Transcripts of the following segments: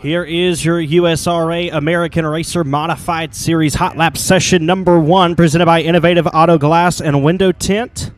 Here is your USRA American Racer Modified Series Hot Lap Session number 1, presented by Innovative Auto Glass and Window Tint.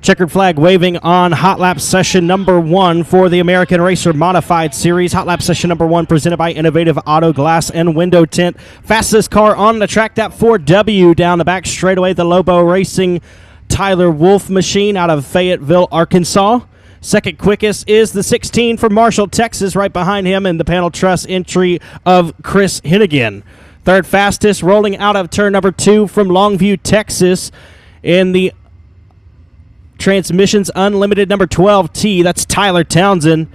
Checkered flag waving on Hot Lap Session number 1 for the American Racer Modified Series. Hot Lap Session number 1 presented by Innovative Auto Glass and Window Tint. Fastest car on the track, that 4W down the back straightaway, the Lobo Racing Tyler Wolf machine out of Fayetteville, Arkansas. Second quickest is the 16 from Marshall, Texas, right behind him in the panel truss entry of Chris Hennigan. Third fastest rolling out of turn number 2 from Longview, Texas in the Transmissions Unlimited number 12T. That's Tyler Townsend.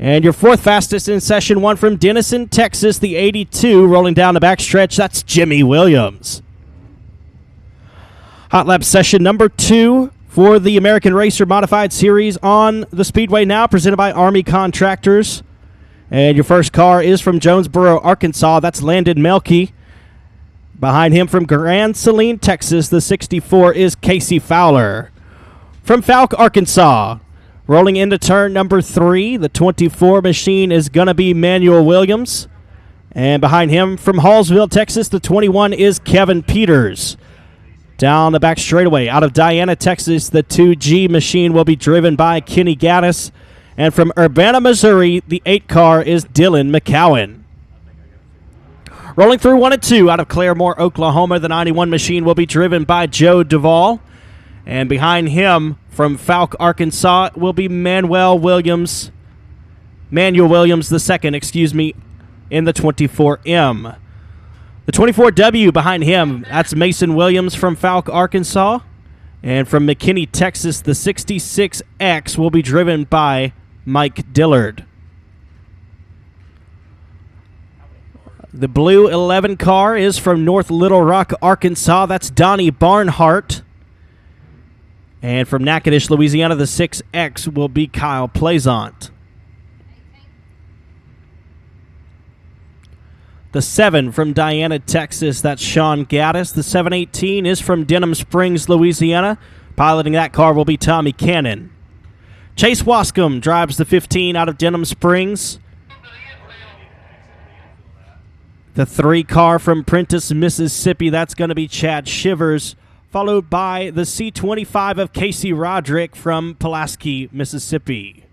And your fourth fastest in session 1 from Denison, Texas, the 82, rolling down the backstretch. That's Jimmy Williams. Hot Lap Session number 2 for the American Racer Modified Series on the Speedway now, presented by Army Contractors. And your first car is from Jonesboro, Arkansas. That's Landon Melke. Behind him from Grand Saline, Texas, the 64 is Casey Fowler. From Falk, Arkansas, rolling into turn number 3, the 24 machine is going to be Manuel Williams. And behind him from Hallsville, Texas, the 21 is Kevin Peters. Down the back straightaway, out of Diana, Texas, the 2G machine will be driven by Kenny Gaddis. And from Urbana, Missouri, the 8 car is Dylan McCowan. Rolling through 1 and 2, out of Claremore, Oklahoma, the 91 machine will be driven by Joe Duvall. And behind him, from Falk, Arkansas, will be Manuel Williams the second, in the 24M. The 24W behind him, that's Mason Williams from Falk, Arkansas. And from McKinney, Texas, the 66X will be driven by Mike Dillard. The blue 11 car is from North Little Rock, Arkansas. That's Donnie Barnhart. And from Natchitoches, Louisiana, the 6X will be Kyle Plaisant. The 7 from Diana, Texas, that's Sean Gaddis. The 718 is from Denham Springs, Louisiana. Piloting that car will be Tommy Cannon. Chase Wascom drives the 15 out of Denham Springs. The 3 car from Prentice, Mississippi, that's going to be Chad Shivers. Followed by the C25 of Casey Roderick from Pulaski, Mississippi.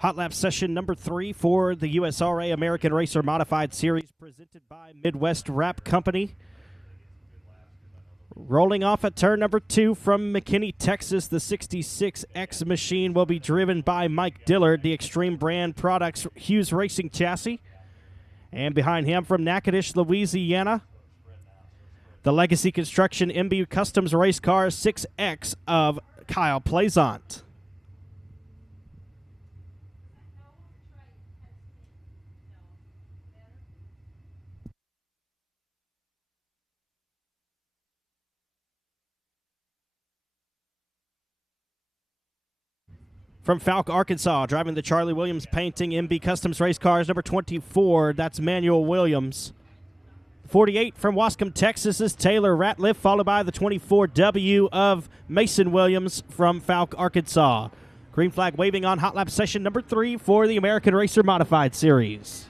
Hot lap session number 3 for the USRA American Racer Modified Series presented by Midwest Wrap Company. Rolling off at turn number 2 from McKinney, Texas, the 66X machine will be driven by Mike Dillard, the Extreme Brand Products Hughes Racing chassis. And behind him from Natchitoches, Louisiana, the Legacy Construction MB Customs Race Car 6X of Kyle Plaisant. From Falk, Arkansas, driving the Charlie Williams Painting MB Customs Race Cars, number 24, that's Manuel Williams. 48 from Wascom, Texas is Taylor Ratliff, followed by the 24W of Mason Williams from Falk, Arkansas. Green flag waving on hot lap session number 3 for the American Racer Modified Series.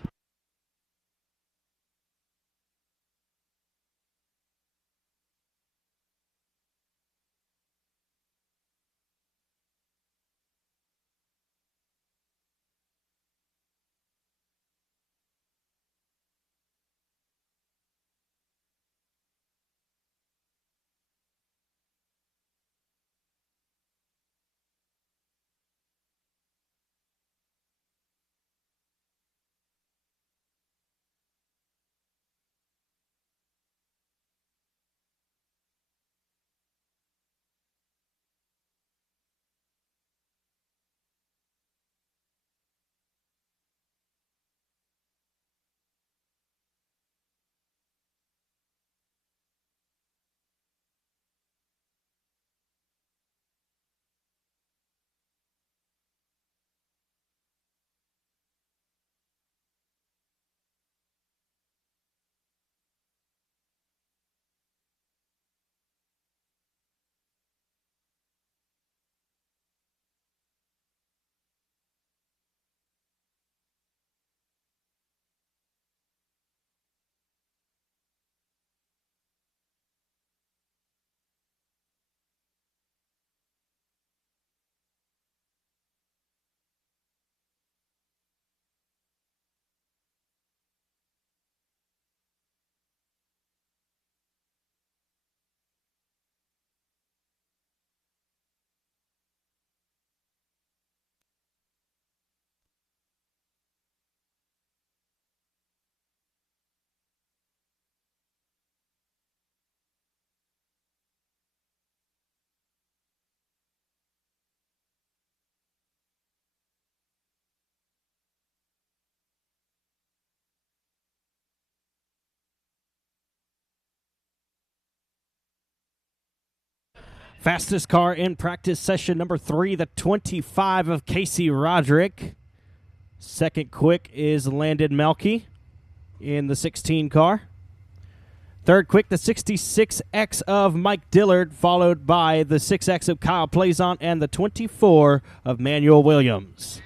Fastest car in practice session number 3, the 25 of Casey Roderick. Second quick is Landon Melke in the 16 car. Third quick, the 66X of Mike Dillard, followed by the 6X of Kyle Plaisant and the 24 of Manuel Williams.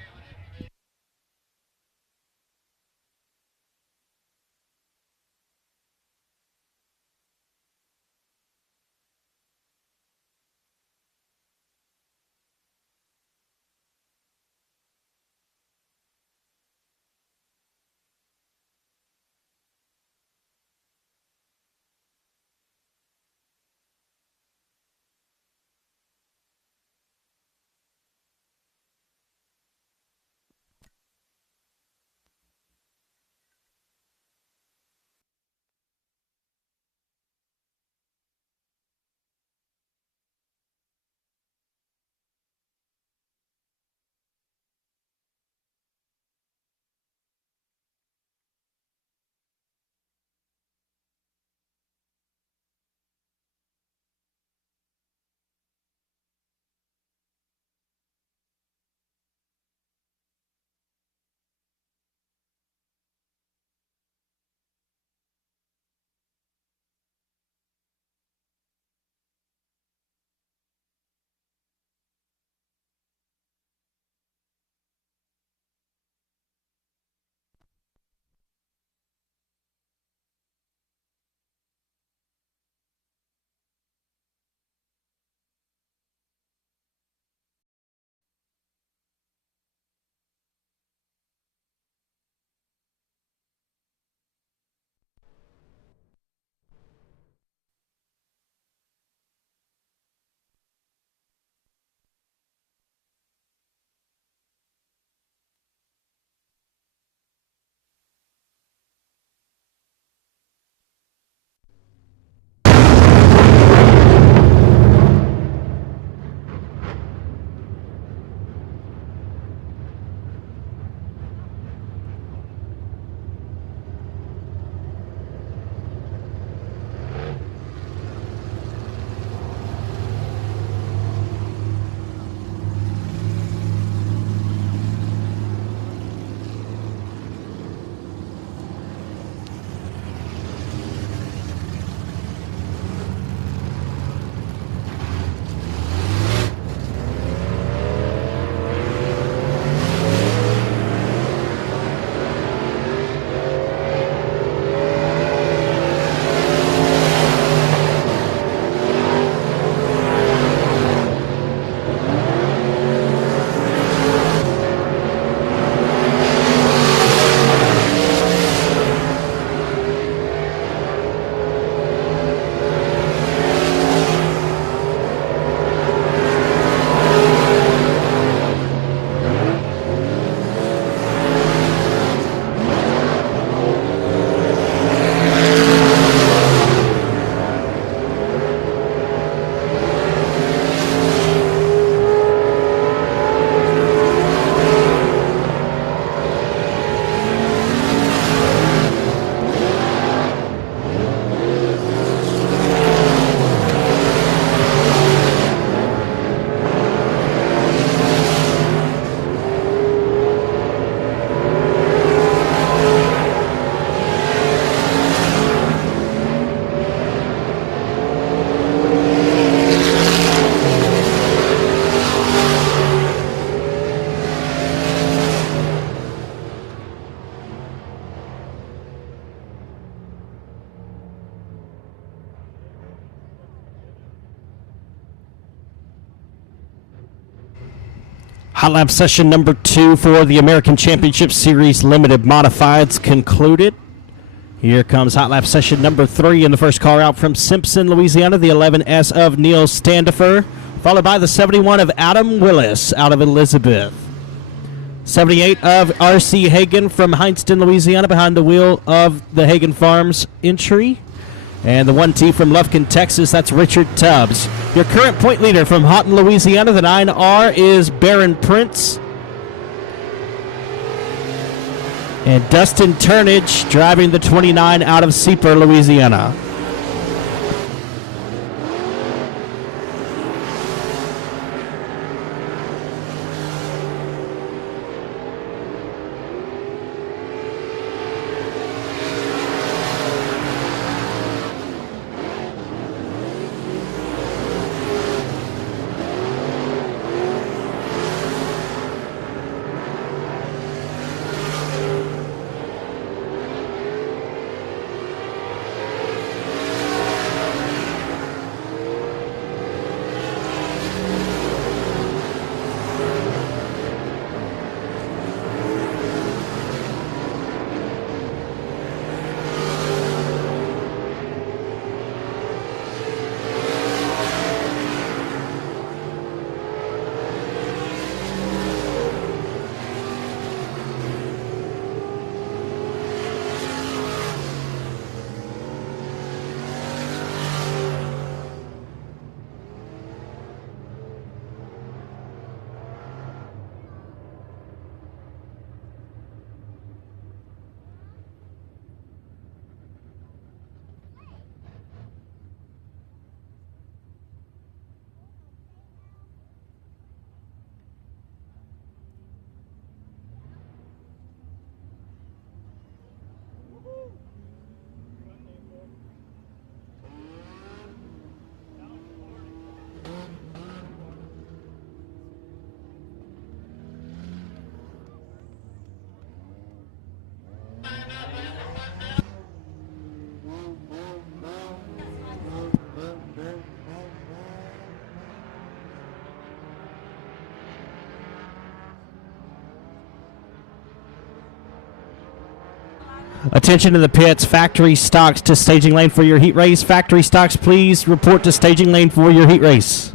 Hot lap session number 2 for the American Championship Series Limited Modifieds concluded. Here comes hot lap session number 3 in the first car out from Simpson, Louisiana, the 11S of Neil Standifer, followed by the 71 of Adam Willis out of Elizabeth. 78 of R.C. Hagan from Hineston, Louisiana, behind the wheel of the Hagan Farms entry. And the 1T from Lufkin, Texas, that's Richard Tubbs. Your current point leader from Houghton, Louisiana, the 9R is Baron Prince. And Dustin Turnage driving the 29 out of Seeper, Louisiana. Attention to the pits. Factory stocks to staging lane for your heat race. Factory stocks, please report to staging lane for your heat race.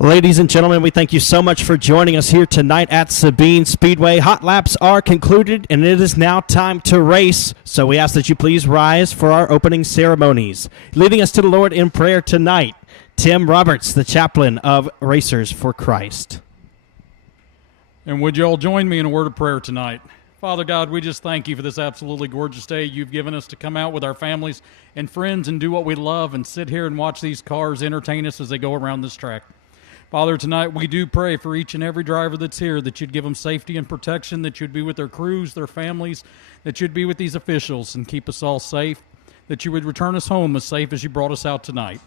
Ladies and gentlemen, we thank you so much for joining us here tonight at Sabine Speedway. Hot laps are concluded, and it is now time to race. So we ask that you please rise for our opening ceremonies. Leading us to the Lord in prayer tonight, Tim Roberts, the chaplain of Racers for Christ. And would you all join me in a word of prayer tonight? Father God, we just thank you for this absolutely gorgeous day you've given us to come out with our families and friends and do what we love and sit here and watch these cars entertain us as they go around this track. Father, tonight we do pray for each and every driver that's here, that you'd give them safety and protection, that you'd be with their crews, their families, that you'd be with these officials and keep us all safe, that you would return us home as safe as you brought us out tonight.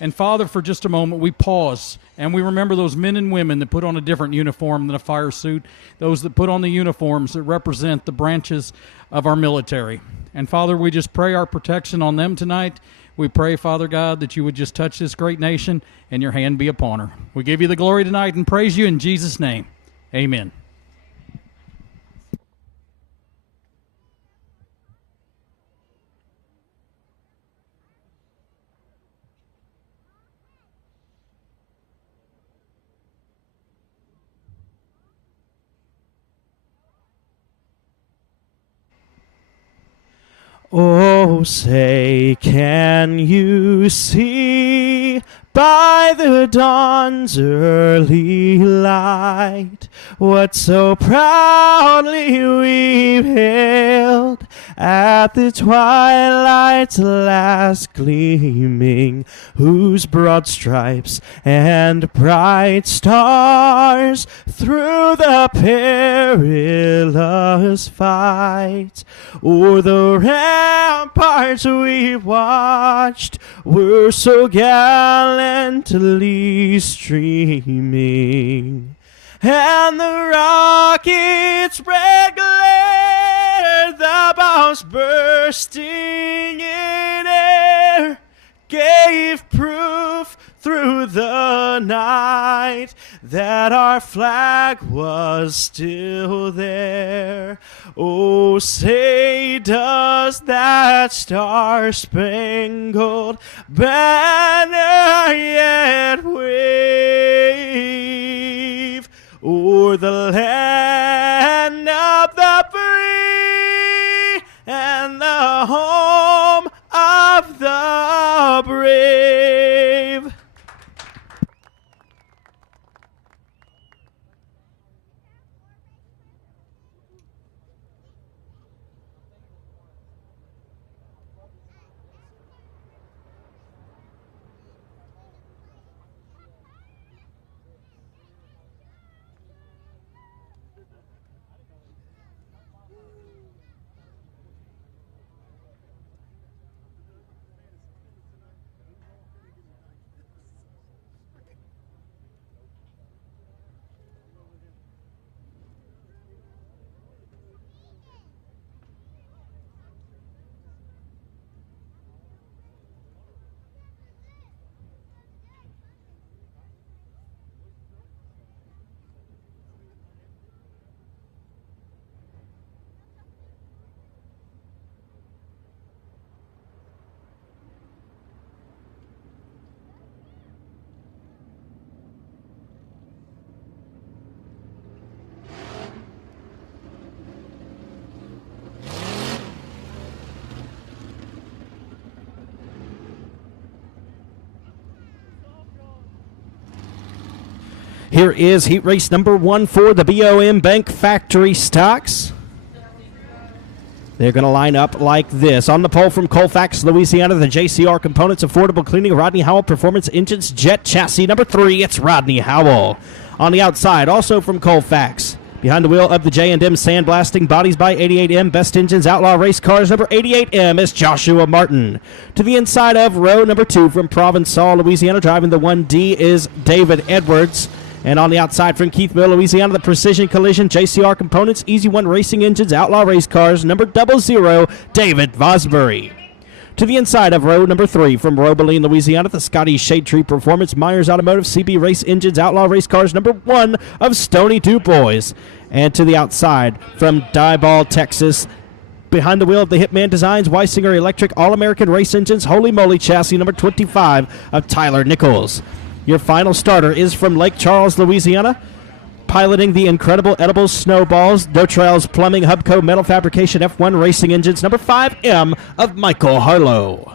And Father, for just a moment, we pause and we remember those men and women that put on a different uniform than a fire suit, those that put on the uniforms that represent the branches of our military. And Father, we just pray our protection on them tonight. We pray, Father God, that you would just touch this great nation and your hand be upon her. We give you the glory tonight and praise you in Jesus' name. Amen. Oh, say, can you see by the dawn's early light what so proudly we've hailed at the twilight's last gleaming, whose broad stripes and bright stars through the perilous fight o'er the ramparts we watched were so gallantly streaming, and the rocket's red glare, the bombs bursting in air, gave proof through the night that our flag was still there. Oh, say, does that star-spangled banner yet wave o'er the land of the free and the home of the brave? Here is heat race number 1 for the BOM Bank Factory Stocks. They're going to line up like this. On the pole from Colfax, Louisiana, the JCR Components Affordable Cleaning, Rodney Howell Performance Engines Jet Chassis. Number 3, it's Rodney Howell. On the outside, also from Colfax, behind the wheel of the J&M Sandblasting Bodies by 88M Best Engines Outlaw Race Cars, number 88M is Joshua Martin. To the inside of row number 2 from Provençal, Louisiana, driving the 1D is David Edwards. And on the outside from Keithville, Louisiana, the Precision Collision, JCR Components, Easy One Racing Engines, Outlaw Race Cars, number 00, David Vosbury. To the inside of row number 3 from Robeline, Louisiana, the Scotty Shade Tree Performance, Myers Automotive, CB Race Engines, Outlaw Race Cars, number 1 of Stony Dubois. And to the outside from Diboll, Texas, behind the wheel of the Hitman Designs, Weisinger Electric, All-American Race Engines, Holy Moly Chassis, number 25 of Tyler Nichols. Your final starter is from Lake Charles, Louisiana, piloting the incredible edible snowballs, Dotrails Plumbing, Hubco Metal Fabrication F1 Racing Engines, number 5M of Michael Harlow.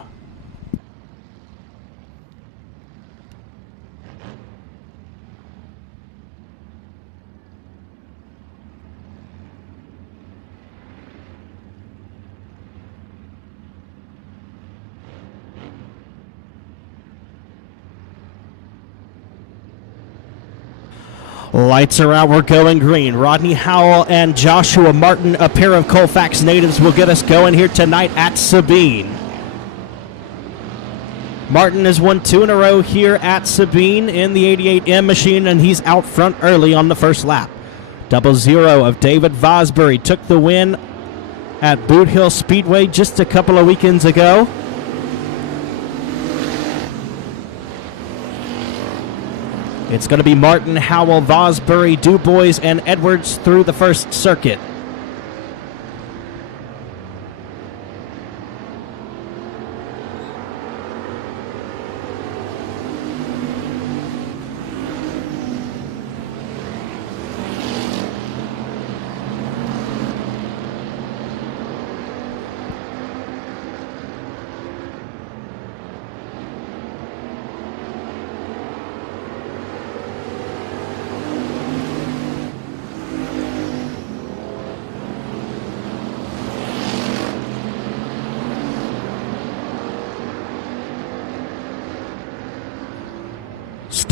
Lights are out, we're going green. Rodney Howell and Joshua Martin, a pair of Colfax natives, will get us going here tonight at Sabine. Martin has won 2 in a row here at Sabine in the 88M machine, and he's out front early on the first lap. 00 of David Vosbury took the win at Boot Hill Speedway just a couple of weekends ago. It's going to be Martin, Howell, Vosbury, Dubois, and Edwards through the first circuit.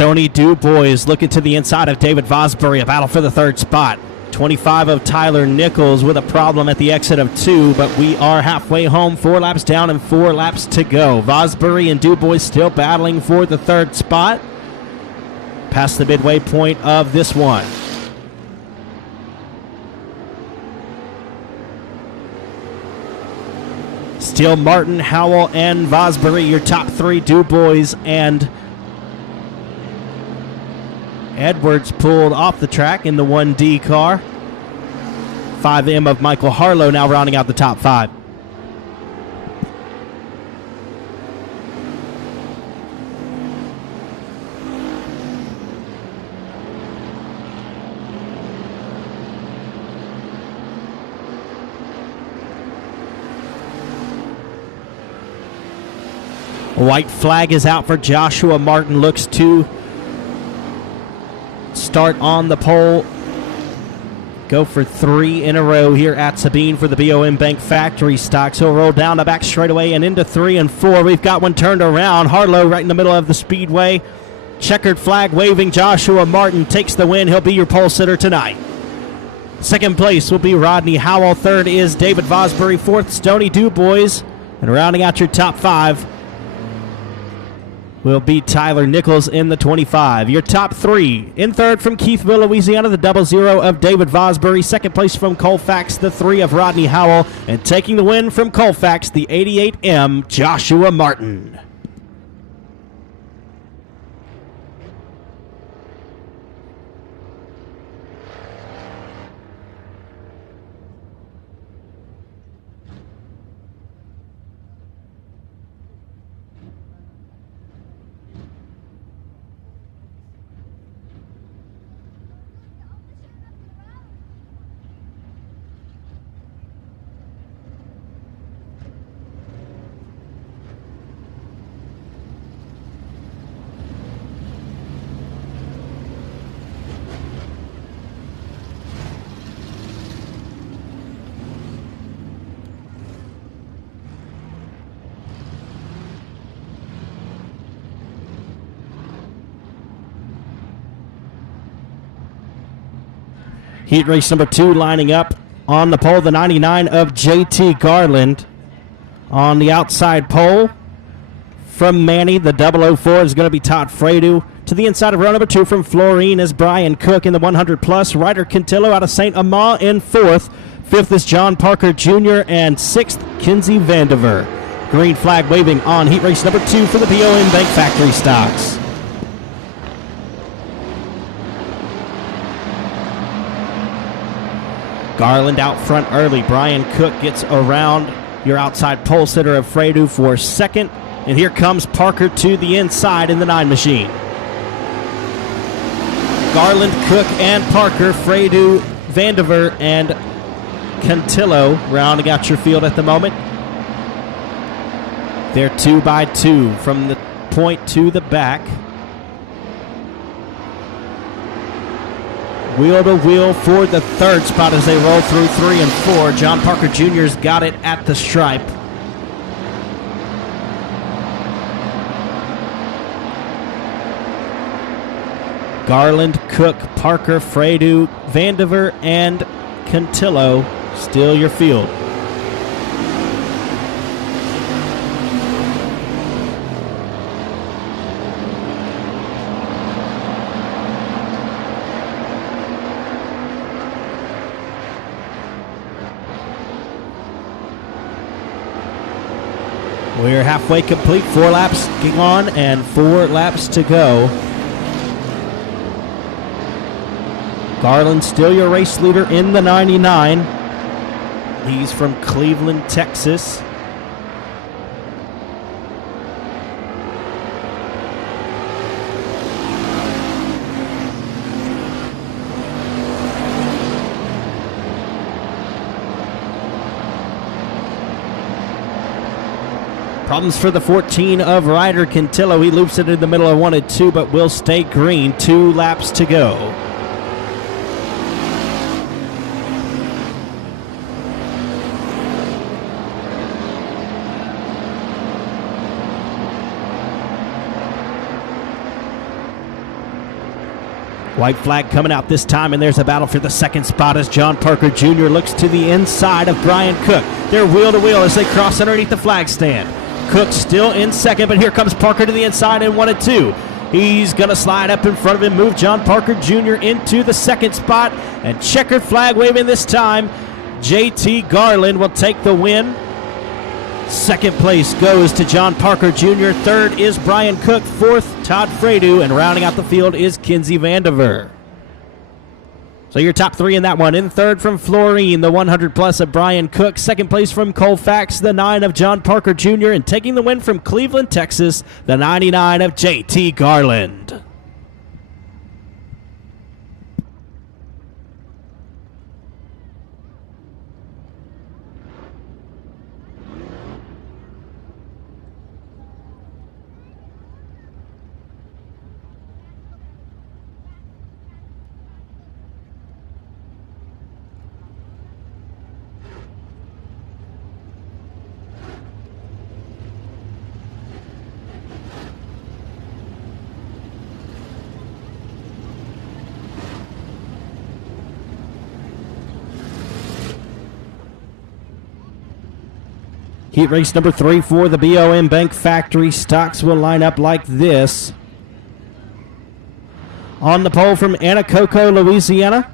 Stoney Dubois looking to the inside of David Vosbury, a battle for the third spot. 25 of Tyler Nichols with a problem at the exit of 2, but we are halfway home, 4 laps down and 4 laps to go. Vosbury and Dubois still battling for the third spot past the midway point of this one. Still Martin, Howell, and Vosbury, your top 3. Dubois and Edwards pulled off the track in the 1D car. 5M of Michael Harlow now rounding out the top 5. White flag is out for Joshua Martin. Looks to start on the pole. Go for 3 in a row here at Sabine for the BOM Bank Factory stocks. He'll roll down the back straightaway and into 3 and 4. We've got one turned around. Harlow right in the middle of the speedway. Checkered flag waving. Joshua Martin takes the win. He'll be your pole sitter tonight. Second place will be Rodney Howell. Third is David Vosbury. Fourth, Stoney Dubois. And rounding out your top 5 will be Tyler Nichols in the 25. Your top 3. In third from Keithville, Louisiana, the 00 of David Vosbury. Second place from Colfax, the 3 of Rodney Howell. And taking the win from Colfax, the 88M, Joshua Martin. Heat race number 2 lining up on the pole, the 99 of JT Garland. On the outside pole from Manny, the 004 is going to be Todd Fredu. To the inside of row number 2 from Florine is Brian Cook in the 100 plus. Ryder Cantillo out of St. Amant in 4th. 5th is John Parker Jr. and 6th, Kinsey Vandiver. Green flag waving on heat race number 2 for the BOM Bank Factory stocks. Garland out front early. Brian Cook gets around your outside pole sitter of Fredu for second. And here comes Parker to the inside in the 9 machine. Garland, Cook, and Parker, Fredu, Vandiver, and Cantillo rounding out your field at the moment. They're 2 by 2 from the point to the back. Wheel to wheel for the third spot as they roll through 3 and 4. John Parker Jr.'s got it at the stripe. Garland, Cook, Parker, Fredu, Vandiver, and Cantillo still your field. We're halfway complete. 4 laps gone and 4 laps to go. Garland still your race leader in the 99. He's from Cleveland, Texas. Problems for the 14 of Ryder Cantillo. He loops it in the middle of 1 and 2, but will stay green. 2 laps to go. White flag coming out this time, and there's a battle for the second spot as John Parker Jr. looks to the inside of Brian Cook. They're wheel to wheel as they cross underneath the flag stand. Cook still in second, but here comes Parker to the inside in 1 and 2. He's going to slide up in front of him, move John Parker Jr. into the second spot, and checkered flag waving this time. JT Garland will take the win. Second place goes to John Parker Jr. Third is Brian Cook. Fourth, Todd Fredu. And rounding out the field is Kinsey Vandiver. So your top 3 in that one. In third from Florine, the 100-plus of Brian Cook. Second place from Colfax, the 9 of John Parker Jr. And taking the win from Cleveland, Texas, the 99 of JT Garland. Heat race number 3 for the BOM Bank Factory. Stocks will line up like this. On the pole from Anacoco, Louisiana.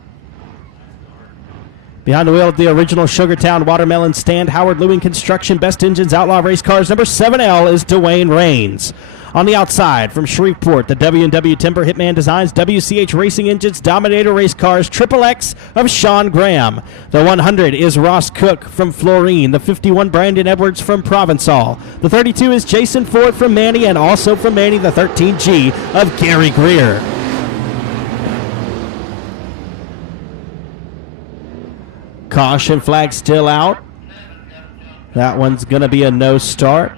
Behind the wheel of the original Sugartown Watermelon Stand, Howard Lewing Construction, Best Engines, Outlaw Race Cars. Number 7L is Dwayne Raines. On the outside from Shreveport, the W&W Timber, Hitman Designs, WCH Racing Engines, Dominator Race Cars, Triple X of Sean Graham. The 100 is Ross Cook from Florine. The 51, Brandon Edwards from Provençal. The 32 is Jason Ford from Manny, and also from Manny, the 13G of Gary Greer. Caution flag still out. That one's going to be a no start.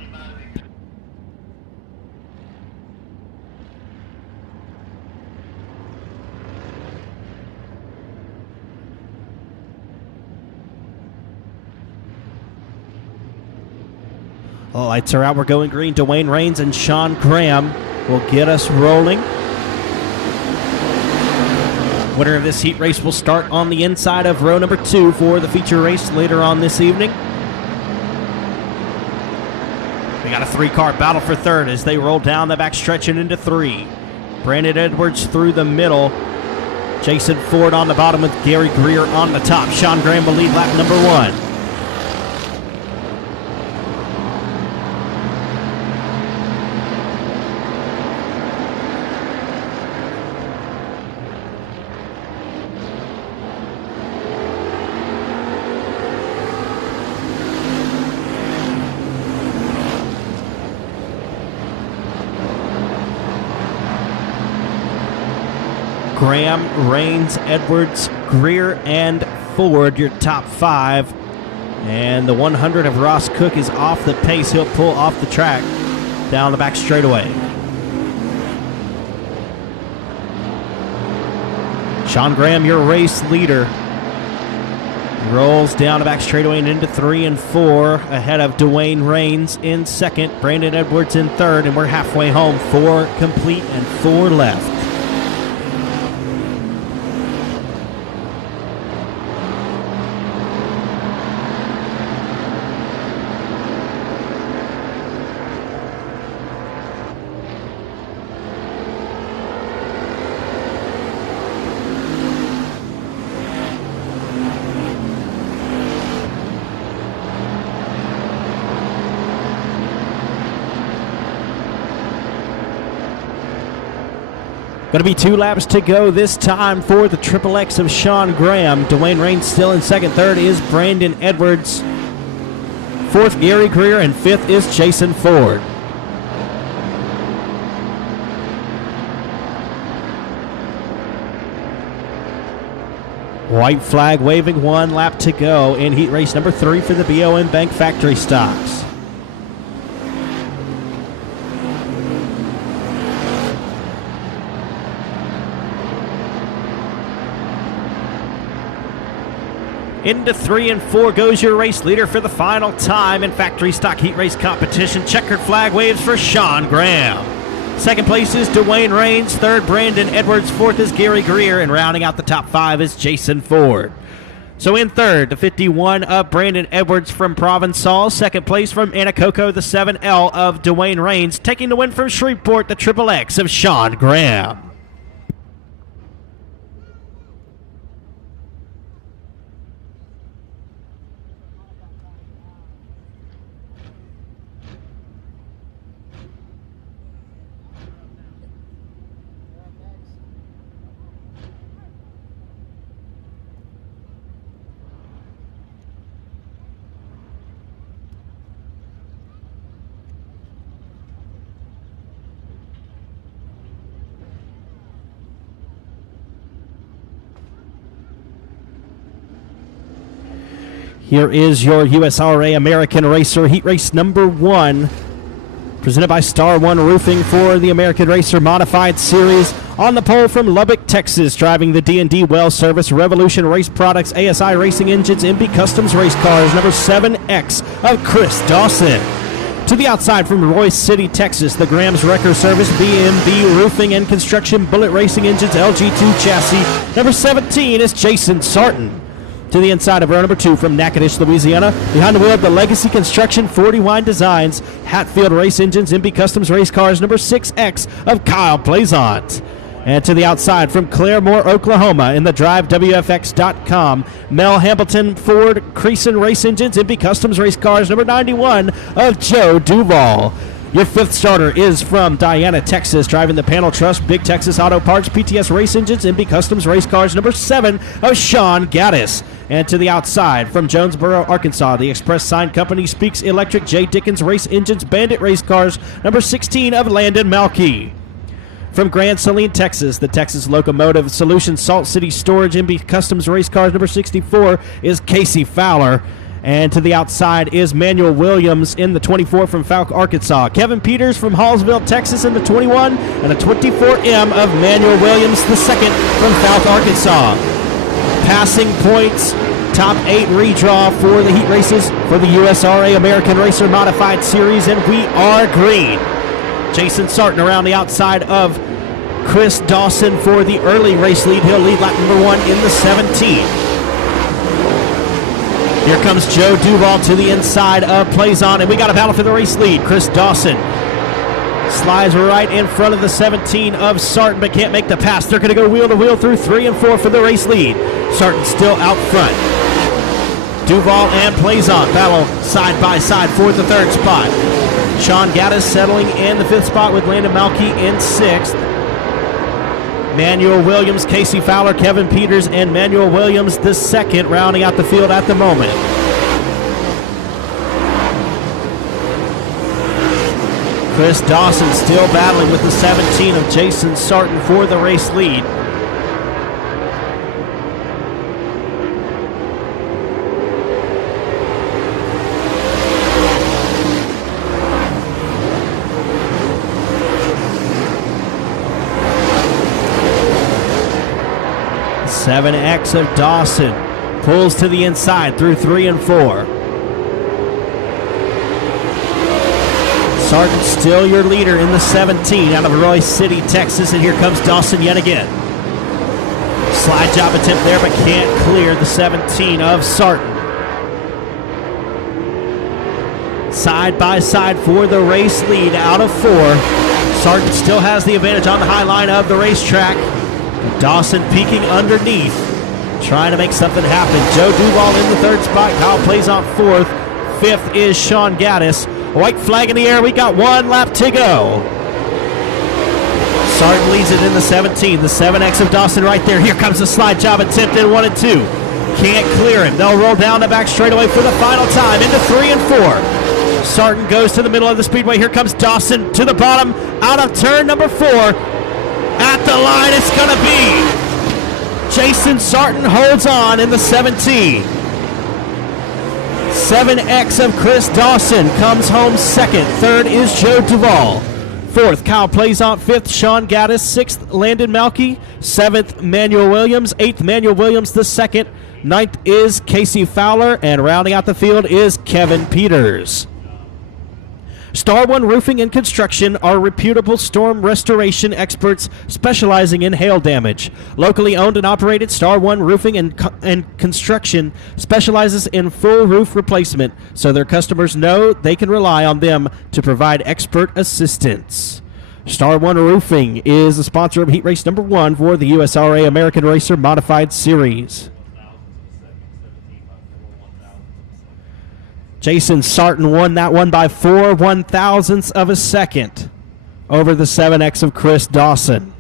The lights are out. We're going green. Dwayne Raines and Sean Graham will get us rolling. Winner of this heat race will start on the inside of row number 2 for the feature race later on this evening. We got a 3-car battle for third as they roll down the backstretch and into 3. Brandon Edwards through the middle. Jason Ford on the bottom with Gary Greer on the top. Sean Graham will lead lap number 1. Graham, Rains, Edwards, Greer, and Ford, your top 5. And the 100 of Ross Cook is off the pace. He'll pull off the track down the back straightaway. Sean Graham, your race leader, rolls down the back straightaway and into 3 and 4 ahead of Dwayne Rains in second, Brandon Edwards in third, and we're halfway home. 4 complete and 4 left. Going to be 2 laps to go this time for the Triple X of Sean Graham. Dwayne Rains still in second. Third is Brandon Edwards. Fourth, Gary Greer. And fifth is Jason Ford. White flag waving, 1 lap to go in heat race number 3 for the BOM Bank Factory Stocks. Into 3 and 4 goes your race leader for the final time in factory stock heat race competition. Checkered flag waves for Sean Graham. Second place is Dwayne Rains. Third, Brandon Edwards. Fourth is Gary Greer. And rounding out the top 5 is Jason Ford. So in third, the 51 of Brandon Edwards from Provençal. Second place from Anacoco, the 7L of Dwayne Rains. Taking the win from Shreveport, the Triple X of Sean Graham. Here is your USRA American Racer Heat Race number 1, presented by Star One Roofing for the American Racer Modified Series. On the pole from Lubbock, Texas, driving the D&D Well Service, Revolution Race Products, ASI Racing Engines, MB Customs Race Cars, number 7X of Chris Dawson. To the outside from Royce City, Texas, the Grams Wrecker Service, BMB Roofing and Construction, Bullet Racing Engines, LG2 Chassis, number 17 is Jason Sarton. To the inside of row number 2 from Natchitoches, Louisiana, behind the wheel of the Legacy Construction 40 Wine Designs, Hatfield Race Engines, MB Customs Race Cars, number 6X of Kyle Blazant. And to the outside from Claremore, Oklahoma, in the DriveWFX.com, Mel Hamilton Ford Creason Race Engines, MB Customs Race Cars, number 91 of Joe Duval. Your 5th starter is from Diana, Texas, driving the Panel Trust, Big Texas Auto Parts, PTS Race Engines, MB Customs Race Cars, number 7 of Sean Gaddis. And to the outside, from Jonesboro, Arkansas, the Express Sign Company Speaks Electric, J. Dickens Race Engines, Bandit Race Cars, number 16 of Landon Malkey. From Grand Saline, Texas, the Texas Locomotive Solutions Salt City Storage, MB Customs Race Cars, number 64 is Casey Fowler. And to the outside is Manuel Williams in the 24 from Falk, Arkansas. Kevin Peters from Hallsville, Texas in the 21, and a 24M of Manuel Williams, the second from Falk, Arkansas. Passing points, top 8 redraw for the heat races for the USRA American Racer Modified Series, and we are green. Jason Sarton around the outside of Chris Dawson for the early race lead. He'll lead lap number 1 in the 17. Here comes Joe Duval to the inside of Plazon, and we got a battle for the race lead. Chris Dawson slides right in front of the 17 of Sarton, but can't make the pass. They're going to go wheel to wheel through 3 and 4 for the race lead. Sarton still out front. Duval and Plazon battle side by side for the 3rd spot. Sean Gaddis settling in the 5th spot with Landon Malkey in 6th. Manuel Williams, Casey Fowler, Kevin Peters, and Manuel Williams the 2nd, rounding out the field at the moment. Chris Dawson still battling with the 17 of Jason Sarton for the race lead. 7X of Dawson pulls to the inside through 3 and 4. Sargent still your leader in the 17 out of Royce City, Texas, and here comes Dawson yet again. Slide job attempt there, but can't clear the 17 of Sargent. Side by side for the race lead out of 4. Sargent still has the advantage on the high line of the racetrack. Dawson peeking underneath, trying to make something happen. Joe Duval in the 3rd spot. Kyle plays on 4th. 5th is Sean Gaddis. White flag in the air. We got 1 lap to go. Sargent leads it in the 17. The 7X of Dawson right there. Here comes the slide job attempt in 1 and 2. Can't clear him. They'll roll down the back straightaway for the final time into 3 and 4. Sargent goes to the middle of the speedway. Here comes Dawson to the bottom out of turn number 4. At the line it's going to be Jason Sargent holds on in the 17. 7X of Chris Dawson comes home 2nd. 3rd is Joe Duval. 4th, Kyle Plaisant. 5th, Sean Gaddis. 6th, Landon Malky. 7th, Manuel Williams. 8th, Manuel Williams the 2nd. 9th is Casey Fowler. And rounding out the field is Kevin Peters. Star One Roofing and Construction are reputable storm restoration experts specializing in hail damage. Locally owned and operated, Star One Roofing and Construction specializes in full roof replacement, so their customers know they can rely on them to provide expert assistance. Star One Roofing is the sponsor of Heat Race number 1 for the USRA American Racer Modified Series. Jason Sargent won that one by 4 1/1000ths of a second over the 7X of Chris Dawson.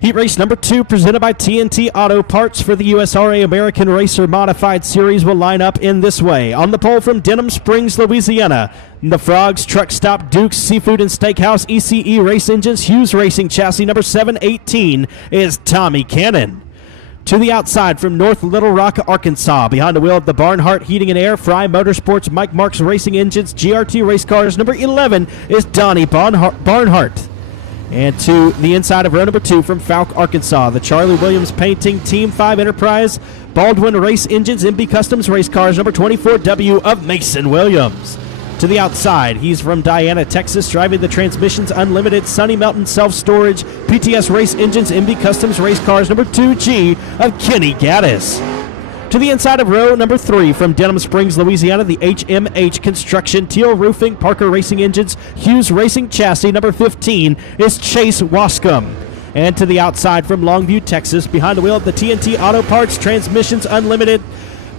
Heat race number 2 presented by TNT Auto Parts for the USRA American Racer Modified Series will line up in this way. On the pole from Denham Springs, Louisiana, the Frogs Truck Stop, Duke's Seafood and Steakhouse, ECE Race Engines, Hughes Racing Chassis number 718 is Tommy Cannon. To the outside from North Little Rock, Arkansas, behind the wheel of the Barnhart Heating and Air, Fry Motorsports, Mike Marks Racing Engines, GRT Race Cars, number 11 is Donnie Barnhart. And to the inside of row number 2 from Fouke, Arkansas, the Charlie Williams Painting Team 5 Enterprise, Baldwin Race Engines, MB Customs Race Cars, number 24W of Mason Williams. To the outside, he's from Diana, Texas, driving the Transmissions Unlimited, Sunny Mountain Self-Storage, PTS Race Engines, MB Customs Race Cars, number 2G of Kenny Gaddis. To the inside of row number 3 from Denham Springs, Louisiana, the HMH Construction, Teal Roofing, Parker Racing Engines, Hughes Racing Chassis, number 15 is Chase Wascom. And to the outside from Longview, Texas, behind the wheel of the TNT Auto Parts, Transmissions Unlimited,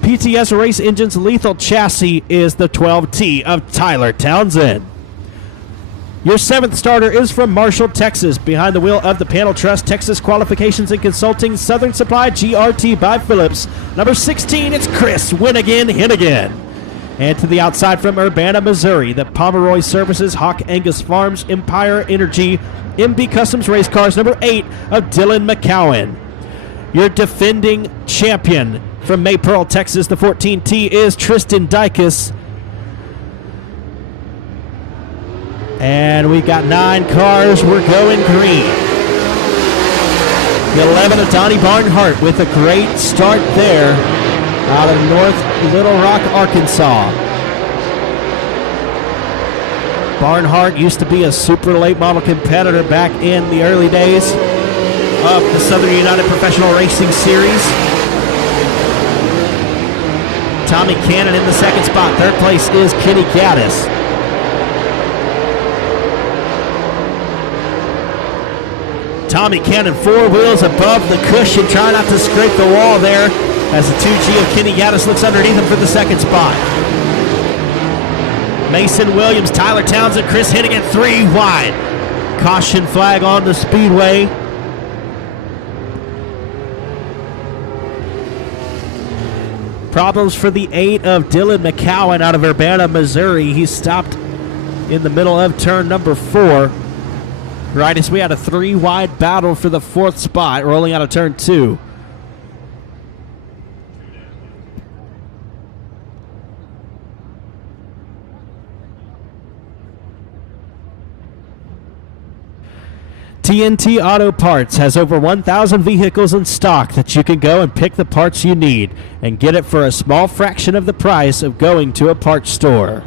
PTS Race Engines Lethal Chassis is the 12T of Tyler Townsend. Your 7th starter is from Marshall, Texas, behind the wheel of the Panel Trust, Texas Qualifications and Consulting, Southern Supply, GRT by Phillips. Number 16, it's Chris Hennigan. And to the outside from Urbana, Missouri, the Pomeroy Services, Hawk Angus Farms, Empire Energy, MB Customs Race Cars, number 8 of Dylan McCowan. Your defending champion from Maypearl, Texas, the 14T is Tristan Dykus. And we've got 9 cars. We're going green. The 11 of Donnie Barnhart with a great start there out of North Little Rock, Arkansas. Barnhart used to be a super late model competitor back in the early days of the Southern United Professional Racing Series. Tommy Cannon in the 2nd spot. 3rd place is Kenny Gaddis. Tommy Cannon 4 wheels above the cushion, trying not to scrape the wall there as the 2G of Kenny Gaddis looks underneath him for the 2nd spot. Mason Williams, Tyler Townsend, Chris Hennigan 3 wide. Caution flag on the speedway. Problems for the 8 of Dylan McCowan out of Urbana, Missouri. He stopped in the middle of turn number 4. Right as we had a 3 wide battle for the 4th spot, rolling out of turn 2. TNT Auto Parts has over 1,000 vehicles in stock that you can go and pick the parts you need and get it for a small fraction of the price of going to a parts store.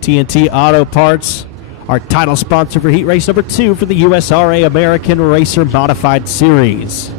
TNT Auto Parts, our title sponsor for heat race number 2 for the USRA American Racer Modified Series.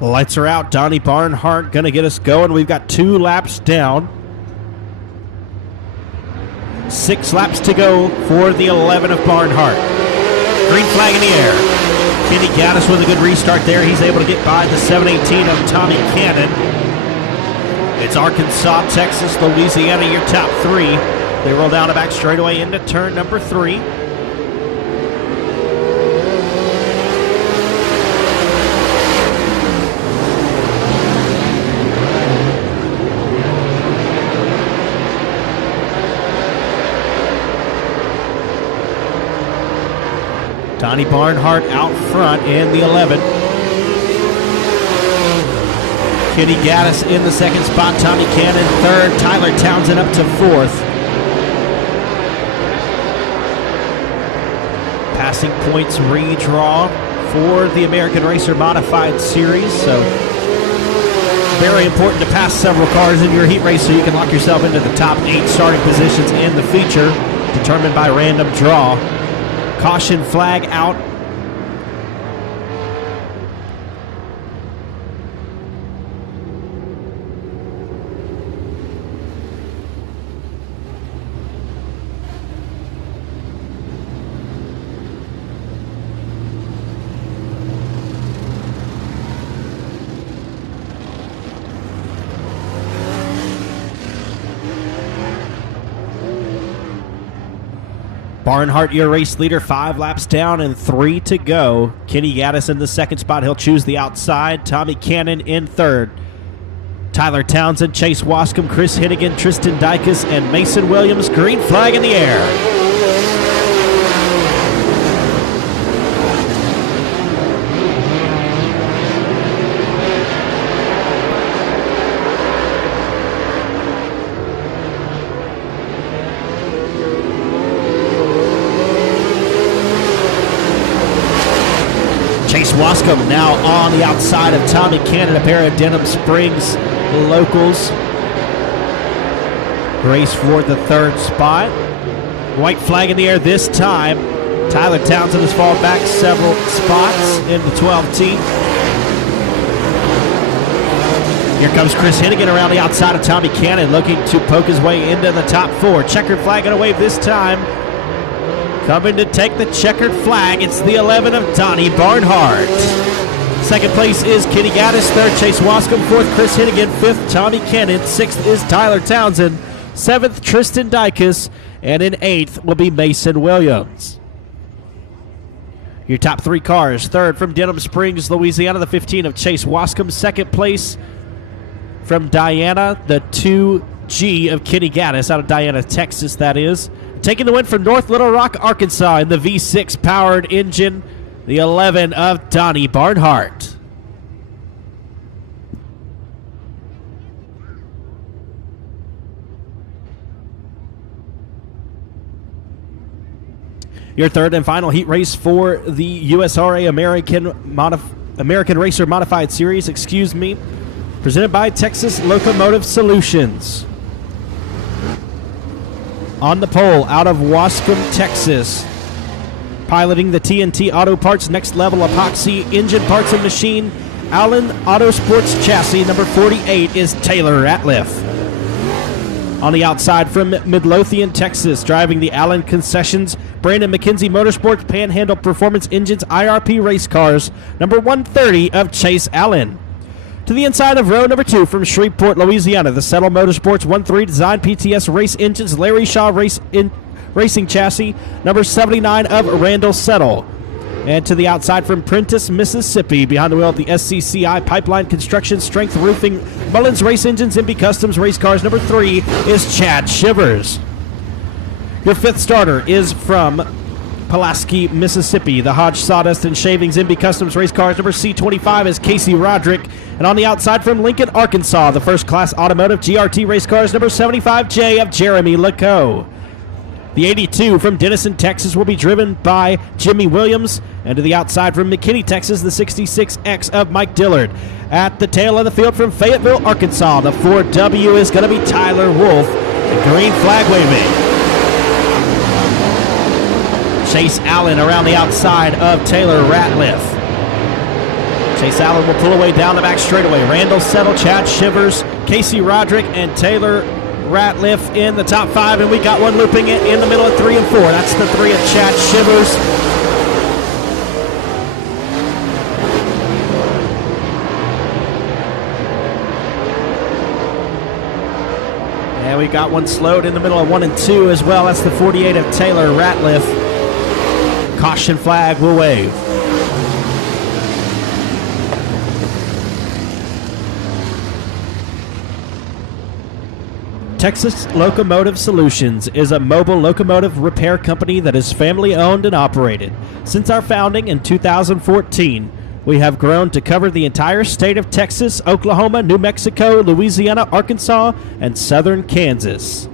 Lights are out. Donnie Barnhart going to get us going. We've got 2 laps down. 6 laps to go for the 11 of Barnhart. Green flag in the air. Kenny Gaddis with a good restart there. He's able to get by the 718 of Tommy Cannon. It's Arkansas, Texas, Louisiana, your top 3. They roll down a back straightaway into turn number 3. Donnie Barnhart out front in the 11. Kenny Gaddis in the second spot. Tommy Cannon third. Tyler Townsend up to 4th. Passing points redraw for the American Racer Modified Series. So very important to pass several cars in your heat race so you can lock yourself into the top 8 starting positions in the feature, determined by random draw. Caution flag out. Barnhart, your race leader, 5 laps down and 3 to go. Kenny Gaddis in the second spot. He'll choose the outside. Tommy Cannon in third. Tyler Townsend, Chase Wascom, Chris Hennigan, Tristan Dykus, and Mason Williams. Green flag in the air. Chase Wascom now on the outside of Tommy Cannon, a pair of Denham Springs locals. Race for the third spot. White flag in the air this time. Tyler Townsend has fallen back several spots in the 12T. Here comes Chris Hennigan around the outside of Tommy Cannon, looking to poke his way into the top 4. Checkered flag and a wave this time. Coming to take the checkered flag, it's the 11 of Donnie Barnhart. Second place is Kenny Gaddis. Third, Chase Wascom. Fourth, Chris Hennigan. Fifth, Tommy Cannon. Sixth is Tyler Townsend. Seventh, Tristan Dykus. And in eighth will be Mason Williams. Your top 3 cars. Third from Denham Springs, Louisiana, the 15 of Chase Wascom. Second place from Diana, the 2G of Kenny Gaddis, out of Diana, Texas, that is. Taking the win from North Little Rock, Arkansas, in the V6 powered engine, the 11 of Donnie Barnhart. Your third and final heat race for the USRA American Racer Modified Series, presented by Texas Locomotive Solutions. On the pole, out of Wascom, Texas, piloting the TNT Auto Parts Next Level Epoxy Engine Parts and Machine Allen Auto Sports Chassis, number 48, is Taylor Ratliff. On the outside from Midlothian, Texas, driving the Allen Concessions Brandon McKenzie Motorsports Panhandle Performance Engines IRP Race Cars, number 130 of Chase Allen. To the inside of row number 2 from Shreveport, Louisiana, the Settle Motorsports 1-3 Design PTS Race Engines Larry Shaw Racing Chassis, number 79 of Randall Settle. And to the outside from Prentice, Mississippi, behind the wheel of the SCCI Pipeline Construction Strength Roofing Mullins Race Engines MB Customs Race Cars, number 3 is Chad Shivers. Your fifth starter is from Pulaski, Mississippi, the Hodge Sawdust and Shavings MB Customs Race Cars, number C25 is Casey Roderick. And on the outside from Lincoln, Arkansas, the First Class Automotive GRT Race Cars, number 75J of Jeremy Lecoe. The 82 from Denison, Texas will be driven by Jimmy Williams. And to the outside from McKinney, Texas, the 66X of Mike Dillard. At the tail of the field from Fayetteville, Arkansas, the 4W is going to be Tyler Wolf. The green flag waving. Chase Allen around the outside of Taylor Ratliff. Chase Allen will pull away down the back straightaway. Randall Settle, Chad Shivers, Casey Roderick, and Taylor Ratliff in the top 5, and we got one looping it in the middle of 3 and 4. That's the 3 of Chad Shivers. And we got one slowed in the middle of 1 and 2 as well. That's the 48 of Taylor Ratliff. Caution flag will wave. Texas Locomotive Solutions is a mobile locomotive repair company that is family owned and operated. Since our founding in 2014, we have grown to cover the entire state of Texas, Oklahoma, New Mexico, Louisiana, Arkansas, and southern Kansas.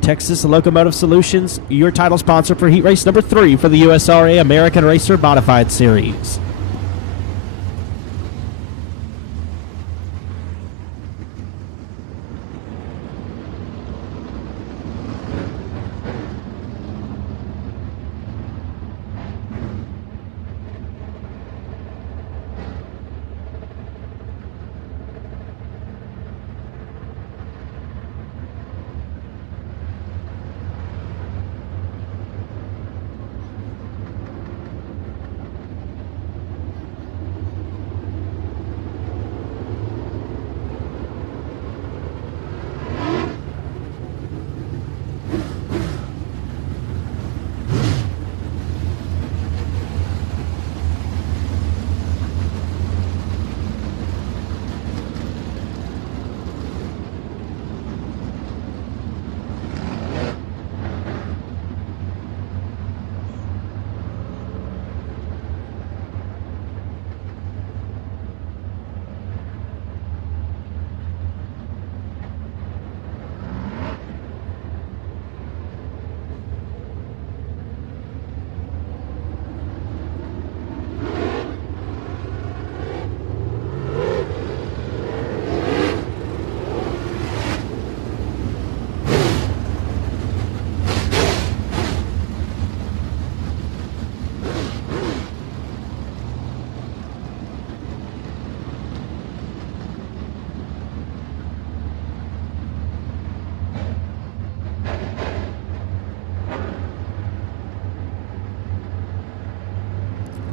Texas Locomotive Solutions, your title sponsor for heat race number 3 for the USRA American Racer Modified Series.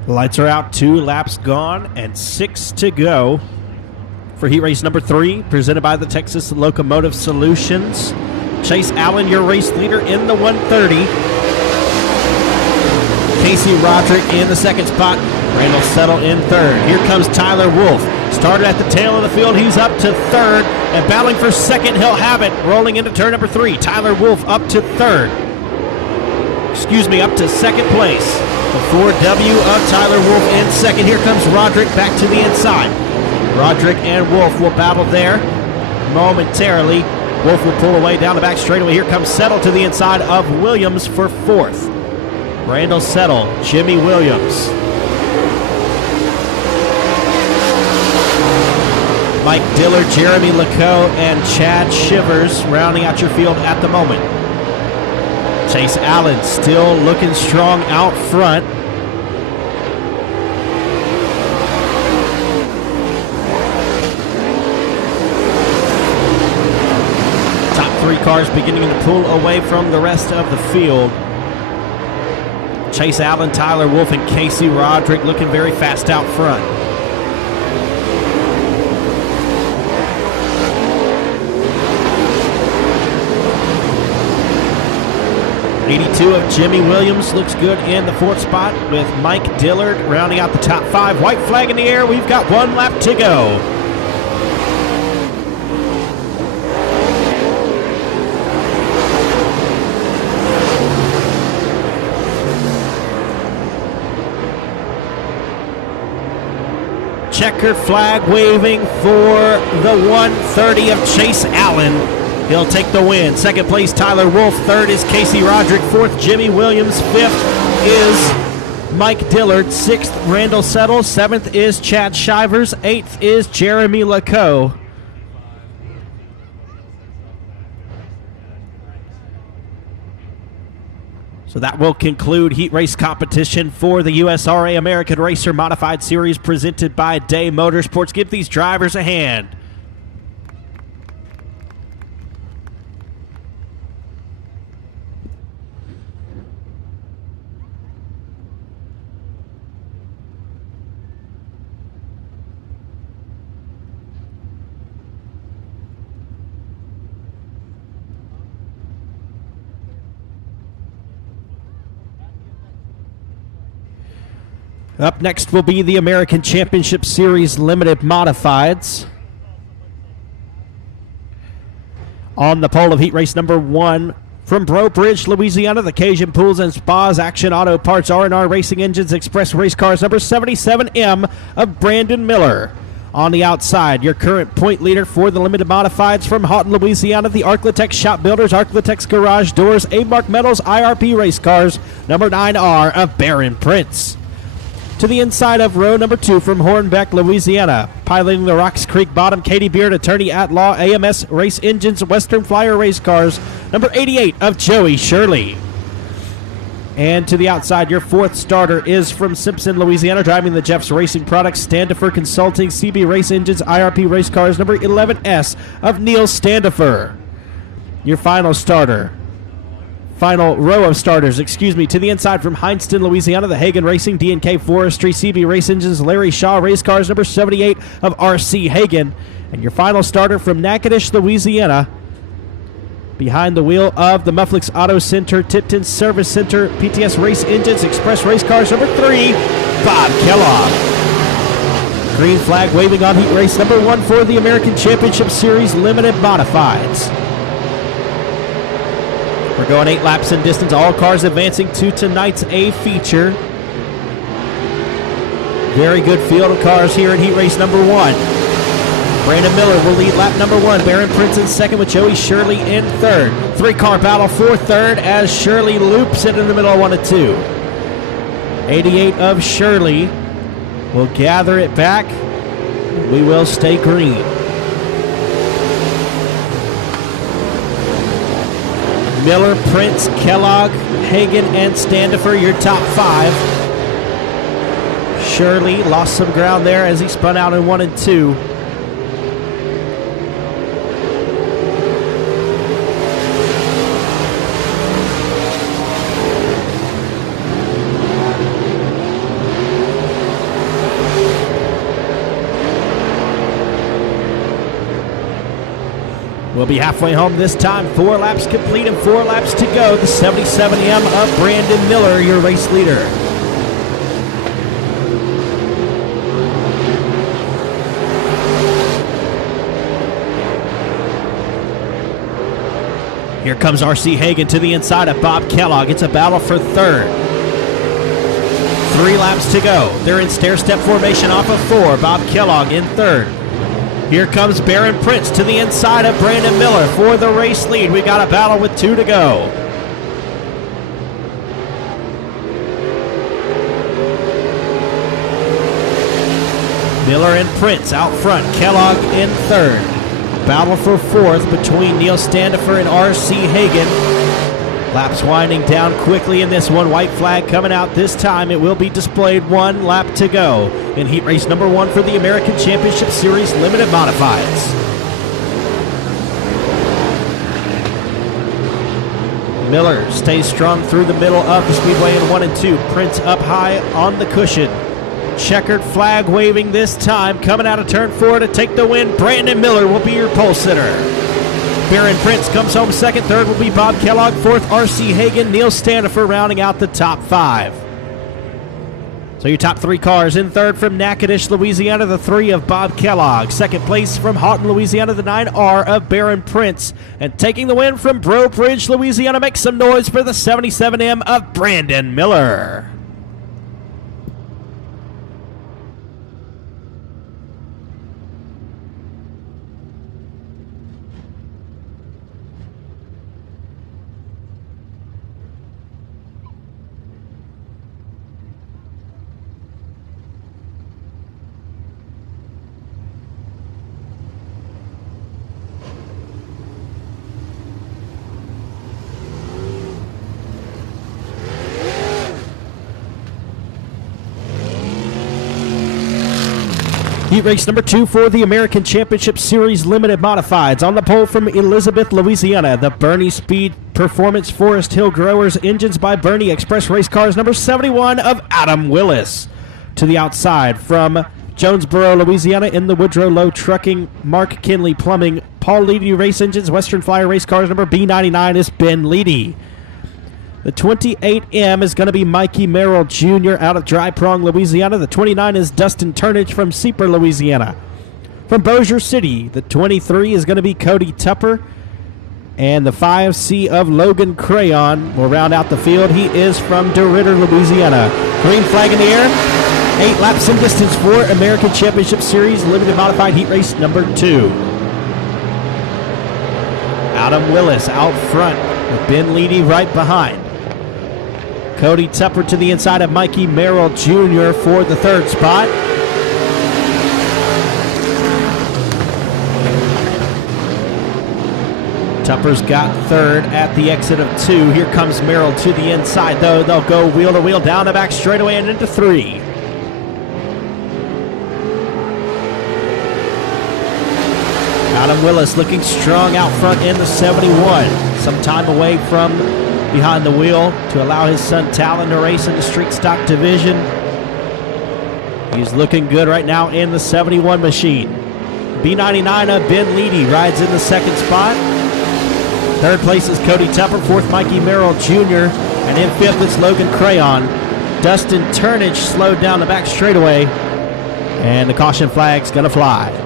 Lights are out, 2 laps gone, and 6 to go for heat race number 3, presented by the Texas Locomotive Solutions. Chase Allen, your race leader in the 130. Casey Roderick in the second spot. Randall Settle in third. Here comes Tyler Wolf. Started at the tail of the field. He's up to third and battling for second. He'll have it. Rolling into turn number 3. Tyler Wolf up to third. Up to second place. The 4W of Tyler Wolf in second. Here comes Roderick back to the inside. Roderick and Wolf will battle there momentarily. Wolf will pull away down the back straightaway. Here comes Settle to the inside of Williams for fourth. Randall Settle, Jimmy Williams. Mike Dillard, Jeremy Lacoe, and Chad Shivers rounding out your field at the moment. Chase Allen still looking strong out front. Top 3 cars beginning to pull away from the rest of the field. Chase Allen, Tyler Wolf, and Casey Roderick looking very fast out front. 82 of Jimmy Williams looks good in the 4th spot with Mike Dillard rounding out the top 5. White flag in the air. We've got 1 lap to go. Checker flag waving for the 130 of Chase Allen. He'll take the win. Second place, Tyler Wolf. Third is Casey Roderick. Fourth, Jimmy Williams. Fifth is Mike Dillard. Sixth, Randall Settle. Seventh is Chad Shivers. Eighth is Jeremy Lacoe. So that will conclude heat race competition for the USRA American Racer Modified Series presented by Day Motorsports. Give these drivers a hand. Up next will be the American Championship Series Limited Modifieds. On the pole of heat race number 1 from Breaux Bridge, Louisiana, the Cajun Pools and Spas Action Auto Parts R&R Racing Engines Express Race Cars number 77M of Brandon Miller. On the outside, your current point leader for the Limited Modifieds from Houghton, Louisiana, the Arclitex Shop Builders, Arclitex Garage Doors, A-Mark Metals, IRP Race Cars number 9R of Baron Prince. To the inside of row number 2 from Hornbeck, Louisiana, piloting the Rocks Creek Bottom, Katie Beard, attorney at law, AMS Race Engines, Western Flyer Race Cars, number 88 of Joey Shirley. And to the outside, your 4th starter is from Simpson, Louisiana, driving the Jeff's Racing Products, Standifer Consulting, CB Race Engines, IRP Race Cars, number 11S of Neil Standifer. Your final row of starters, to the inside from Hineston, Louisiana, the Hagen Racing, D&K Forestry, CB Race Engines, Larry Shaw Race Cars, number 78 of RC Hagen. And your final starter from Natchitoches, Louisiana, behind the wheel of the Mufflix Auto Center, Tipton Service Center, PTS Race Engines, Express Race Cars, number 3, Bob Kellogg. Green flag waving on heat race number 1 for the American Championship Series Limited Modifieds. We're going 8 laps in distance. All cars advancing to tonight's A feature. Very good field of cars here in heat race number 1. Brandon Miller will lead lap number 1. Baron Prince in second with Joey Shirley in third. 3-car battle for third as Shirley loops it in the middle of 1 and 2. 88 of Shirley will gather it back. We will stay green. Miller, Prince, Kellogg, Hagen, and Standifer, your top 5. Shirley lost some ground there as he spun out in 1 and 2. We'll be halfway home this time. 4 laps complete and 4 laps to go. The 77M of Brandon Miller, your race leader. Here comes R.C. Hagan to the inside of Bob Kellogg. It's a battle for third. 3 laps to go. They're in stair-step formation off of 4. Bob Kellogg in third. Here comes Barron Prince to the inside of Brandon Miller for the race lead. We got a battle with 2 to go. Miller and Prince out front. Kellogg in third. Battle for fourth between Neil Standifer and R.C. Hagan. Laps winding down quickly in this one. White flag coming out this time. It will be displayed. 1 lap to go in heat race number 1 for the American Championship Series Limited Modifieds. Miller stays strong through the middle of the speedway in 1 and 2. Prince up high on the cushion. Checkered flag waving this time. Coming out of turn 4 to take the win. Brandon Miller will be your pole sitter. Barron Prince comes home second. Third will be Bob Kellogg. Fourth, R.C. Hagan. Neil Standifer rounding out the top 5. So your top 3 cars. In third from Natchitoches, Louisiana, the 3 of Bob Kellogg. Second place from Houghton, Louisiana, the 9R of Barron Prince. And taking the win from Breaux Bridge, Louisiana, make some noise for the 77M of Brandon Miller. Heat race number 2 for the American Championship Series Limited Modifieds. On the pole from Elizabeth, Louisiana, the Bernie Speed Performance Forest Hill Growers, engines by Bernie Express Race Cars, number 71 of Adam Willis. To the outside from Jonesboro, Louisiana, in the Woodrow Lowe Trucking, Mark Kinley Plumbing, Paul Leedy Race Engines, Western Flyer Race Cars, number B99 is Ben Leedy. The 28M is going to be Mikey Merrill Jr. out of Dry Prong, Louisiana. The 29 is Dustin Turnage from Seeper, Louisiana. From Bossier City, the 23 is going to be Cody Tupper. And the 5C of Logan Crayon will round out the field. He is from DeRidder, Louisiana. Green flag in the air. 8 laps in distance for American Championship Series Limited Modified Heat Race number 2. Adam Willis out front with Ben Leedy right behind. Cody Tupper to the inside of Mikey Merrill Jr. for the 3rd spot. Tupper's got 3rd at the exit of 2. Here comes Merrill to the inside, though. They'll go wheel to wheel down the back straightaway and into 3. Adam Willis looking strong out front in the 71. Some time away from behind the wheel to allow his son Talon to race in the street stock division. He's looking good right now in the 71 machine. B99 of Ben Leedy rides in the 2nd spot. 3rd place is Cody Tupper. 4th, Mikey Merrill Jr. And in 5th, it's Logan Crayon. Dustin Turnage slowed down the back straightaway. And the caution flag's going to fly.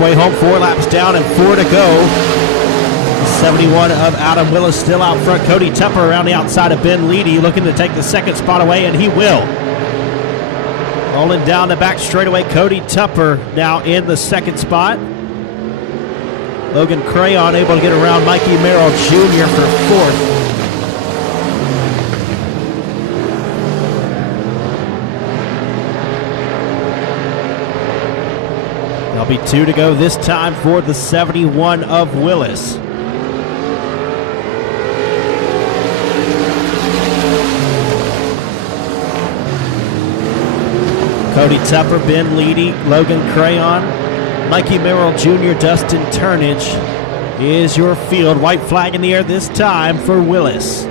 halfway home, 4 laps down and 4 to go. 71 of Adam Willis still out front. Cody Tupper around the outside of Ben Leedy looking to take the second spot away, and he will. Rolling down the back straightaway, Cody Tupper now in the second spot. Logan Crayon able to get around Mikey Merrill Jr. for fourth. There'll be 2 to go this time for the 71 of Willis. Cody Tupper, Ben Leedy, Logan Crayon, Mikey Merrill Jr., Dustin Turnage is your field. White flag in the air this time for Willis.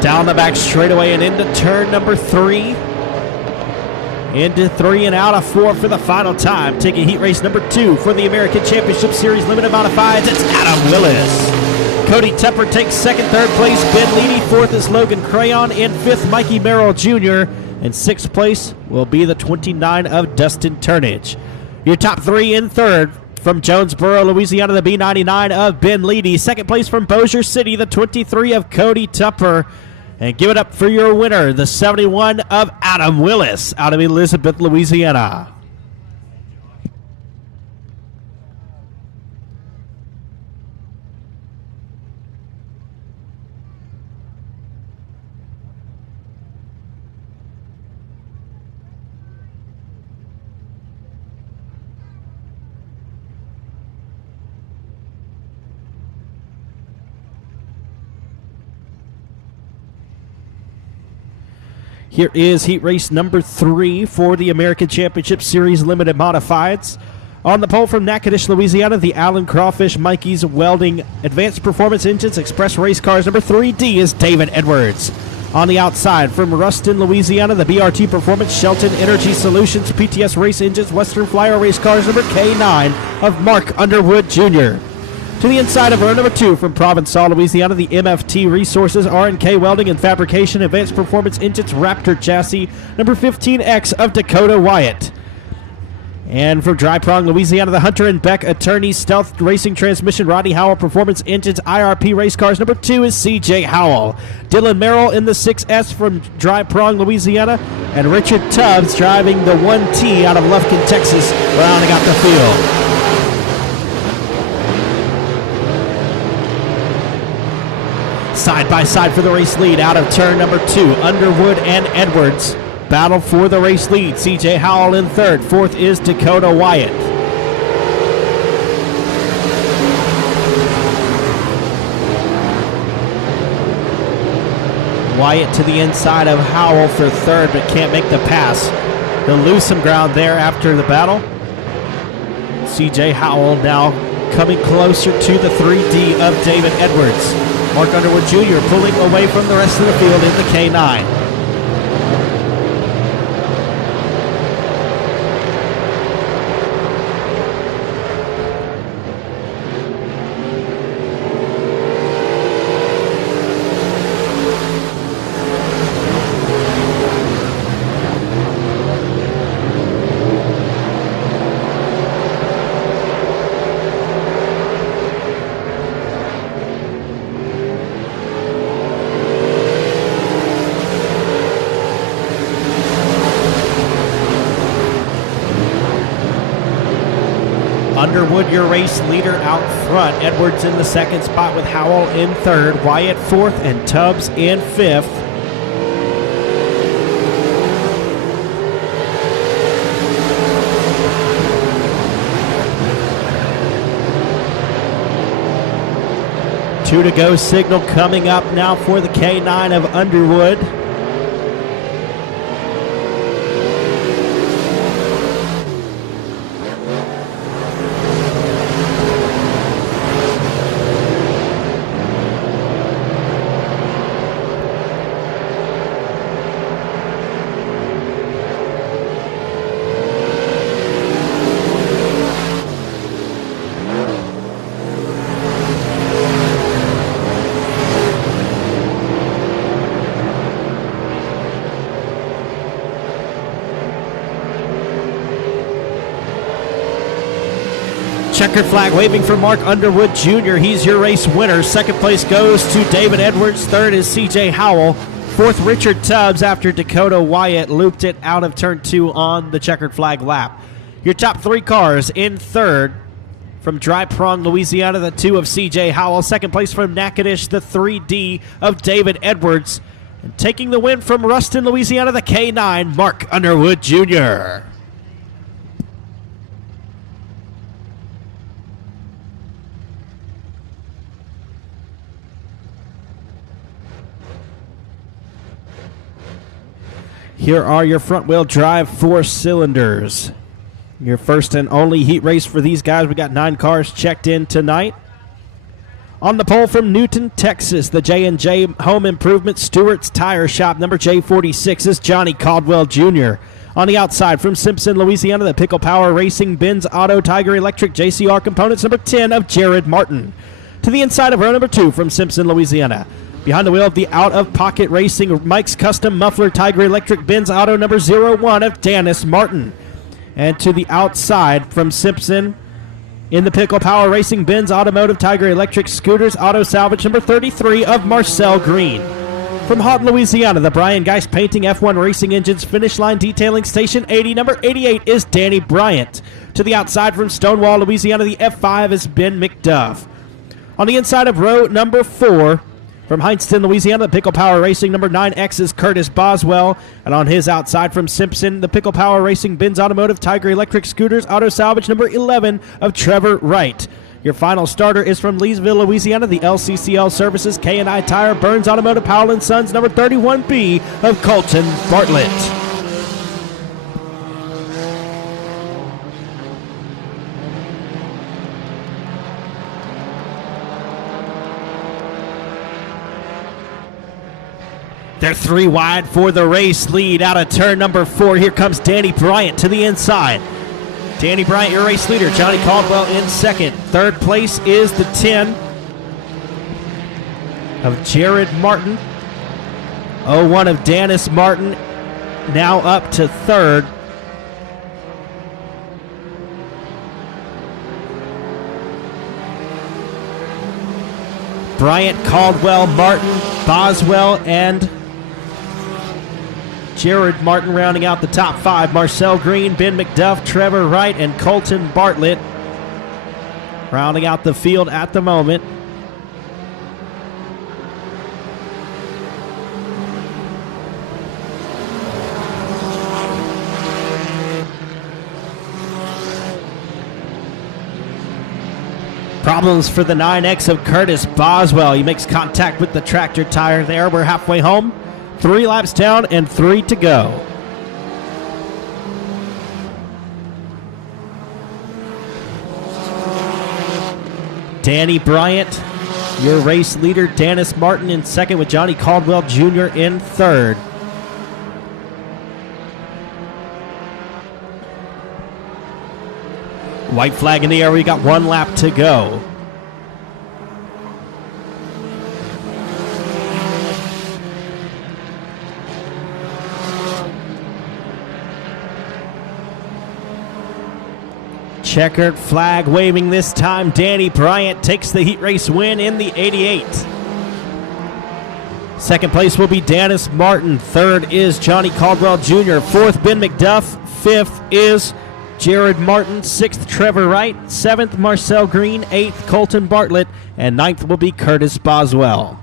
Down the back straightaway and into turn number 3. Into 3 and out of 4 for the final time. Taking heat race number 2 for the American Championship Series Limited Modifieds. It's Adam Willis. Cody Tupper takes second, third place. Ben Leedy, fourth is Logan Crayon. In fifth, Mikey Merrill Jr. And sixth place will be the 29 of Dustin Turnage. Your top 3 in third from Jonesboro, Louisiana, the B99 of Ben Leedy. Second place from Bossier City, the 23 of Cody Tupper. And give it up for your winner, the 71 of Adam Willis out of Elizabeth, Louisiana. Here is heat race number 3 for the American Championship Series Limited Modifieds. On the pole from Natchitoches, Louisiana, the Allen Crawfish Mikey's Welding Advanced Performance Engines Express Race Cars number 3D is David Edwards. On the outside from Ruston, Louisiana, the BRT Performance Shelton Energy Solutions PTS Race Engines Western Flyer Race Cars number K9 of Mark Underwood Jr. To the inside of row number 2 from Provençal, Louisiana, the MFT Resources R&K Welding and Fabrication Advanced Performance Engines Raptor Chassis number 15X of Dakota Wyatt. And from Dry Prong, Louisiana, the Hunter and Beck Attorney Stealth Racing Transmission Rodney Howell Performance Engines IRP Race Cars number 2 is CJ Howell. Dylan Merrill in the 6S from Dry Prong, Louisiana, and Richard Tubbs driving the 1T out of Lufkin, Texas, rounding out the field. Side by side for the race lead out of turn number 2. Underwood and Edwards battle for the race lead. CJ Howell in third. Fourth is Dakota Wyatt. Wyatt to the inside of Howell for third, but can't make the pass. He'll lose some ground there after the battle. CJ Howell now coming closer to the 3D of David Edwards. Mark Underwood Jr. pulling away from the rest of the field in the K9. Underwood, your race leader out front. Edwards in the second spot with Howell in third. Wyatt fourth and Tubbs in fifth. Two to go signal coming up now for the K9 of Underwood. Checkered flag waving for Mark Underwood Jr. He's your race winner. Second place goes to David Edwards. Third is C.J. Howell. Fourth, Richard Tubbs after Dakota Wyatt looped it out of turn 2 on the checkered flag lap. Your top 3 cars in third from Dry Prong, Louisiana, the 2 of C.J. Howell. Second place from Natchitoches, the 3D of David Edwards. And taking the win from Ruston, Louisiana, the K9, Mark Underwood Jr. Here are your front-wheel drive 4 cylinders. Your first and only heat race for these guys. We got 9 cars checked in tonight. On the pole from Newton, Texas, the J&J Home Improvement Stewart's Tire Shop, number J46 is Johnny Caldwell Jr. On the outside from Simpson, Louisiana, the Pickle Power Racing, Benz Auto, Tiger Electric, JCR Components, number 10 of Jared Martin. To the inside of row number 2 from Simpson, Louisiana. Behind the wheel of the Out of Pocket Racing, Mike's Custom Muffler, Tiger Electric, Benz Auto, number 01 of Dennis Martin. And to the outside from Simpson, in the Pickle Power Racing, Benz Automotive, Tiger Electric, Scooters, Auto Salvage, number 33 of Marcel Green. From Houghton, Louisiana, the Brian Geist Painting F1 Racing Engines Finish Line Detailing Station 80, number 88 is Danny Bryant. To the outside from Stonewall, Louisiana, the F5 is Ben McDuff. On the inside of row number 4, from Heinston, Louisiana, the Pickle Power Racing, number 9X is Curtis Boswell. And on his outside from Simpson, the Pickle Power Racing, Benz Automotive, Tiger Electric, Scooters, Auto Salvage, number 11 of Trevor Wright. Your final starter is from Leesville, Louisiana, the LCCL Services, K&I Tire, Burns Automotive, Powell & Sons, number 31B of Colton Bartlett. They're 3 wide for the race lead out of turn number 4. Here comes Danny Bryant to the inside. Danny Bryant, your race leader. Johnny Caldwell in second. Third place is the 10 of Jared Martin. 01 of Dennis Martin, now up to third. Bryant, Caldwell, Martin, Boswell, and Jared Martin rounding out the top 5. Marcel Green, Ben McDuff, Trevor Wright, and Colton Bartlett rounding out the field at the moment. Problems for the 9X of Curtis Boswell. He makes contact with the tractor tire there. We're halfway home. 3 laps down and 3 to go. Danny Bryant, your race leader. Dennis Martin in second with Johnny Caldwell Jr. in third. White flag in the air. We got 1 lap to go. Checkered flag waving this time. Danny Bryant takes the heat race win in the 88. Second place will be Dennis Martin. Third is Johnny Caldwell Jr. Fourth, Ben McDuff. Fifth is Jared Martin. Sixth, Trevor Wright. Seventh, Marcel Green. Eighth, Colton Bartlett. And ninth will be Curtis Boswell.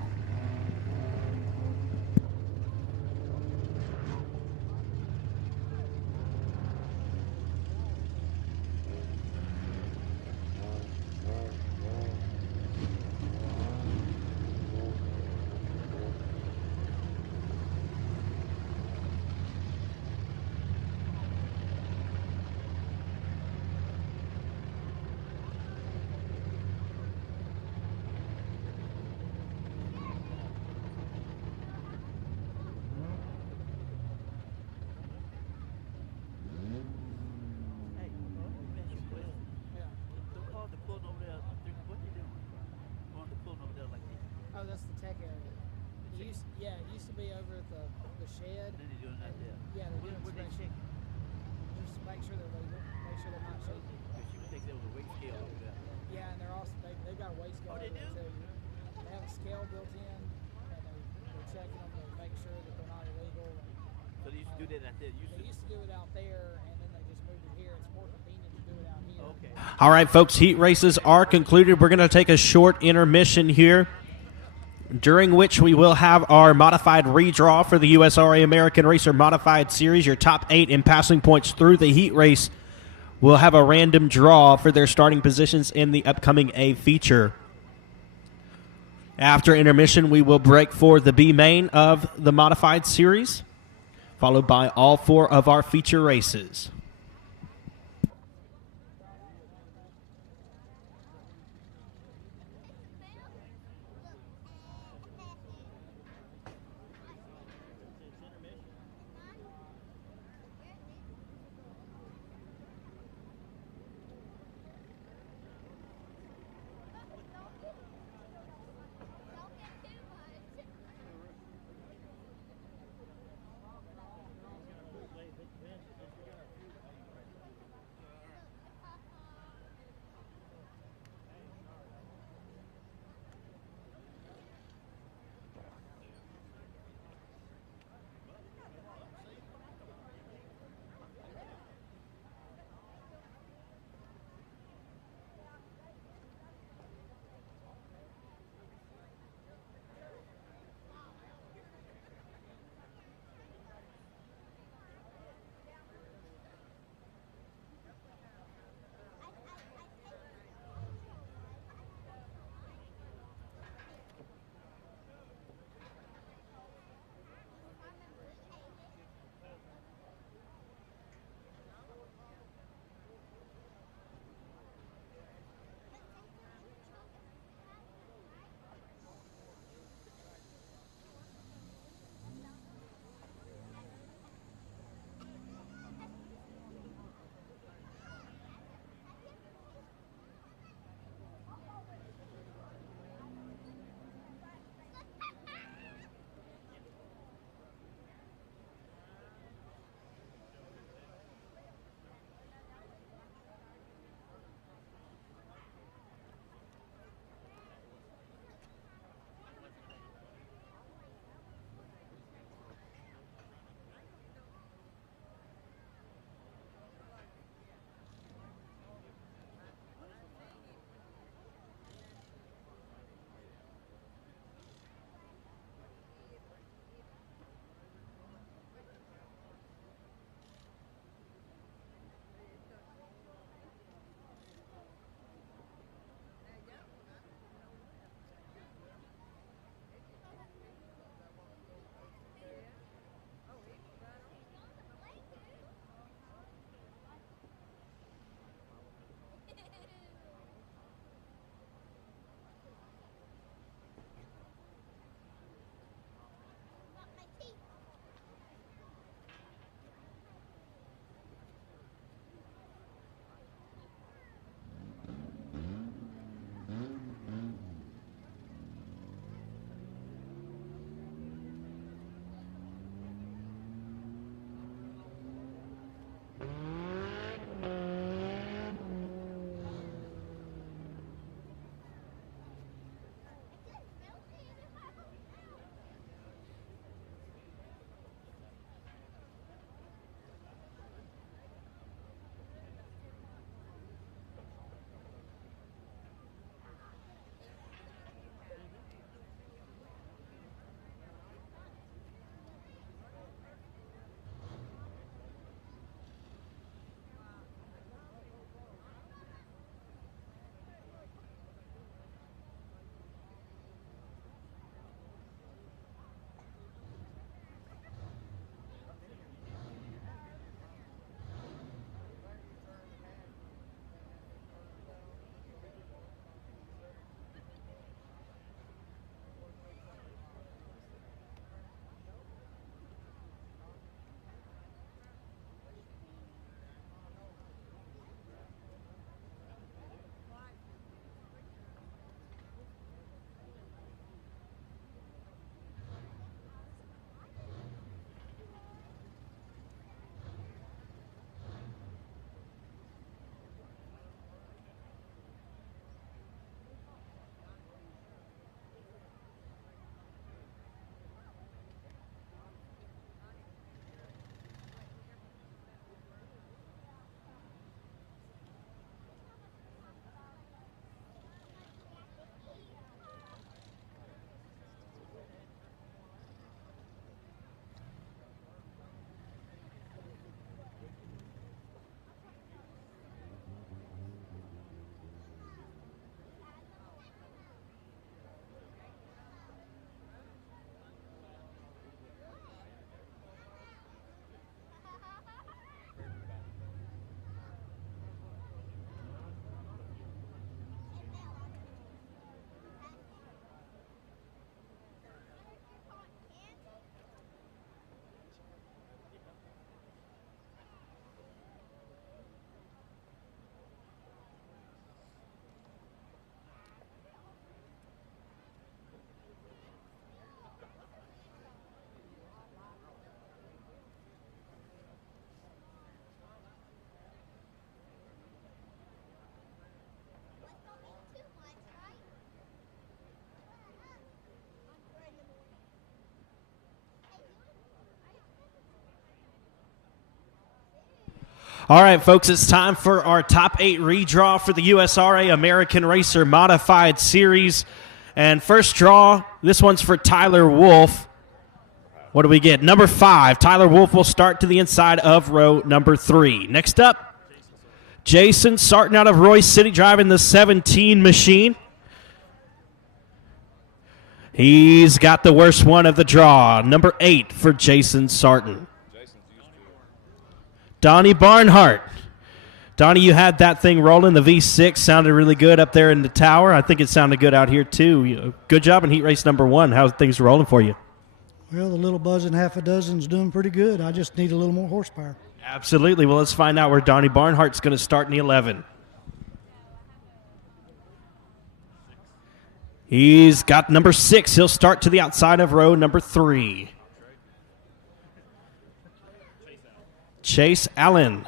They used to do it out there, and then they just moved it here. It's more convenient to do it out here. Okay. All right, folks, heat races are concluded. We're going to take a short intermission here, during which we will have our modified redraw for the USRA American Racer Modified Series. Your top 8 in passing points through the heat race will have a random draw for their starting positions in the upcoming A feature. After intermission, we will break for the B main of the Modified Series, followed by all 4 of our feature races. All right, folks, it's time for our top 8 redraw for the USRA American Racer Modified Series. And first draw, this one's for Tyler Wolf. What do we get? Number 5, Tyler Wolf will start to the inside of row number 3. Next up, Jason Sarton out of Royce City driving the 17 machine. He's got the worst one of the draw. Number 8 for Jason Sarton. Donnie Barnhart. Donnie, you had that thing rolling. The V6 sounded really good up there in the tower. I think it sounded good out here, too. Good job in heat race number 1. How's things rolling for you? Well, the little buzzing half a dozen's doing pretty good. I just need a little more horsepower. Absolutely. Well, let's find out where Donnie Barnhart's going to start in the 11. He's got number 6. He'll start to the outside of row number 3. Chase Allen.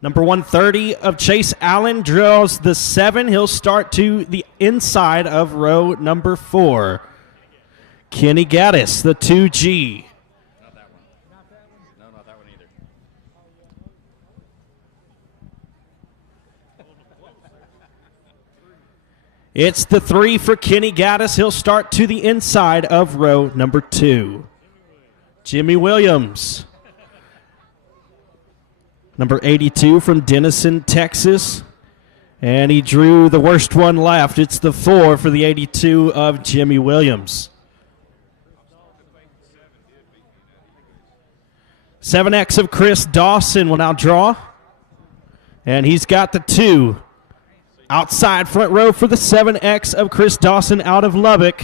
Number 130 of Chase Allen draws the 7. He'll start to the inside of row number 4. Kenny Gaddis, the 2G. Not that one. No, not that one either. It's the 3 for Kenny Gaddis. He'll start to the inside of row number 2. Jimmy Williams. Number 82 from Denison, Texas. And he drew the worst one left. It's the 4 for the 82 of Jimmy Williams. 7X of Chris Dawson will now draw. And he's got the 2. Outside front row for the 7X of Chris Dawson out of Lubbock.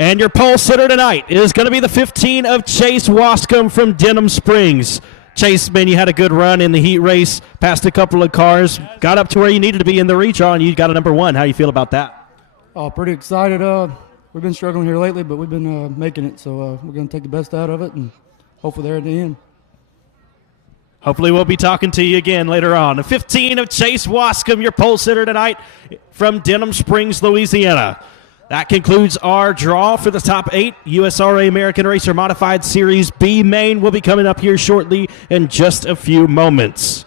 And your pole sitter tonight is going to be the 15 of Chase Wascom from Denham Springs. Chase, man, you had a good run in the heat race, passed a couple of cars, got up to where you needed to be in the redraw, and you got a number 1. How do you feel about that? Oh, pretty excited. We've been struggling here lately, but we've been making it, so we're going to take the best out of it and hopefully there at the end. Hopefully we'll be talking to you again later on. The 15 of Chase Wascom, your pole sitter tonight from Denham Springs, Louisiana. That concludes our draw for the top 8. USRA American Racer Modified Series B main will be coming up here shortly in just a few moments.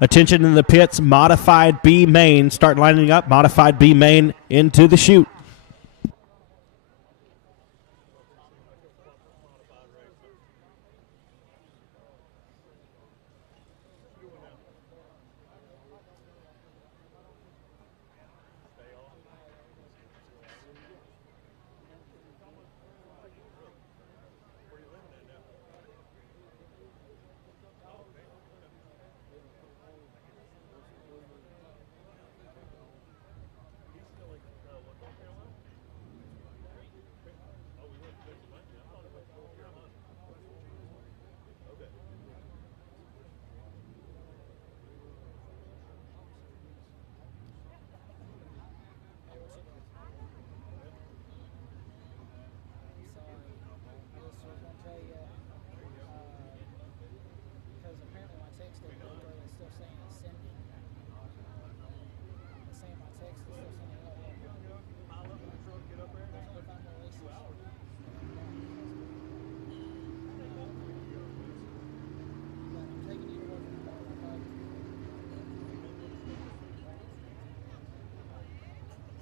Attention in the pits, modified B main. Start lining up, modified B main into the chute. Because apparently my text didn't go through. It's still saying it's sending. It's saying my text is still sending. There's only 5 more races. But I'm taking you to work tomorrow.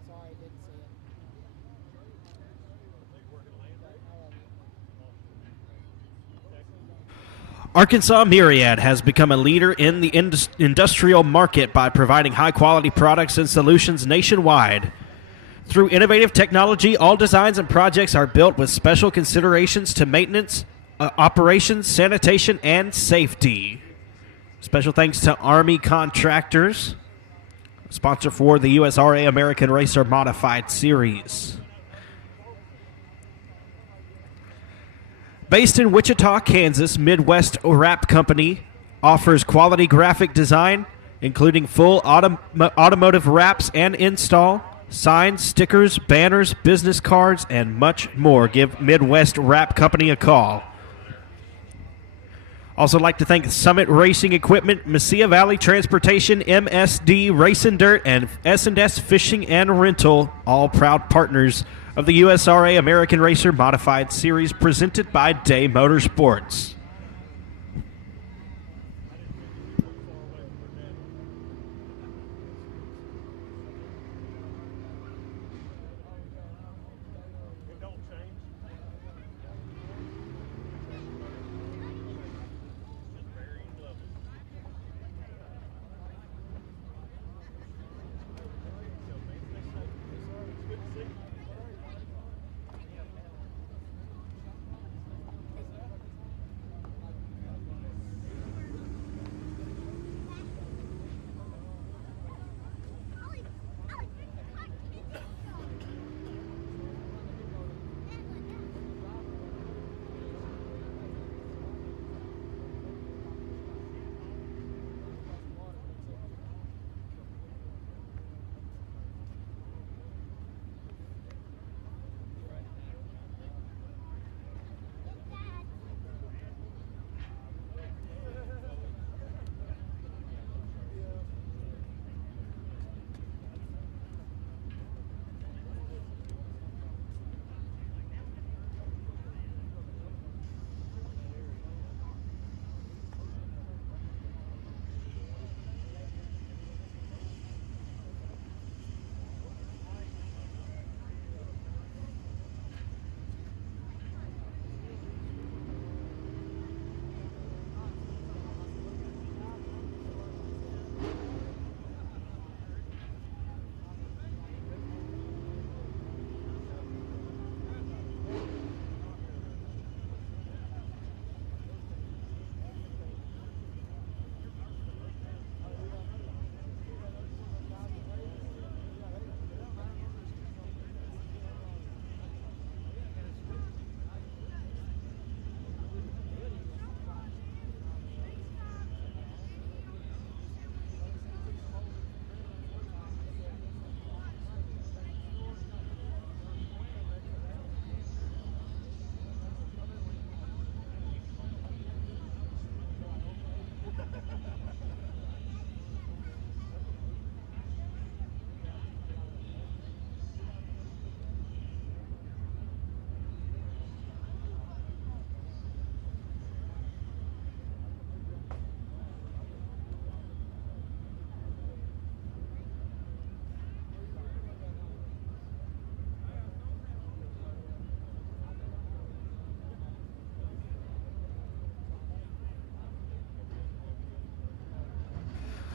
Sorry, didn't see it. But I love you. Arkansas Myriad has become a leader in the industrial market by providing high-quality products and solutions nationwide. Through innovative technology, all designs and projects are built with special considerations to maintenance, operations, sanitation, and safety. Special thanks to Army Contractors, sponsor for the USRA American Racer Modified Series. Based in Wichita, Kansas, Midwest Wrap Company offers quality graphic design, including full automotive wraps and install, signs, stickers, banners, business cards, and much more. Give Midwest Wrap Company a call. Also like to thank Summit Racing Equipment, Mesilla Valley Transportation, MSD Racing Dirt, and S&S Fishing and Rental, all proud partners of the USRA American Racer Modified Series presented by Day Motorsports.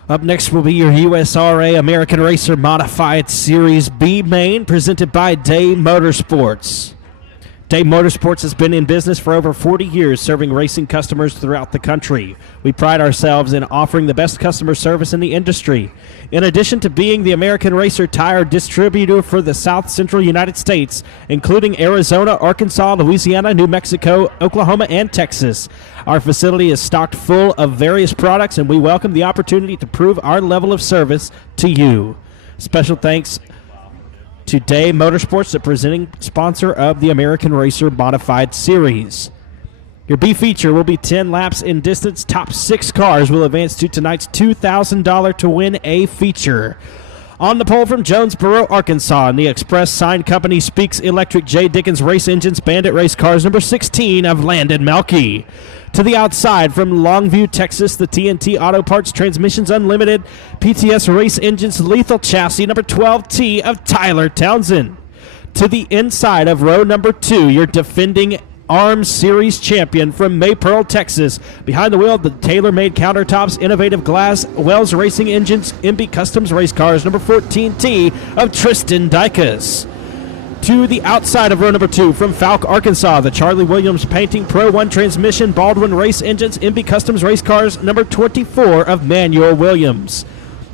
Up next will be your USRA American Racer Modified Series B main, presented by Day Motorsports. Day Motorsports has been in business for over 40 years, serving racing customers throughout the country. We pride ourselves in offering the best customer service in the industry. In addition to being the American Racer tire distributor for the South Central United States, including Arizona, Arkansas, Louisiana, New Mexico, Oklahoma, and Texas, our facility is stocked full of various products, and we welcome the opportunity to prove our level of service to you. Special thanks to Day Motorsports, the presenting sponsor of the American Racer Modified Series. Your B feature will be 10 laps in distance. Top 6 cars will advance to tonight's $2,000 to win A feature. On the pole from Jonesboro, Arkansas, and the Express Sign Company Speaks Electric J. Dickens Race Engines Bandit Race Cars number 16 of Landon Melke. To the outside from Longview, Texas, the TNT Auto Parts Transmissions Unlimited PTS Race Engines Lethal Chassis number 12T of Tyler Townsend. To the inside of row number 2, your defending Arms Series champion from Maypearl, Texas. Behind the wheel of the tailor-made countertops, innovative glass, Wells Racing Engines, MB Customs Race Cars number 14T of Tristan Dykus. To the outside of row number 2 from Falk, Arkansas, the Charlie Williams Painting Pro 1 Transmission Baldwin Race Engines MB Customs Race Cars number 24 of Manuel Williams.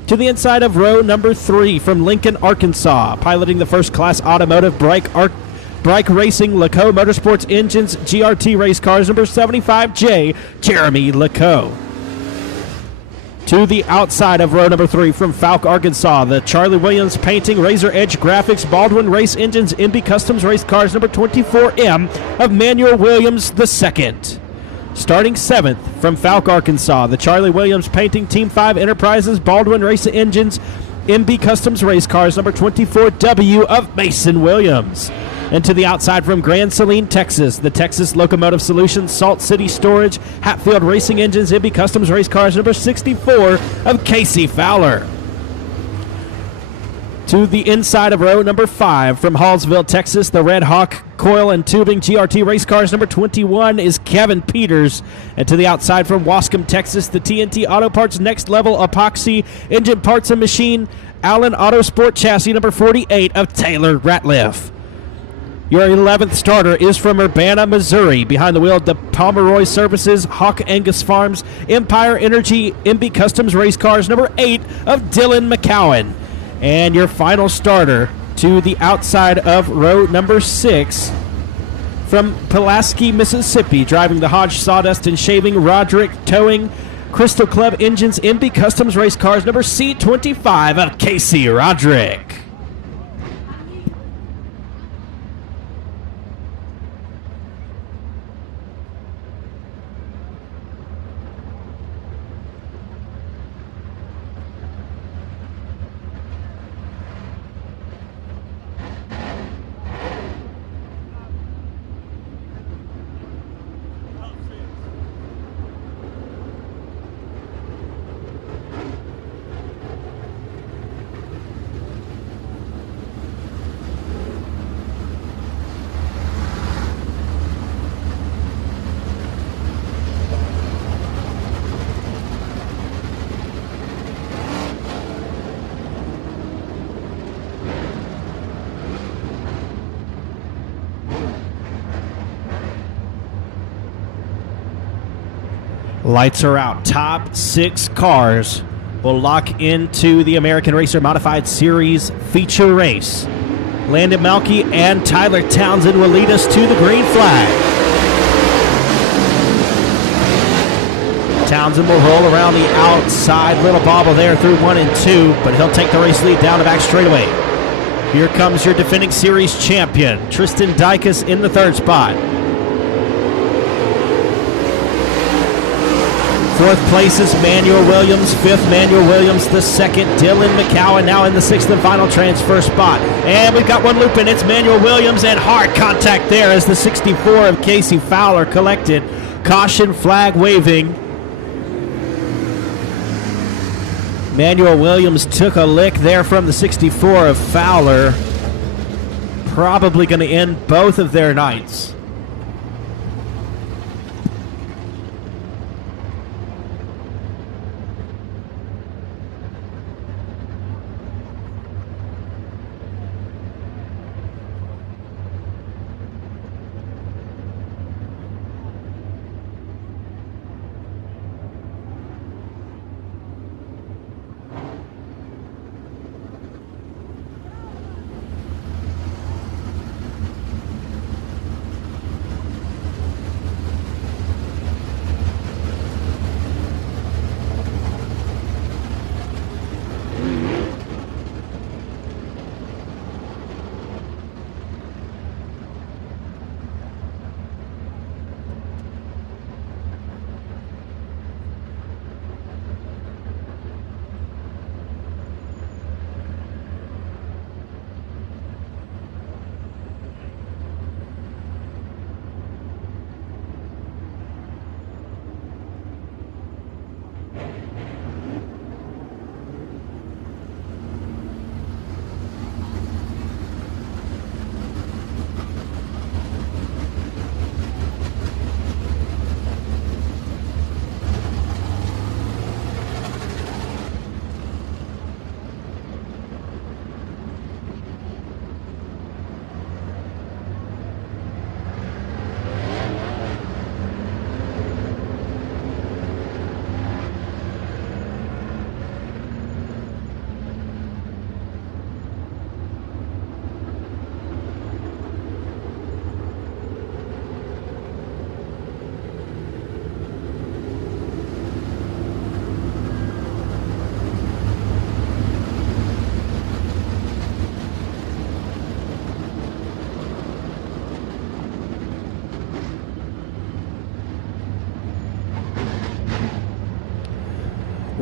To the inside of row number 3 from Lincoln, Arkansas, piloting the First Class Automotive Brake Racing Laco Motorsports Engines GRT Race Cars number 75J, Jeremy Laco. To the outside of row number 3 from Falk, Arkansas, the Charlie Williams Painting Razor Edge Graphics Baldwin Race Engines MB Customs Race Cars number 24M of Manuel Williams II. Starting 7th from Falk, Arkansas, the Charlie Williams Painting Team 5 Enterprises Baldwin Race Engines MB Customs Race Cars number 24W of Mason Williams. And to the outside from Grand Saline, Texas, the Texas Locomotive Solutions Salt City Storage Hatfield Racing Engines MB Customs Race Cars number 64 of Casey Fowler. To the inside of row number 5 from Hallsville, Texas, the Red Hawk Coil and Tubing GRT Race Cars number 21 is Kevin Peters. And to the outside from Wascom, Texas, the TNT Auto Parts Next Level Epoxy Engine Parts and Machine Allen Autosport Chassis number 48 of Taylor Ratliff. Your 11th starter is from Urbana, Missouri. Behind the wheel of the Pomeroy Services, Hawk Angus Farms, Empire Energy, MB Customs Race Cars, number 8 of Dylan McCowan. And your final starter to the outside of row number 6 from Pulaski, Mississippi, driving the Hodge Sawdust and Shaving Roderick Towing Crystal Club Engines, MB Customs Race Cars, number C25 of Casey Roderick. Lights are out. Top 6 cars will lock into the American Racer Modified Series feature race. Landon Melke and Tyler Townsend will lead us to the green flag. Townsend will roll around the outside, little bobble there through 1 and 2, but he'll take the race lead down the back straightaway. Here comes your defending series champion, Tristan Dykus, in the 3rd spot. 4th place is Manuel Williams. 5th, Manuel Williams. The 2nd, Dylan McCowan, now in the 6th and final transfer spot. And we've got one loop in. It's Manuel Williams, and hard contact there as the 64 of Casey Fowler collected. Caution flag waving. Manuel Williams took a lick there from the 64 of Fowler. Probably going to end both of their nights.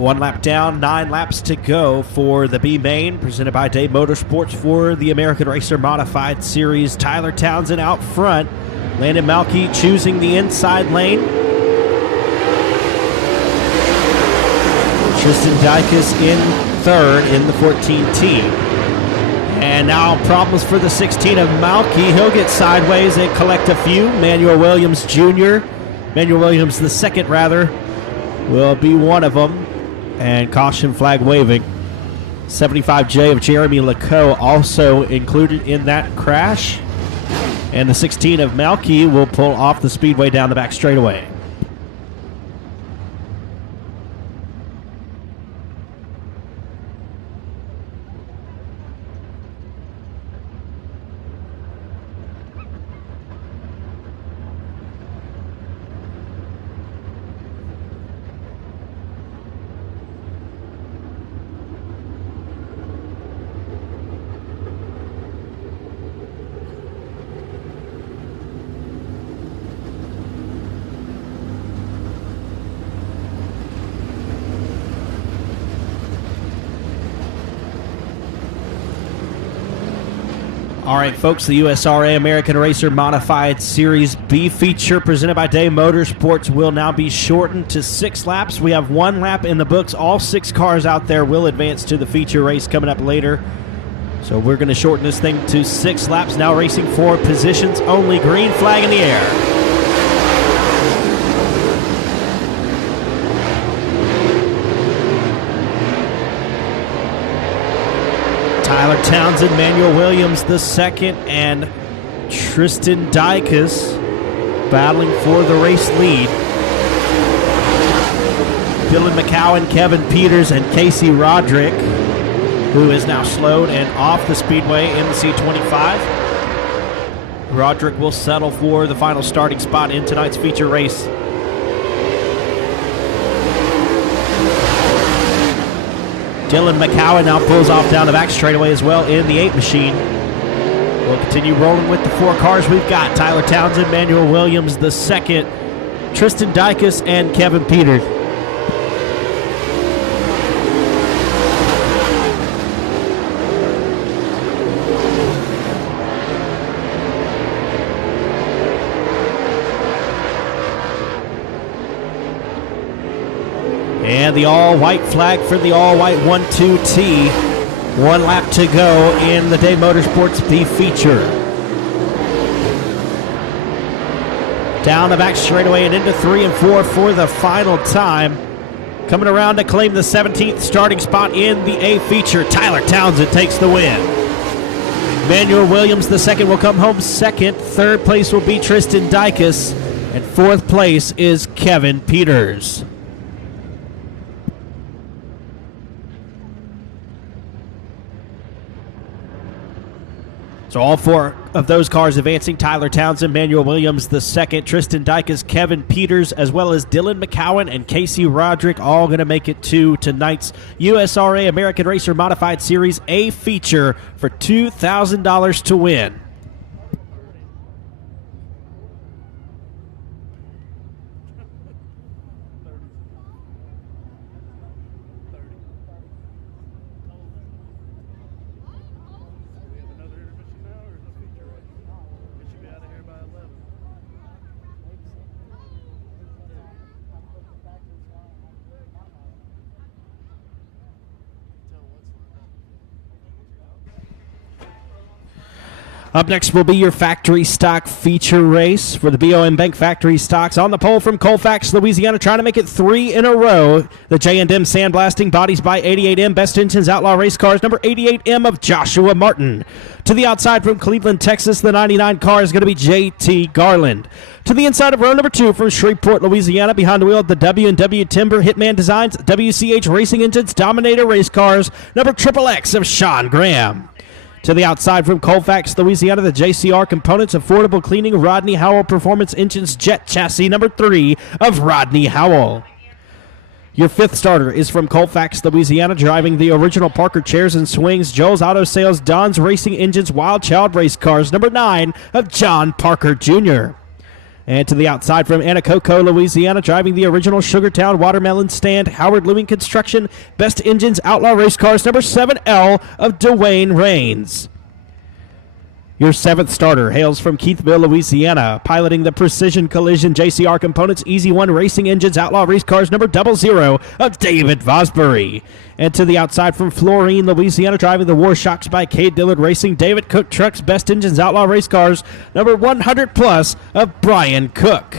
1 lap down, 9 laps to go for the B main, presented by Dave Motorsports for the American Racer Modified Series. Tyler Townsend out front. Landon Malky choosing the inside lane. Tristan Dykus in third in the 14T. And now problems for the 16 of Malky. He'll get sideways and collect a few. Manuel Williams Jr., Manuel Williams the second rather, will be one of them. And caution flag waving. 75J of Jeremy Lecoux also included in that crash. And the 16 of Malky will pull off the speedway down the back straightaway. All right, folks, the USRA American Racer Modified Series B feature presented by Dave Motorsports will now be shortened to 6 laps. We have 1 lap in the books. All 6 cars out there will advance to the feature race coming up later. So we're going to shorten this thing to 6 laps. Now racing for positions only. Green flag in the air. Tyler Townsend, Manuel Williams the second, and Tristan Dykus battling for the race lead. Dylan McCowan, Kevin Peters, and Casey Roderick, who is now slowed and off the speedway in the C25. Roderick will settle for the final starting spot in tonight's feature race. Dylan McCowan now pulls off down the back straightaway as well in the 8 machine. We'll continue rolling with the 4 cars we've got. Tyler Townsend, Manuel Williams the second, Tristan Dykus, and Kevin Peters. And the all-white flag for the all-white 1-2T. 1 lap to go in the Dave Motorsports B feature. Down the back straightaway and into 3 and 4 for the final time. Coming around to claim the 17th starting spot in the A feature. Tyler Townsend takes the win. Manuel Williams the second will come home second. Third place will be Tristan Dykus. And fourth place is Kevin Peters. So all 4 of those cars advancing. Tyler Townsend, Manuel Williams the second, Tristan Dykus, Kevin Peters, as well as Dylan McCowan and Casey Roderick, all going to make it to tonight's USRA American Racer Modified Series A feature for $2,000 to win. Up next will be your factory stock feature race for the BOM Bank factory stocks. On the pole from Colfax, Louisiana, trying to make it 3 in a row. The J&M Sandblasting, bodies by 88M, Best Engines Outlaw Race Cars, number 88M of Joshua Martin. To the outside from Cleveland, Texas, the 99 car is going to be JT Garland. To the inside of row number 2 from Shreveport, Louisiana, behind the wheel of the W&W Timber, Hitman Designs, WCH Racing Engines, Dominator Race Cars, number XXX of Sean Graham. To the outside from Colfax, Louisiana, the JCR Components, Affordable Cleaning, Rodney Howell Performance Engines, Jet Chassis, number 3 of Rodney Howell. Your 5th starter is from Colfax, Louisiana, driving the original Parker Chairs and Swings, Joel's Auto Sales, Don's Racing Engines, Wild Child Race Cars, number 9 of John Parker Jr. And to the outside from Anacoco, Louisiana, driving the original Sugartown Watermelon Stand, Howard Lewing Construction, Best Engines, Outlaw Race Cars, number 7L of Dwayne Rains. Your 7th starter hails from Keithville, Louisiana, piloting the Precision Collision JCR Components Easy One Racing Engines, Outlaw Race Cars, number 00 of David Vosbury. And to the outside from Florine, Louisiana, driving the War Shocks by Cade Dillard Racing, David Cook Trucks, Best Engines, Outlaw Race Cars, number 100 plus of Brian Cook.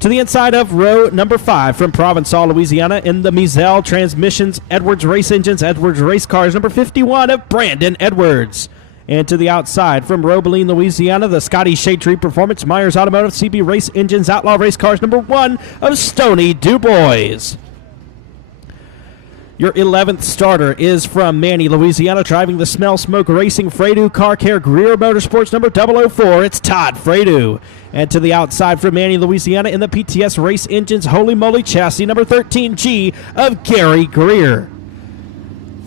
To the inside of row number 5 from Provençal, Louisiana, in the Mizell Transmissions, Edwards Race Engines, Edwards Race Cars, number 51 of Brandon Edwards. And to the outside from Robeline, Louisiana, the Scotty Shade Tree Performance, Myers Automotive, CB Race Engines, Outlaw Race Cars, number 1 of Stony DuBois. Your 11th starter is from Manny, Louisiana, driving the Smell Smoke Racing Fredo Car Care Greer Motorsports, number 004. It's Todd Fredo. And to the outside from Manny, Louisiana, in the PTS Race Engines Holy Moly Chassis, number 13G of Gary Greer.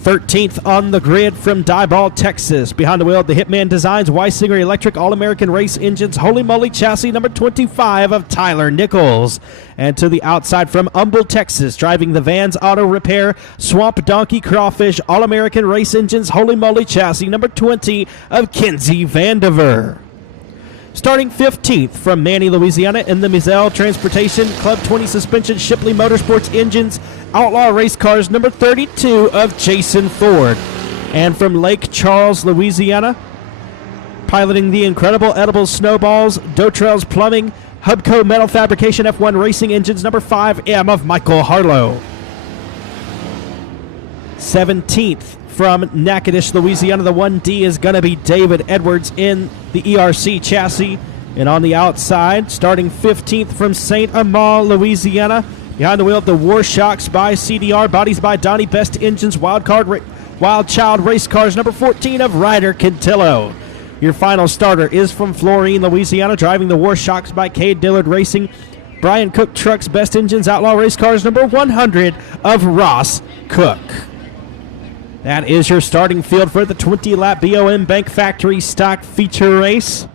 13th on the grid from Diboll, Texas. Behind the wheel of the Hitman Designs Weisinger Electric All-American Race Engines Holy Moly Chassis, number 25 of Tyler Nichols. And to the outside from Humble, Texas, driving the Vans Auto Repair Swamp Donkey Crawfish All-American Race Engines Holy Moly Chassis, number 20 of Kenzie Vandiver. Starting 15th from Manny, Louisiana, in the Mizell Transportation Club 20 Suspension Shipley Motorsports Engines Outlaw Race Cars, number 32 of Jason Ford. And from Lake Charles, Louisiana, piloting the incredible Edible Snowballs, Dotrell's Plumbing, Hubco Metal Fabrication F1 Racing Engines, number 5M of Michael Harlow. 17th from Natchitoches, Louisiana, the 1D is going to be David Edwards in the ERC chassis. And on the outside, starting 15th from St. Amal, Louisiana, behind the wheel of the War Shocks by CDR, Bodies by Donnie, Best Engines, Wild Child Race Cars, number 14 of Ryder Cantillo. Your final starter is from Florine, Louisiana, driving the War Shocks by Cade Dillard Racing, Brian Cook Trucks, Best Engines, Outlaw Race Cars, number 100 of Ross Cook. That is your starting field for the 20-lap BOM Bank Factory Stock Feature Race.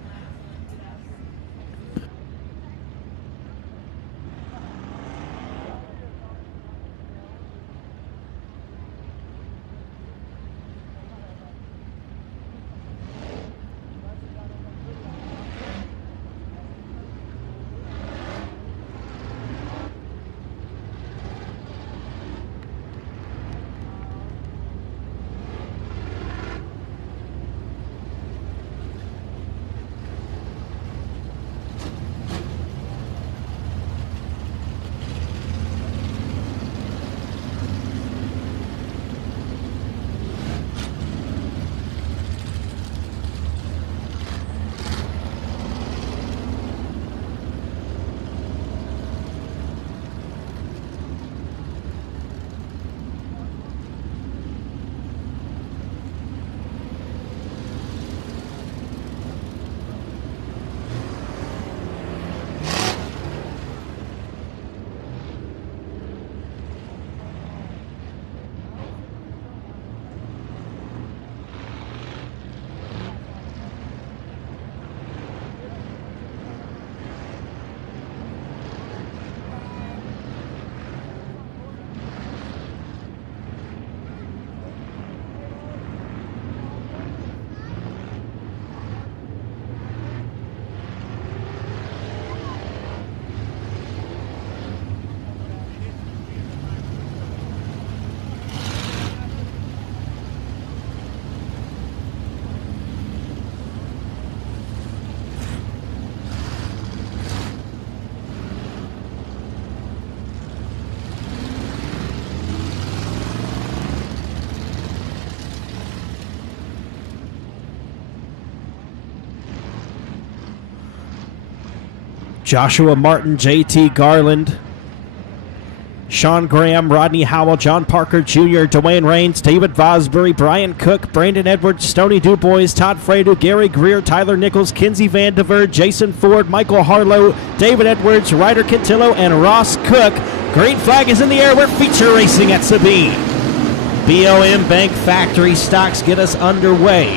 Joshua Martin, JT Garland, Sean Graham, Rodney Howell, John Parker Jr., Dwayne Rains, David Vosbury, Brian Cook, Brandon Edwards, Stony DuBois, Todd Fredo, Gary Greer, Tyler Nichols, Kenzie Vandiver, Jason Ford, Michael Harlow, David Edwards, Ryder Cantillo, and Ross Cook. Green flag is in the air. We're feature racing at Sabine. BOM Bank Factory stocks get us underway.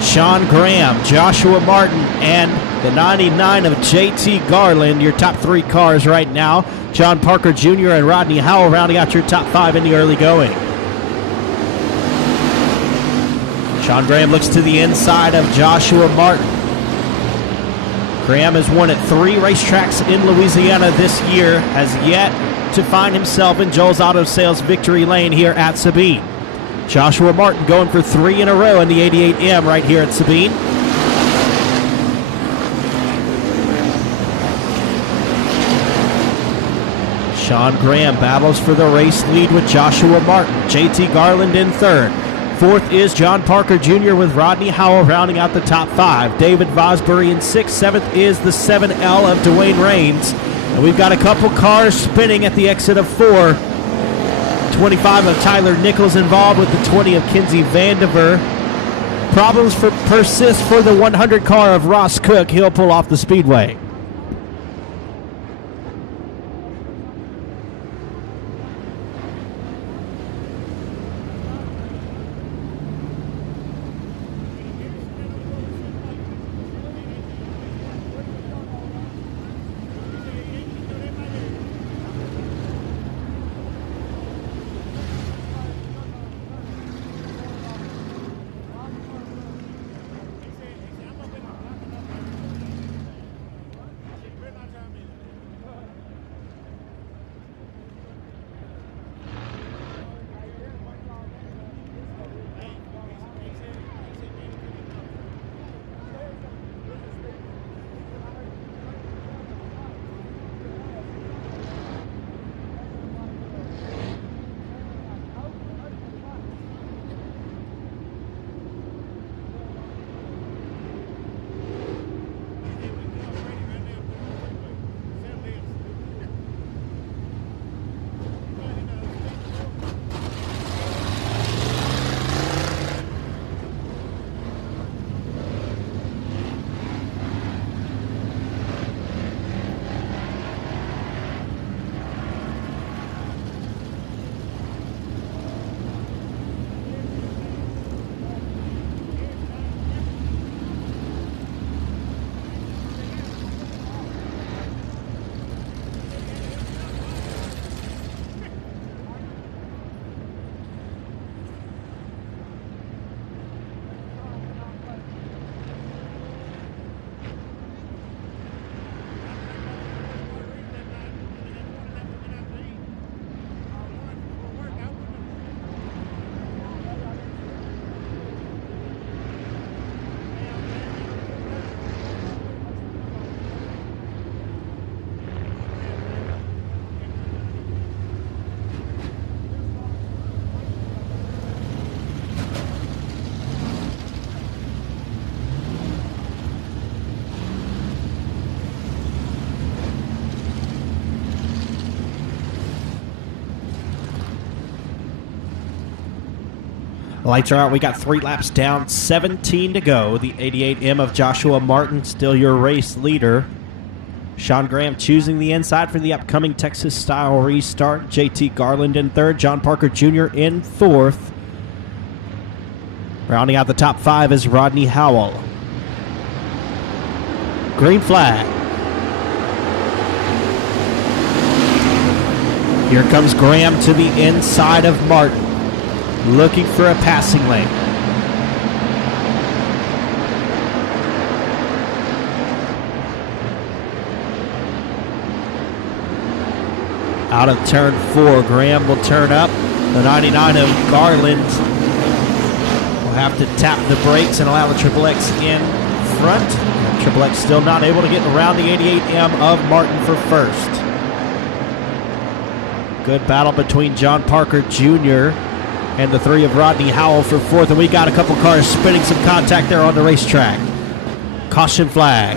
Sean Graham, Joshua Martin, and The 99 of JT Garland, your top 3 cars right now. John Parker Jr. and Rodney Howell rounding out your top 5 in the early going. Sean Graham looks to the inside of Joshua Martin. Graham has won at 3 racetracks in Louisiana this year, has yet to find himself in Joel's Auto Sales victory lane here at Sabine. Joshua Martin going for 3 in a row in the 88M right here at Sabine. Sean Graham battles for the race lead with Joshua Martin. JT Garland in 3rd. 4th is John Parker Jr. with Rodney Howell rounding out the top 5. David Vosbury in 6th. 7th is the 7L of Dwayne Raines. And we've got a couple cars spinning at the exit of 4. 25 of Tyler Nichols involved with the 20 of Kinsey Vandiver. Problems persist for the 100 car of Ross Cook. He'll pull off the Speedway. Lights are out. We got 3 laps down, 17 to go. The 88M of Joshua Martin, still your race leader. Sean Graham choosing the inside for the upcoming Texas-style restart. JT Garland in 3rd. John Parker Jr. in 4th. Rounding out the top 5 is Rodney Howell. Green flag. Here comes Graham to the inside of Martin, looking for a passing lane. Out of turn 4, Graham will turn up. The 99 of Garland will have to tap the brakes and allow the Triple X in front. Triple X still not able to get around the 88M of Martin for first. Good battle between John Parker Jr. and the 3 of Rodney Howell for 4th. And we got a couple cars spinning some contact there on the racetrack. Caution flag.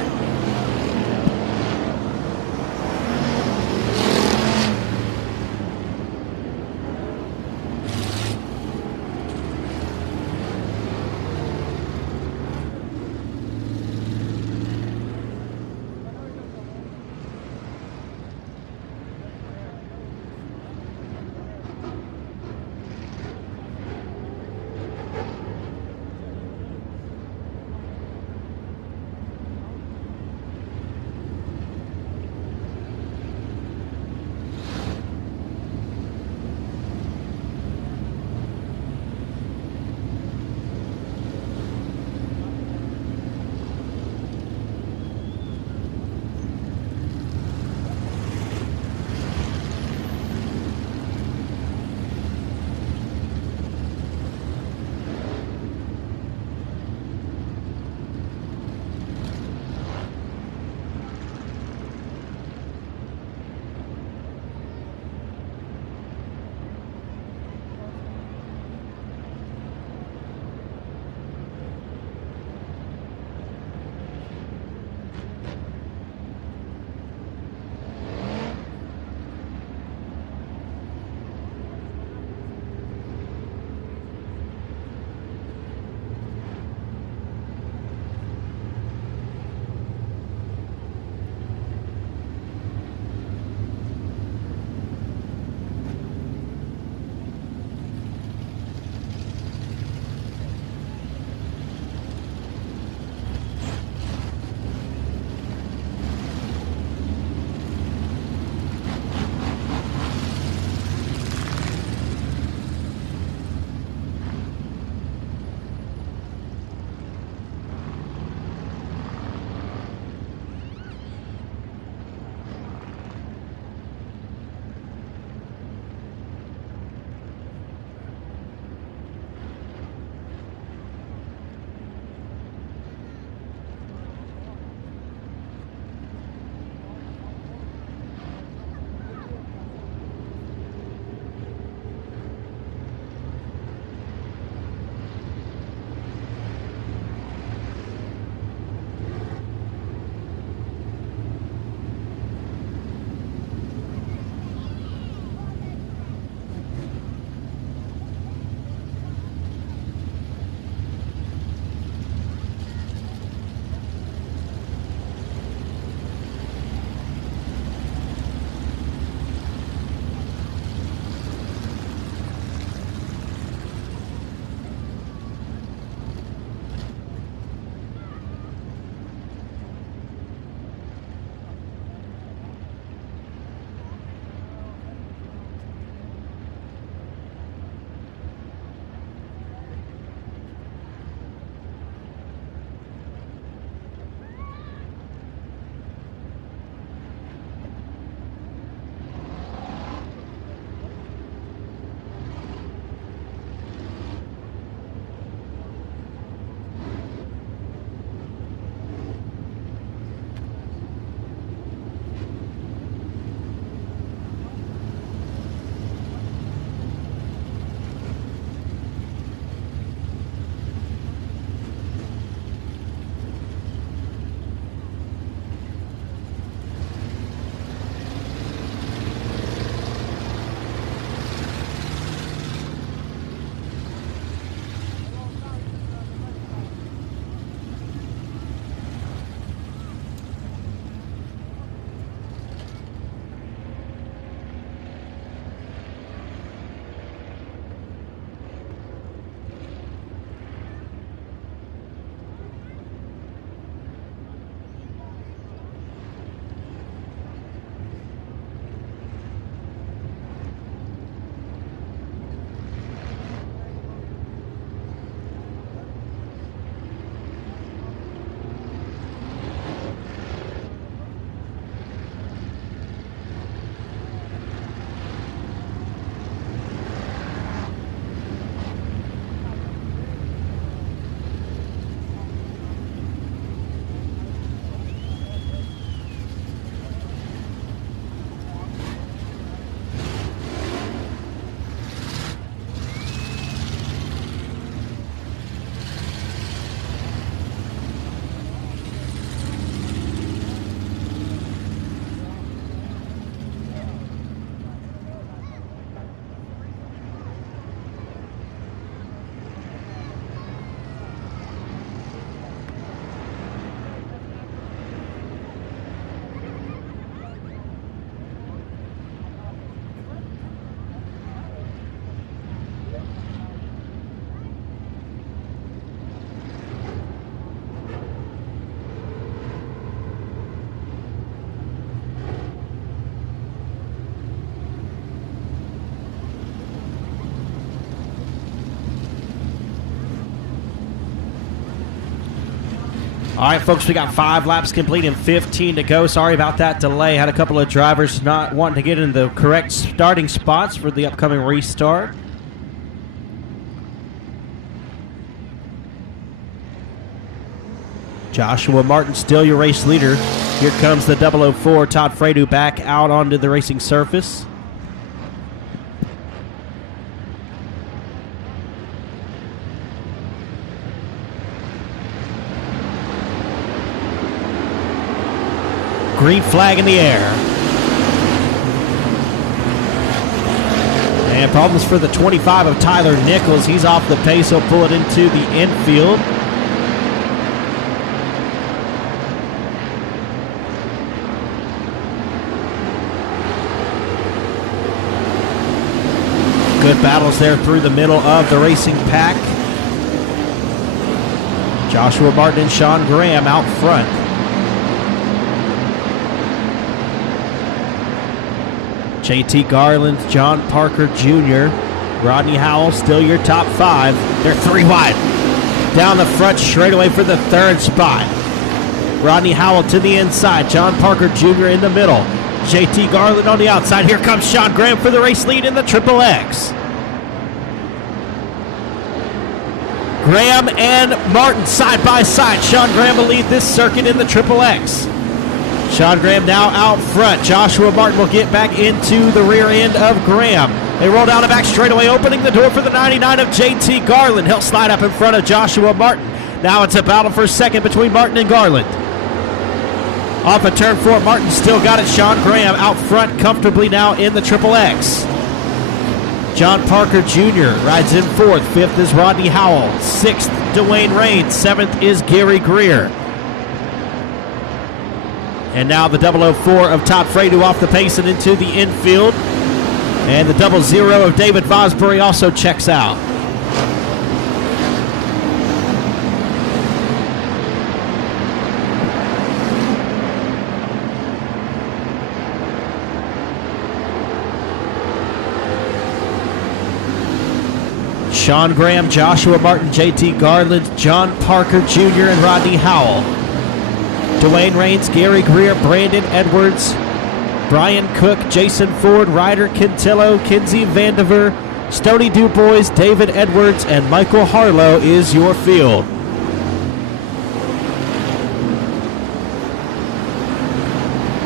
All right, folks, we got 5 laps complete and 15 to go. Sorry about that delay. Had a couple of drivers not wanting to get in the correct starting spots for the upcoming restart. Joshua Martin still your race leader. Here comes the 004, Todd Fredu, back out onto the racing surface. Green flag in the air. And problems for the 25 of Tyler Nichols. He's off the pace. He'll pull it into the infield. Good battles there through the middle of the racing pack. Joshua Martin and Sean Graham out front. JT Garland, John Parker Jr., Rodney Howell, still your top 5. They're 3 wide. Down the front straightaway for the 3rd spot. Rodney Howell to the inside. John Parker Jr. in the middle. JT Garland on the outside. Here comes Sean Graham for the race lead in the Triple X. Graham and Martin side by side. Sean Graham will lead this circuit in the Triple X. Sean Graham now out front. Joshua Martin will get back into the rear end of Graham. They roll down the back straightaway, opening the door for the 99 of JT Garland. He'll slide up in front of Joshua Martin. Now it's a battle for second between Martin and Garland. Off of turn 4, Martin still got it. Sean Graham out front comfortably now in the Triple X. John Parker Jr. rides in 4th. 5th is Rodney Howell. 6th, Dwayne Raines. 7th is Gary Greer. And now the 004 of Todd Fredu off the pace and into the infield. And the 00 of David Vosbury also checks out. Sean Graham, Joshua Martin, JT Garland, John Parker Jr., and Rodney Howell. Dwayne Raines, Gary Greer, Brandon Edwards, Brian Cook, Jason Ford, Ryder Quintillo, Kinsey Vandiver, Stoney DuBois, David Edwards, and Michael Harlow is your field.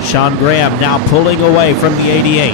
Sean Graham now pulling away from the 88.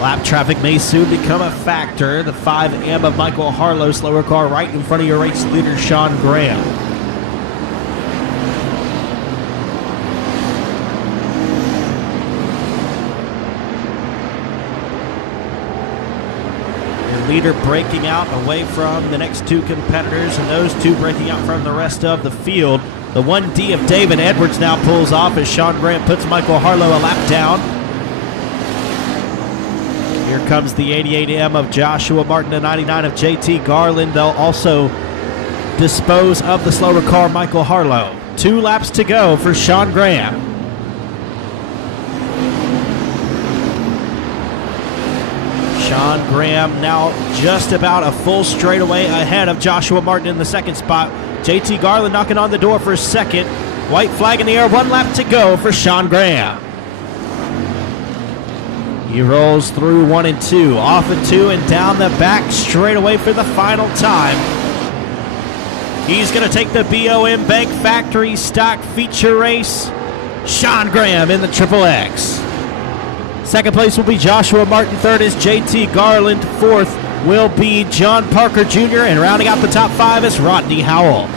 Lap traffic may soon become a factor. The 5M of Michael Harlow, slower car right in front of your race leader, Sean Graham. Your leader breaking out away from the next 2 competitors, and those 2 breaking out from the rest of the field. The 1D of David Edwards now pulls off as Sean Graham puts Michael Harlow a lap down. Here comes the 88M of Joshua Martin, the 99 of JT Garland. They'll also dispose of the slower car, Michael Harlow. 2 laps to go for Sean Graham. Sean Graham now just about a full straightaway ahead of Joshua Martin in the 2nd spot. JT Garland knocking on the door for 2nd. White flag in the air, 1 lap to go for Sean Graham. He rolls through 1 and 2, off of 2 and down the back straightaway for the final time. He's going to take the BOM Bank Factory Stock Feature Race. Sean Graham in the Triple X. 2nd place will be Joshua Martin. 3rd is JT Garland. 4th will be John Parker Jr. And rounding out the top 5 is Rodney Howell.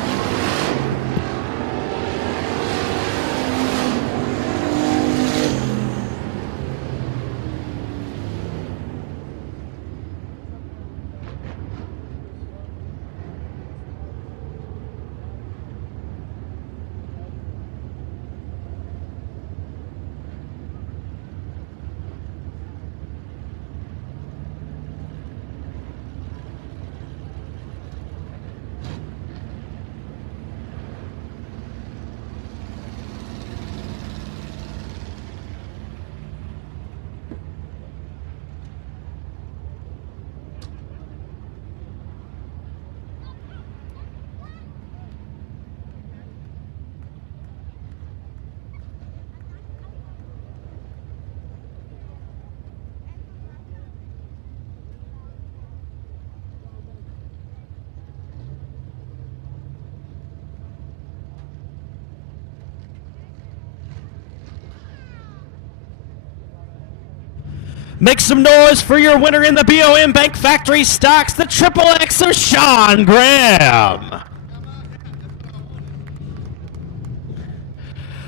Make some noise for your winner in the BOM Bank Factory Stocks, the Triple X of Sean Graham.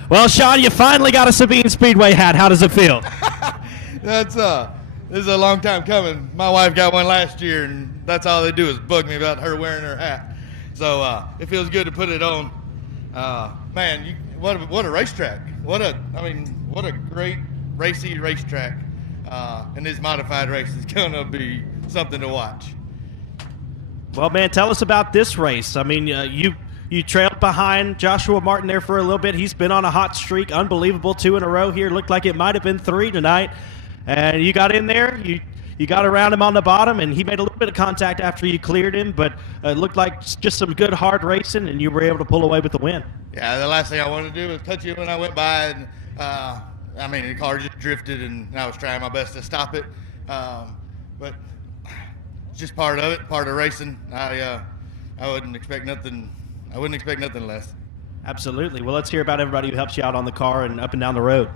Well, Sean, you finally got a Sabine Speedway hat. How does it feel? This is a long time coming. My wife got one last year, and that's all they do is bug me about her wearing her hat. So it feels good to put it on. Man, what a racetrack! What a great racy racetrack. And this modified race is gonna be something to watch. Well, man, tell us about this race. I mean, you trailed behind Joshua Martin there for a little bit. He's been on a hot streak, unbelievable 2 in a row here. Looked like it might have been 3 tonight. And you got in there, you got around him on the bottom, and he made a little bit of contact after you cleared him, but it looked like just some good hard racing, and you were able to pull away with the win. Yeah, the last thing I wanted to do was touch him when I went by, and the car just drifted, and I was trying my best to stop it. But it's just part of it, part of racing. I wouldn't expect nothing. I wouldn't expect nothing less. Absolutely. Well, let's hear about everybody who helps you out on the car and up and down the road.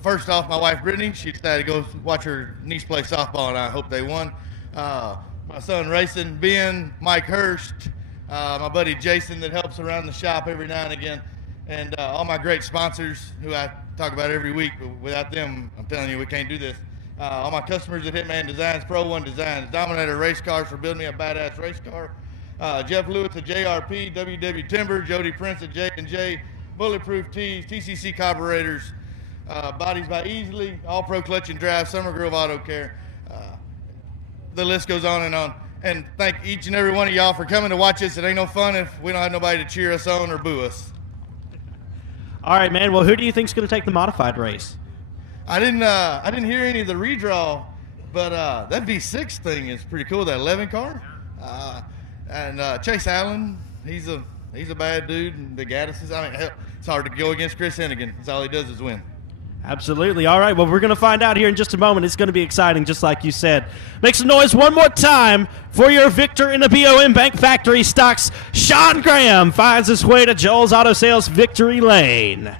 First off, my wife Brittany, she decided to go watch her niece play softball, and I hope they won. My son racing, Ben, Mike Hurst, my buddy Jason that helps around the shop every now and again, and all my great sponsors who I talk about every week. But without them, I'm telling you, we can't do this. All my customers at Hitman Designs, Pro One Designs, Dominator Race Cars for building me a badass race car. Jeff Lewis at JRP, WW Timber, Jody Prince at J&J, Bulletproof Tees, TCC Carburetors, Bodies by Easily, All Pro Clutch and Drive, Summer Grove Auto Care. The list goes on and on. And thank each and every one of y'all for coming to watch us. It ain't no fun if we don't have nobody to cheer us on or boo us. All right, man. Well, who do you think's going to take the modified race? I didn't hear any of the redraw, but that V6 thing is pretty cool. That 11 car. And Chase Allen, he's a bad dude. And the Gaddis's, hell, it's hard to go against Chris Hennigan. That's all he does is win. Absolutely. All right, well, we're going to find out here in just a moment. It's going to be exciting, just like you said. Make some noise one more time for your victor in the BOM Bank Factory Stocks. Sean Graham finds his way to Joel's Auto Sales Victory Lane.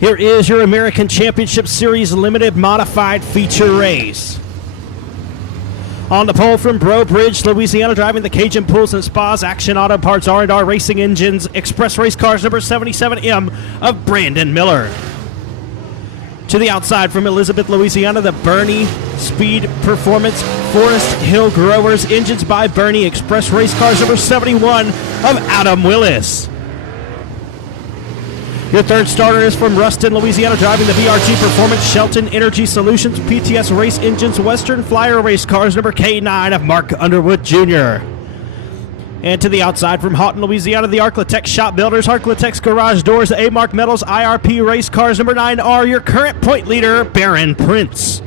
Here is your American Championship Series Limited Modified Feature Race. On the pole from Breaux Bridge, Louisiana, driving the Cajun Pools and Spas, Action Auto Parts, R&R Racing Engines, Express Race Cars number 77M of Brandon Miller. To the outside from Elizabeth, Louisiana, the Bernie Speed Performance Forest Hill Growers, Engines by Bernie, Express Race Cars number 71 of Adam Willis. Your third starter is from Ruston, Louisiana, driving the BRG Performance Shelton Energy Solutions PTS Race Engines Western Flyer Race Cars number K9 of Mark Underwood Jr. And to the outside from Houghton, Louisiana, the Arclatex Shop Builders, Arclatex Garage Doors, A-Mark Metals, IRP Race Cars number 9R, your current point leader, Baron Prince.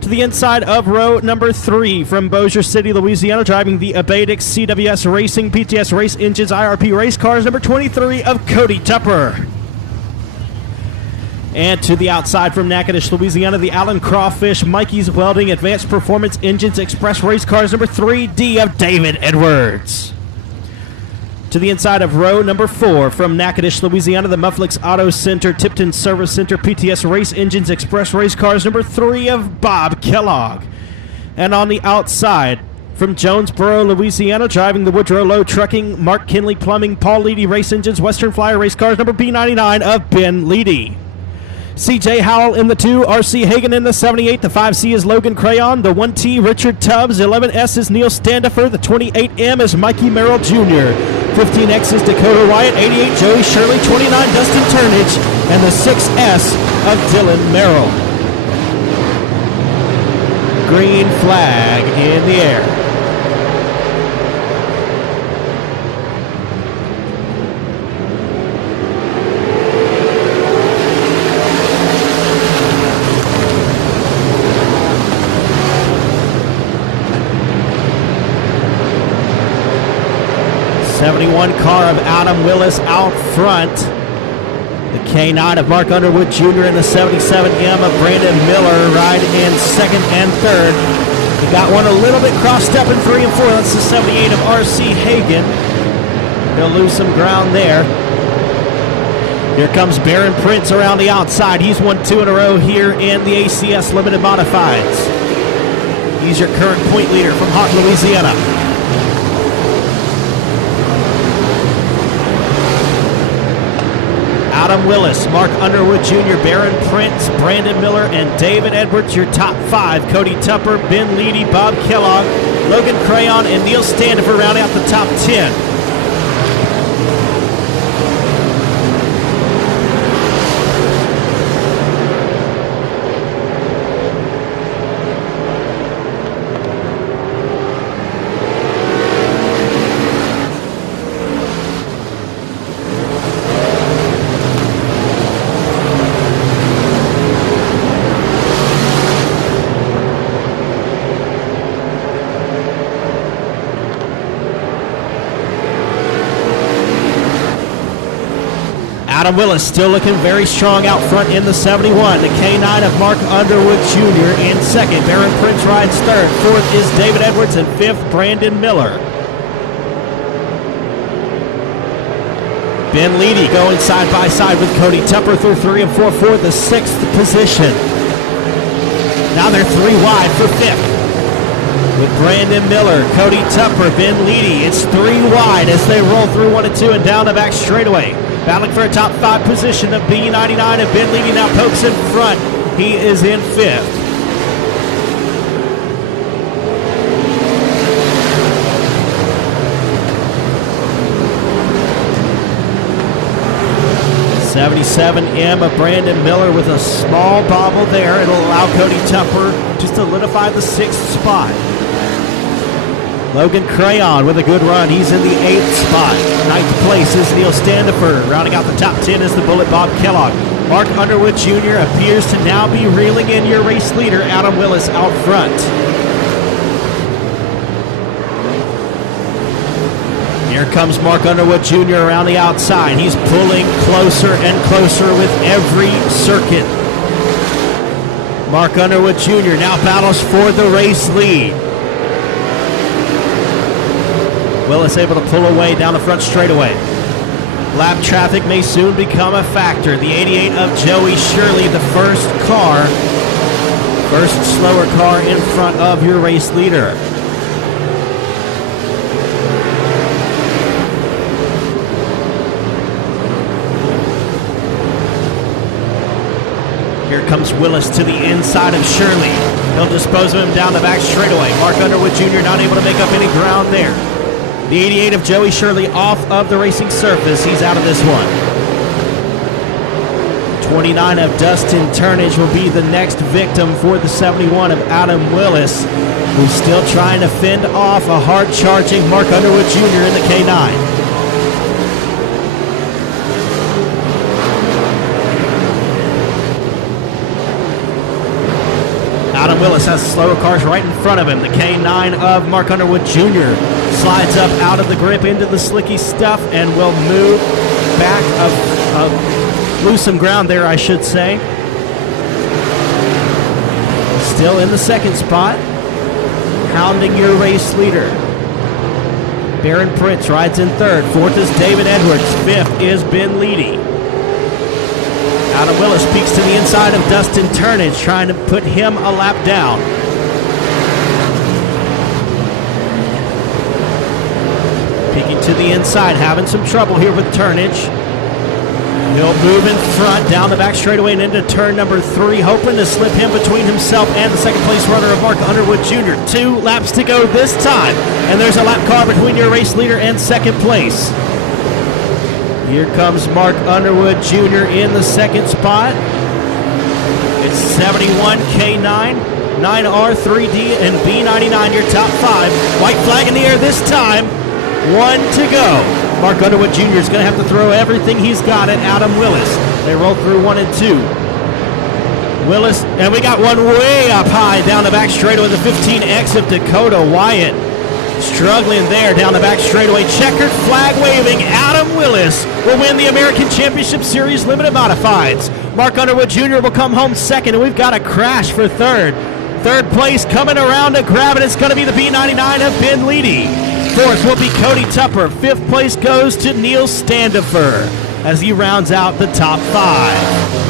To the inside of row number 3 from Bossier City, Louisiana, driving the Abadix CWS Racing PTS Race Engines IRP Race Cars number 23 of Cody Tupper. And to the outside from Natchitoches, Louisiana, the Allen Crawfish Mikey's Welding Advanced Performance Engines Express Race Cars number 3D of David Edwards. To the inside of row number 4 from Natchitoches, Louisiana, the Mufflix Auto Center, Tipton Service Center, PTS Race Engines, Express Race Cars number 3 of Bob Kellogg. And on the outside, from Jonesboro, Louisiana, driving the Woodrow Lowe Trucking, Mark Kinley Plumbing, Paul Leedy Race Engines, Western Flyer Race Cars, number B99 of Ben Leedy. CJ Howell in the 2, RC Hagan in the 78, the 5C is Logan Crayon, the 1T Richard Tubbs, 11S is Neil Standifer, the 28M is Mikey Merrill Jr., 15X is Dakota Wyatt, 88 Joey Shirley, 29 Dustin Turnage, and the 6S of Dylan Merrill. Green flag in the air. '71 car of Adam Willis out front. The K9 of Mark Underwood Jr. and the 77M of Brandon Miller ride in second and third. He got one a little bit crossed up in 3 and 4. That's the 78 of RC Hagan. He'll lose some ground there. Here comes Baron Prince around the outside. He's won 2 in a row here in the ACS Limited Modifieds. He's your current point leader from Haught, Louisiana. Adam Willis, Mark Underwood Jr., Baron Prince, Brandon Miller, and David Edwards, your top 5. Cody Tupper, Ben Leedy, Bob Kellogg, Logan Crayon, and Neil Standifer rounding out the top 10. Adam Willis still looking very strong out front in the 71. The K9 of Mark Underwood Jr. in second. Baron Prince rides third. Fourth is David Edwards, and fifth, Brandon Miller. Ben Leedy going side by side with Cody Tupper through 3 and 4 for the 6th position. Now they're 3 wide for 5th. With Brandon Miller, Cody Tupper, Ben Leedy. It's 3 wide as they roll through 1 and 2 and down the back straightaway. Battling for a top 5 position, the B99 of Ben Leedy now pokes in front. He is in 5th. '77M of Brandon Miller with a small bobble there. It'll allow Cody Tupper to solidify the 6th spot. Logan Crayon with a good run. He's in the 8th spot. 9th place is Neil Standifer. Rounding out the top 10 is the Bullet Bob Kellogg. Mark Underwood Jr. appears to now be reeling in your race leader, Adam Willis, out front. Here comes Mark Underwood Jr. around the outside. He's pulling closer and closer with every circuit. Mark Underwood Jr. now battles for the race lead. Willis able to pull away down the front straightaway. Lap traffic may soon become a factor. The 88 of Joey Shirley, the first slower car in front of your race leader. Here comes Willis to the inside of Shirley. He'll dispose of him down the back straightaway. Mark Underwood Jr. not able to make up any ground there. The 88 of Joey Shirley off of the racing surface. He's out of this one. 29 of Dustin Turnage will be the next victim for the 71 of Adam Willis, who's still trying to fend off a hard-charging Mark Underwood Jr. in the K9. Adam Willis has slower cars right in front of him. The K9 of Mark Underwood Jr. slides up out of the grip into the slicky stuff and will move back, lose some ground there, I should say. Still in the 2nd spot, hounding your race leader. Baron Prince rides in 3rd. 4th is David Edwards. 5th is Ben Leedy. Adam Willis peeks to the inside of Dustin Turnage, trying to put him a lap down. Peeking to the inside, having some trouble here with turnage. He'll move in front, down the back straightaway and into turn number 3, hoping to slip him between himself and the second place runner of Mark Underwood Jr. 2 laps to go this time, and there's a lap car between your race leader and second place. Here comes Mark Underwood Jr. in the second spot. It's 71 K9, 9R3D, and B99, your top 5. White flag in the air this time. 1 to go. Mark Underwood Jr. is going to have to throw everything he's got at Adam Willis. They roll through 1 and 2. Willis, and we got one way up high down the back straightaway, the 15X of Dakota Wyatt. Struggling there down the back straightaway. Checkered flag waving. Adam Willis will win the American Championship Series Limited Modifieds. Mark Underwood Jr. will come home second, and we've got a crash for third. Third place coming around to grab it. It's going to be the B99 of Ben Leedy. Fourth will be Cody Tupper. Fifth place goes to Neil Standifer as he rounds out the top 5.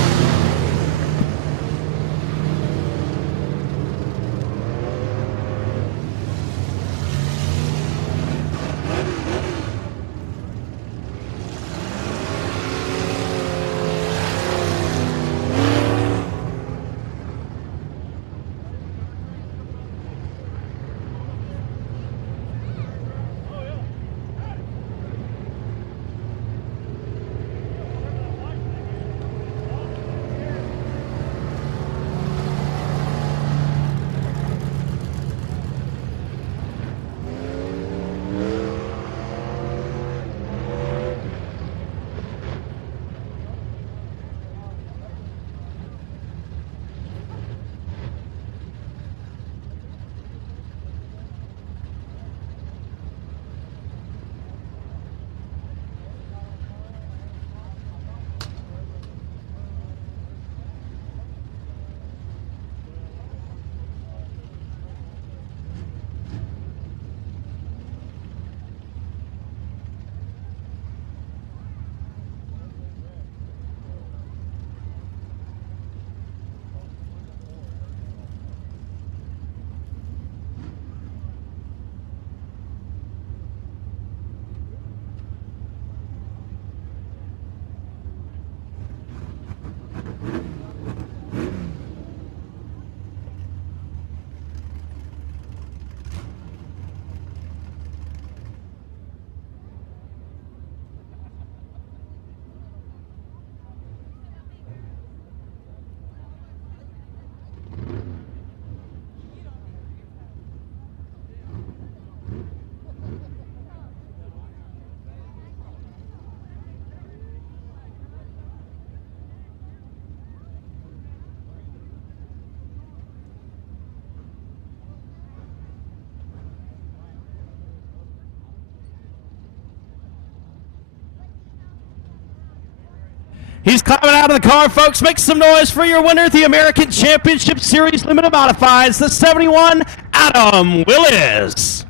He's climbing out of the car, folks. Make some noise for your winner of the American Championship Series Limited Modifieds, the 71, Adam Willis.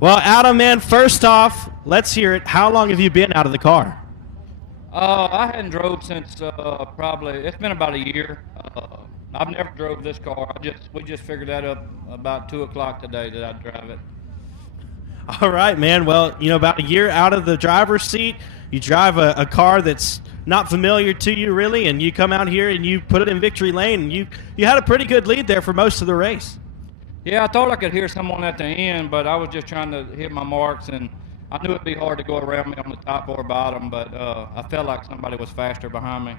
Well, Adam, man, first off, let's hear it. How long have you been out of the car? I hadn't drove since probably, it's been about a year. I've never drove this car. We just figured that up about 2 o'clock today that I'd drive it. All right, man. Well, you know, about a year out of the driver's seat, you drive a car that's not familiar to you, really, and you come out here and you put it in victory lane, and you had a pretty good lead there for most of the race. Yeah, I thought I could hear someone at the end, but I was just trying to hit my marks, and I knew it'd be hard to go around me on the top or bottom, but I felt like somebody was faster behind me.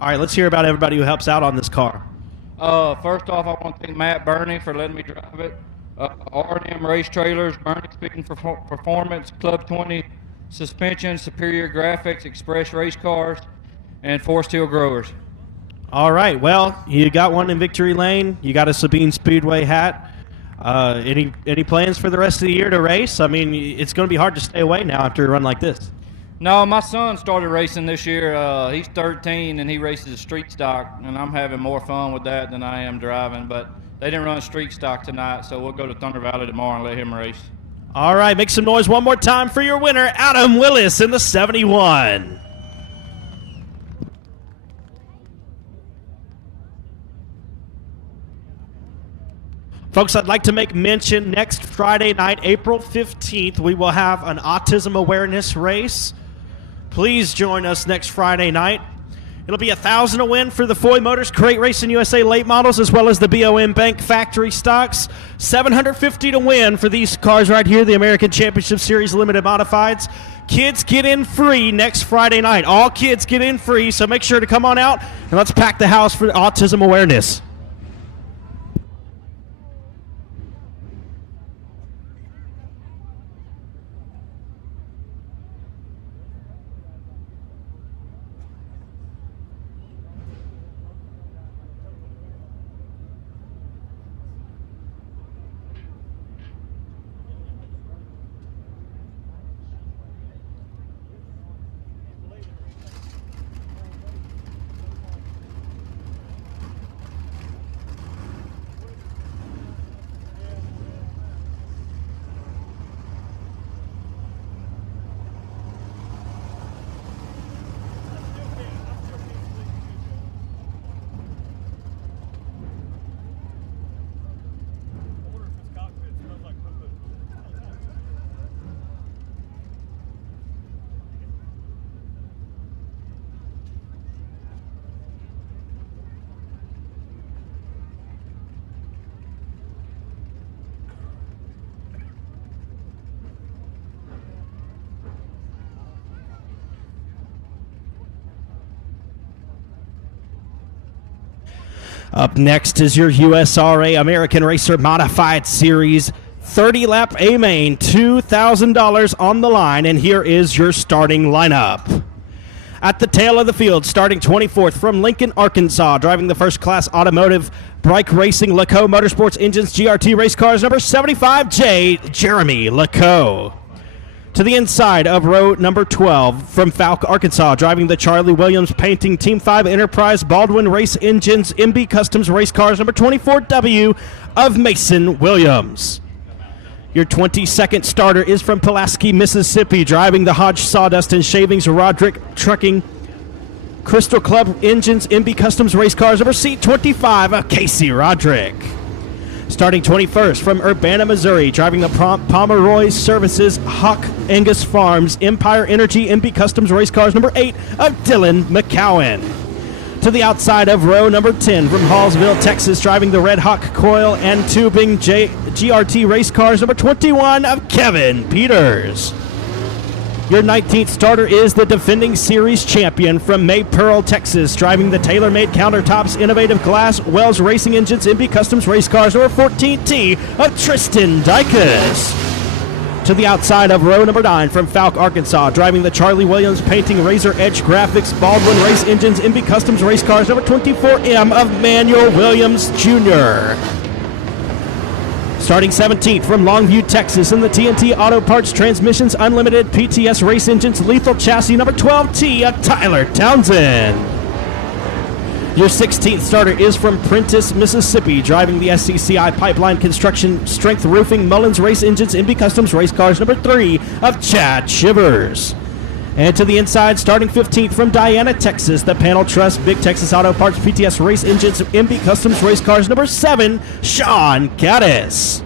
All right, let's hear about everybody who helps out on this car. First off, I want to thank Matt Burney for letting me drive it. R&M Race Trailers, Burney Speaking Performance, Club 20 Suspension, Superior Graphics, Express Race Cars, and Forest Hill Growers. All right, well, you got one in victory lane. You got a Sabine Speedway hat. Any plans for the rest of the year to race? I mean, it's going to be hard to stay away now after a run like this. No, my son started racing this year. He's 13, and he races street stock, and I'm having more fun with that than I am driving. But they didn't run street stock tonight, so we'll go to Thunder Valley tomorrow and let him race. All right, make some noise one more time for your winner, Adam Willis in the 71. Folks, I'd like to make mention next Friday night, April 15th, we will have an autism awareness race. Please join us next Friday night. It'll be $1,000 to win for the Foy Motors Crate Racing USA late models, as well as the BOM Bank factory stocks. $750 to win for these cars right here, the American Championship Series Limited Modifieds. Kids get in free next Friday night. All kids get in free, so make sure to come on out and let's pack the house for autism awareness. Up next is your USRA American Racer Modified Series 30-lap A-Main, $2,000 on the line, and here is your starting lineup. At the tail of the field, starting 24th from Lincoln, Arkansas, driving the first-class automotive Bike Racing LeCaux Motorsports Engines GRT race cars, number 75J, Jeremy LeCaux. To the inside of row number 12 from Falk, Arkansas, driving the Charlie Williams Painting Team 5 Enterprise Baldwin Race Engines MB Customs race cars, number 24W of Mason Williams. Your 22nd starter is from Pulaski, Mississippi, driving the Hodge Sawdust and Shavings Roderick Trucking Crystal Club Engines MB Customs race cars, number C25 of Casey Roderick. Starting 21st from Urbana, Missouri, driving the Pomeroy Services Hawk Angus Farms Empire Energy MB Customs race cars, number 8 of Dylan McCowan. To the outside of row number 10 from Hallsville, Texas, driving the Red Hawk Coil and Tubing GRT race cars, number 21 of Kevin Peters. Your 19th starter is the defending series champion from Maypearl, Texas, driving the TaylorMade Countertops Innovative Glass Wells Racing Engines MB Customs race cars, number 14T of Tristan Dykus. To the outside of row number 9 from Falk, Arkansas, driving the Charlie Williams Painting Razor Edge Graphics Baldwin Race Engines MB Customs race cars, number 24M of Manuel Williams Jr. Starting 17th from Longview, Texas, in the TNT Auto Parts Transmissions Unlimited PTS Race Engines Lethal Chassis, number 12T of Tyler Townsend. Your 16th starter is from Prentice, Mississippi, driving the SCCI Pipeline Construction Strength Roofing Mullins Race Engines MB Customs race cars, number 3 of Chad Shivers. And to the inside, starting 15th from Diana, Texas, the Panel Trust Big Texas Auto Parts PTS Race Engines MB Customs race cars, number 7, Sean Gaddis.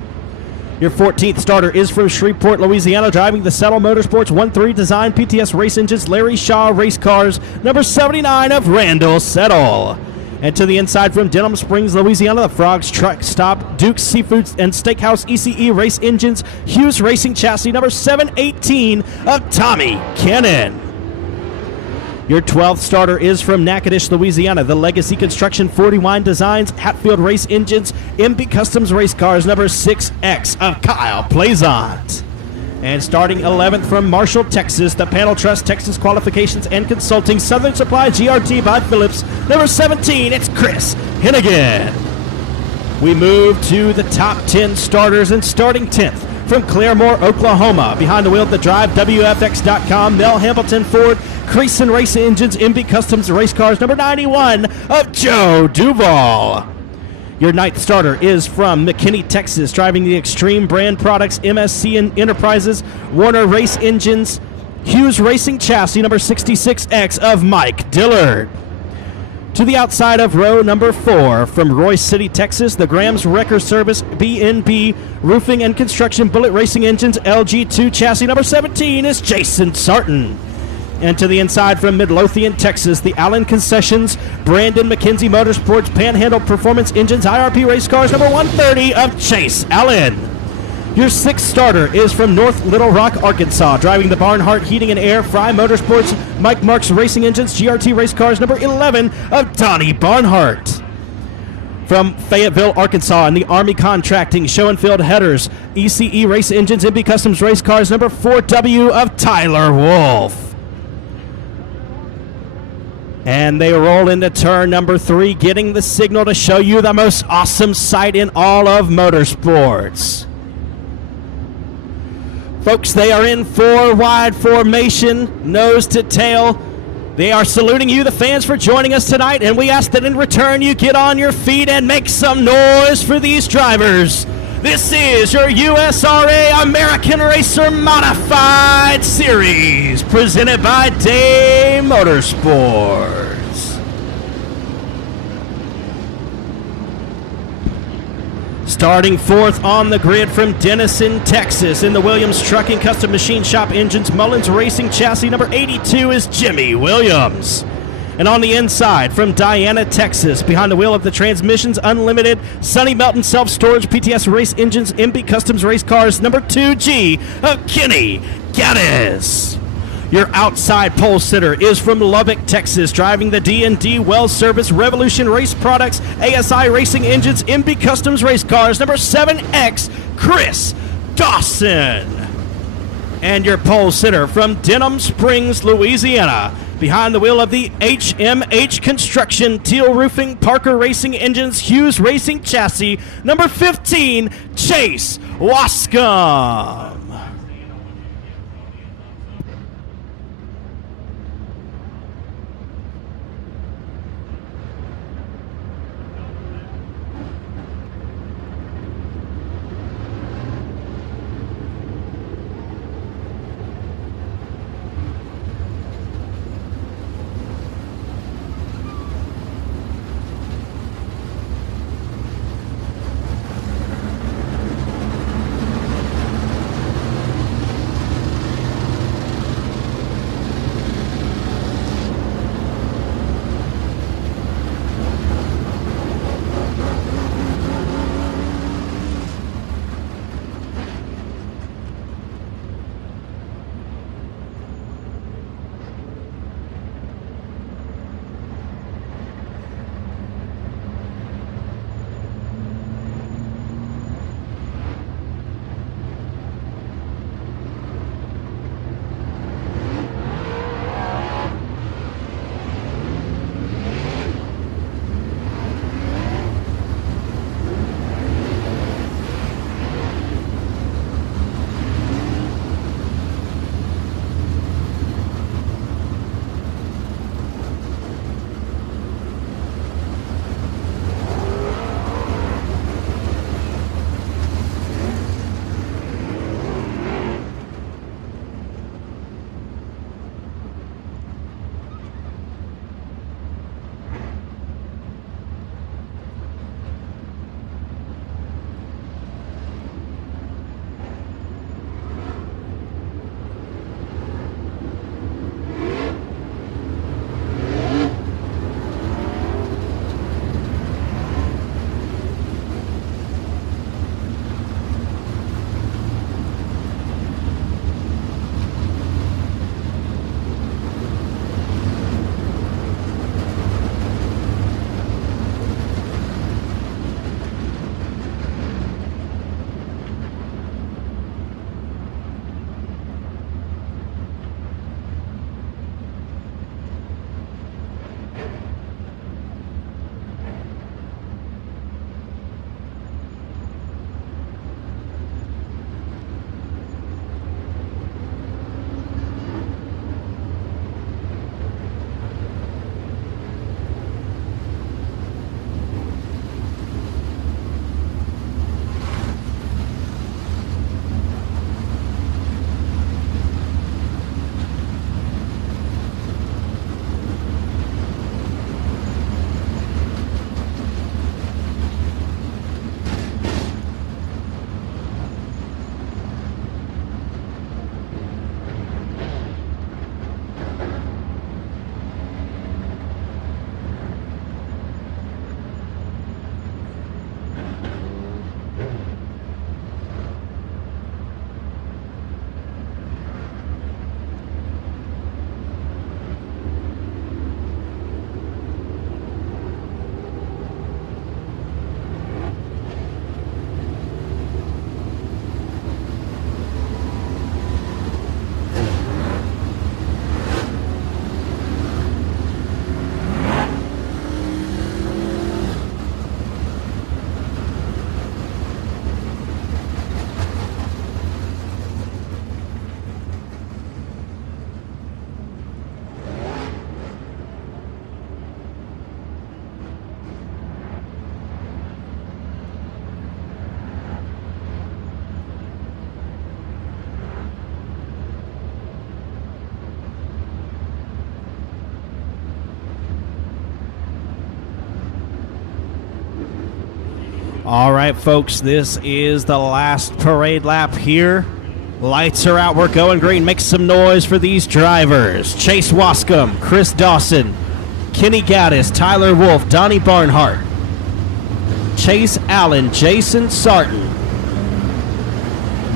Your 14th starter is from Shreveport, Louisiana, driving the Settle Motorsports 1-3 Design PTS Race Engines Larry Shaw race cars, number 79 of Randall Settle. And to the inside from Denham Springs, Louisiana, the Frogs Truck Stop Duke's Seafoods and Steakhouse ECE Race Engines Hughes Racing Chassis, number 718 of Tommy Cannon. Your 12th starter is from Natchitoches, Louisiana, the Legacy Construction 41 Designs Hatfield Race Engines MB Customs race cars, number 6X of Kyle Plaisant. And starting 11th from Marshall, Texas, the Panel Trust Texas Qualifications and Consulting Southern Supply GRT by Phillips, number 17, it's Chris Hennigan. We move to the top 10 starters, and starting 10th from Claremore, Oklahoma, behind the wheel at the drive, WFX.com, Mel Hamilton Ford, Creason Race Engines MB Customs race cars, number 91 of Joe Duval. Your 9th starter is from McKinney, Texas, driving the Extreme Brand Products MSC and Enterprises Warner Race Engines Hughes Racing Chassis, number 66X of Mike Dillard. To the outside of row number 4, from Royce City, Texas, the Grams Wrecker Service B&B Roofing and Construction Bullet Racing Engines LG2 chassis number 17 is Jason Sarton. And to the inside from Midlothian, Texas, the Allen Concessions Brandon McKenzie Motorsports Panhandle Performance Engines IRP Race Cars number 130 of Chase Allen. Your 6th starter is from North Little Rock, Arkansas, driving the Barnhart Heating and Air Fry Motorsports Mike Marks Racing Engines GRT Race Cars number 11 of Donnie Barnhart. From Fayetteville, Arkansas, in the Army Contracting Show-and-Field Headers ECE Race Engines MB Customs Race Cars number 4W of Tyler Wolf. And they roll into turn number 3, getting the signal to show you the most awesome sight in all of motorsports. Folks, they are in 4-wide formation, nose to tail. They are saluting you, the fans, for joining us tonight, and we ask that in return you get on your feet and make some noise for these drivers. This is your USRA American Racer Modified Series, presented by Day Motorsports. Starting 4th on the grid from Denison, Texas, in the Williams Trucking Custom Machine Shop Engines Mullins Racing Chassis number 82 is Jimmy Williams. And on the inside, from Diana, Texas, behind the wheel of the Transmissions Unlimited Sunny Melton Self-Storage PTS Race Engines MB Customs Race Cars number 2G of Kenny Gaddis. Your outside pole sitter is from Lubbock, Texas, driving the D&D Well Service Revolution Race Products ASI Racing Engines MB Customs Race Cars number 7X, Chris Dawson. And your pole sitter from Denham Springs, Louisiana, behind the wheel of the HMH Construction Teal Roofing Parker Racing Engines Hughes Racing Chassis number 15, Chase Wascom. All right, folks, this is the last parade lap here. Lights are out. We're going green. Make some noise for these drivers. Chase Wascom, Chris Dawson, Kenny Gaddis, Tyler Wolf, Donnie Barnhart, Chase Allen, Jason Sarton,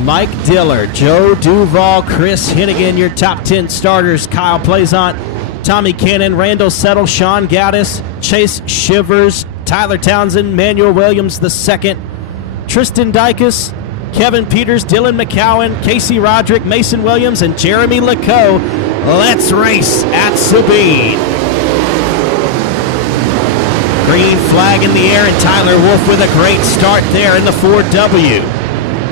Mike Diller, Joe Duval, Chris Hennigan, your top 10 starters. Kyle Plaisant, Tommy Cannon, Randall Settle, Sean Gaddis, Chase Shivers, Tyler Townsend, Manuel Williams II, Tristan Dykus, Kevin Peters, Dylan McCowan, Casey Roderick, Mason Williams, and Jeremy Lecoe. Let's race at Sabine. Green flag in the air, and Tyler Wolf with a great start there in the 4W.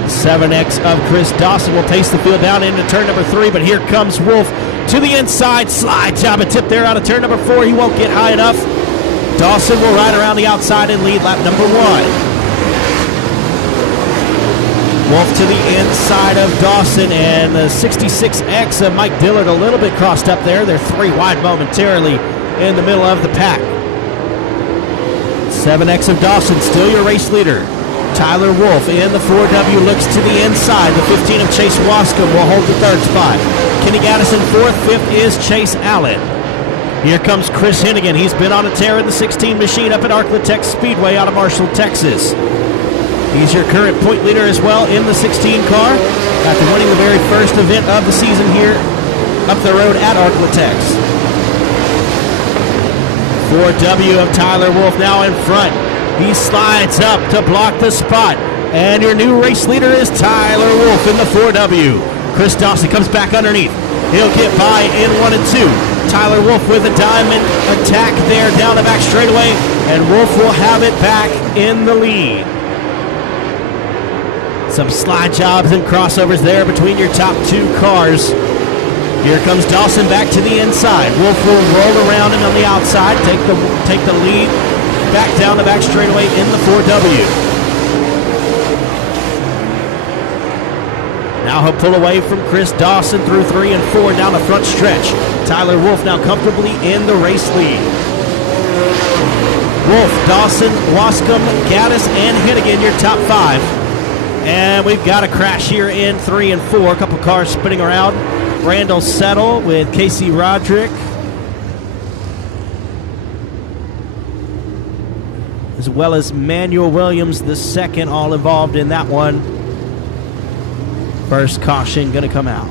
7X of Chris Dawson will pace the field down into turn number 3, but here comes Wolf to the inside. Slide job, a tip there out of turn number 4. He won't get high enough. Dawson will ride around the outside and lead lap number 1. Wolf to the inside of Dawson, and the 66X of Mike Dillard a little bit crossed up there. They're 3 wide momentarily in the middle of the pack. 7X of Dawson, still your race leader. Tyler Wolf in the 4W looks to the inside. The 15 of Chase Wascom will hold the 3rd spot. Kenny Gaddison 4th, 5th is Chase Allen. Here comes Chris Hennigan. He's been on a tear in the 16 machine up at Arklatex Speedway out of Marshall, Texas. He's your current point leader as well in the 16 car after winning the very first event of the season here up the road at Arklatex. 4W of Tyler Wolf now in front. He slides up to block the spot. And your new race leader is Tyler Wolf in the 4W. Chris Dawson comes back underneath. He'll get by in 1 and 2. Tyler Wolf with a diamond attack there down the back straightaway. And Wolf will have it back in the lead. Some slide jobs and crossovers there between your top 2 cars. Here comes Dawson back to the inside. Wolf will roll around him on the outside, take the lead back down the back straightaway in the 4W. Now he'll pull away from Chris Dawson through 3 and 4 down the front stretch. Tyler Wolf now comfortably in the race lead. Wolf, Dawson, Wascom, Gaddis, and Hennigan, your top 5. And we've got a crash here in 3 and 4. A couple cars spinning around. Randall Settle with Casey Roderick, as well as Manuel Williams II, all involved in that one. First caution going to come out.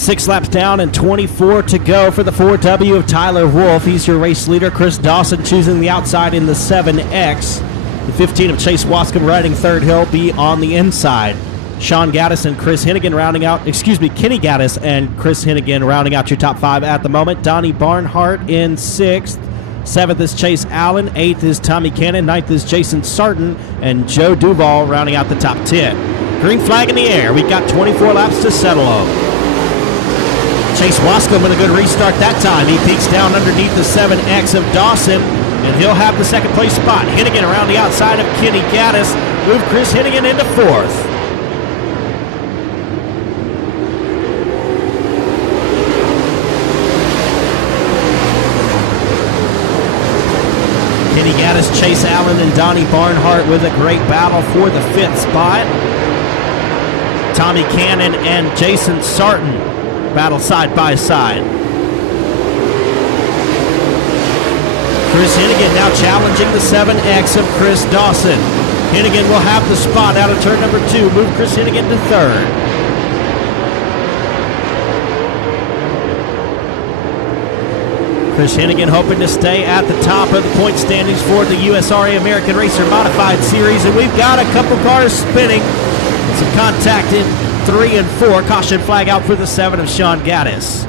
6 laps down and 24 to go for the 4W of Tyler Wolf. He's your race leader. Chris Dawson choosing the outside in the 7X. The 15 of Chase Wascom riding third. He'll be on the inside. Sean Gaddis and Chris Hennigan rounding out, Kenny Gaddis and Chris Hennigan rounding out your top 5 at the moment. Donnie Barnhart in 6th. 7th is Chase Allen. 8th is Tommy Cannon. 9th is Jason Sarton. And Joe Duval rounding out the top 10. Green flag in the air. We've got 24 laps to settle on. Chase Wascom with a good restart that time. He peeks down underneath the 7X of Dawson, and he'll have the second place spot. Hennigan around the outside of Kenny Gaddis. Move Chris Hennigan into 4th. Kenny Gaddis, Chase Allen, and Donnie Barnhart with a great battle for the 5th spot. Tommy Cannon and Jason Sarton battle side by side. Chris Hennigan now challenging the 7X of Chris Dawson. Hennigan will have the spot out of turn number 2. Move Chris Hennigan to 3rd. Chris Hennigan hoping to stay at the top of the point standings for the USRA American Racer Modified Series. And we've got a couple cars spinning. Some contact in 3 and 4. Caution flag out for the 7 of Sean Gaddis.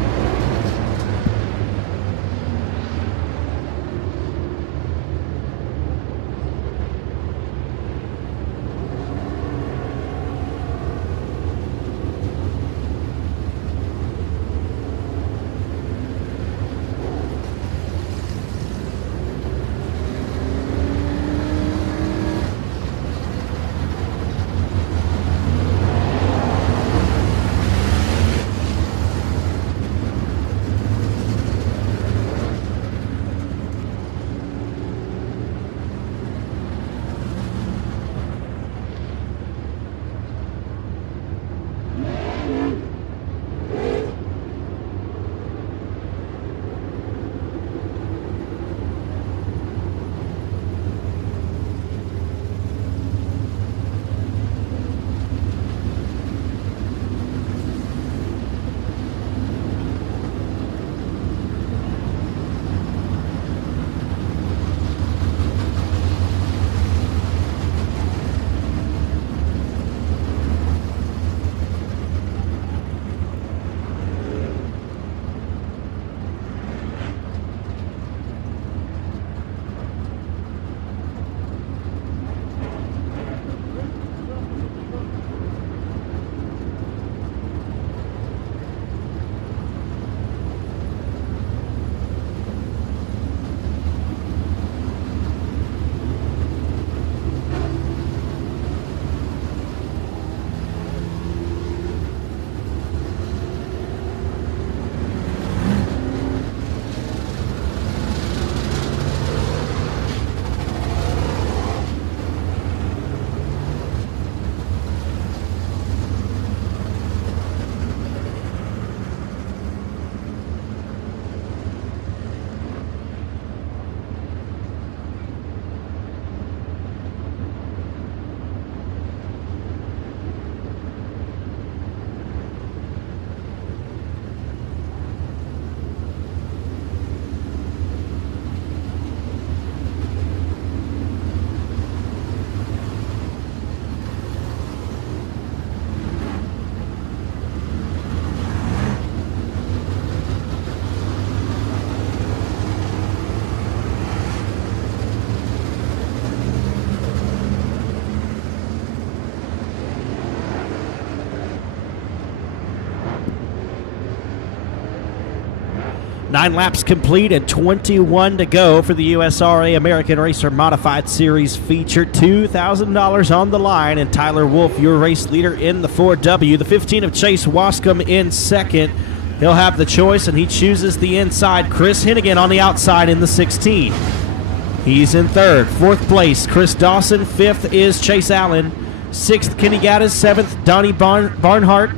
Nine laps complete and 21 to go for the USRA American Racer Modified Series feature. $2,000 on the line, and Tyler Wolf, your race leader in the 4W. The 15 of Chase Wascom in second. He'll have the choice, and he chooses the inside. Chris Hennigan on the outside in the 16. He's in third. Fourth place, Chris Dawson. Fifth is Chase Allen. Sixth, Kenny Gaddis. Seventh, Donnie Barnhart.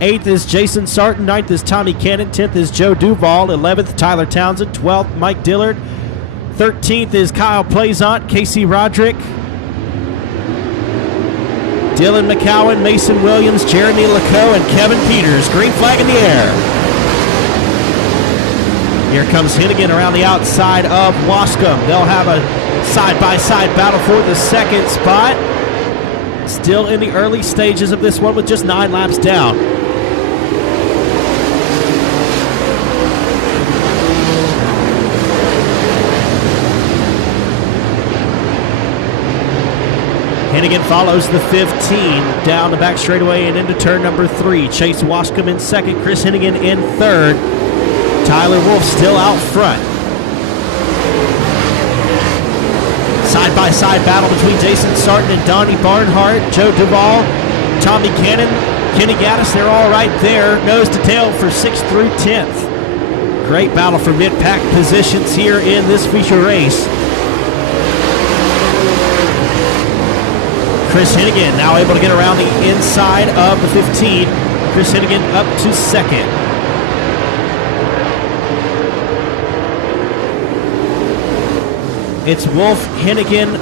8th is Jason Sarton. 9th is Tommy Cannon. 10th is Joe Duval. 11th, Tyler Townsend. 12th, Mike Dillard. 13th is Kyle Plaisant. Casey Roderick. Dylan McCowan, Mason Williams, Jeremy Laco, and Kevin Peters. Green flag in the air. Here comes Hennigan around the outside of Wascom. They'll have a side-by-side battle for the second spot. Still in the early stages of this one with just 9 laps down. Hennigan follows the 15 down the back straightaway and into turn number 3. Chase Wascom in second, Chris Hennigan in third. Tyler Wolf still out front. Side-by-side battle between Jason Sarton and Donnie Barnhart. Joe Duvall, Tommy Cannon, Kenny Gaddis, they're all right there, nose to tail for 6th through 10th. Great battle for mid-pack positions here in this feature race. Chris Hennigan now able to get around the inside of the 15. Chris Hennigan up to second. It's Wolf, Hennigan,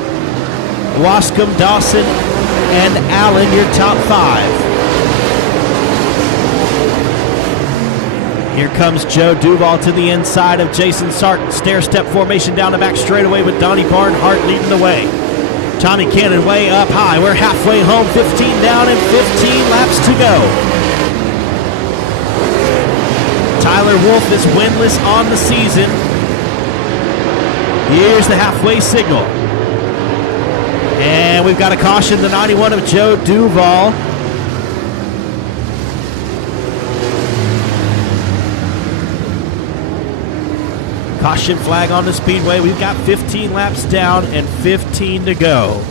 Wascom, Dawson, and Allen, your top 5. Here comes Joe Duvall to the inside of Jason Sarton. Stair-step formation down the back straightaway with Donnie Barnhart leading the way. Tommy Cannon way up high. We're halfway home, 15 down and 15 laps to go. Tyler Wolf is winless on the season. Here's the halfway signal. And we've got a caution, the 91 of Joe Duvall. Caution flag on the speedway. We've got 15 laps down and 15 to go.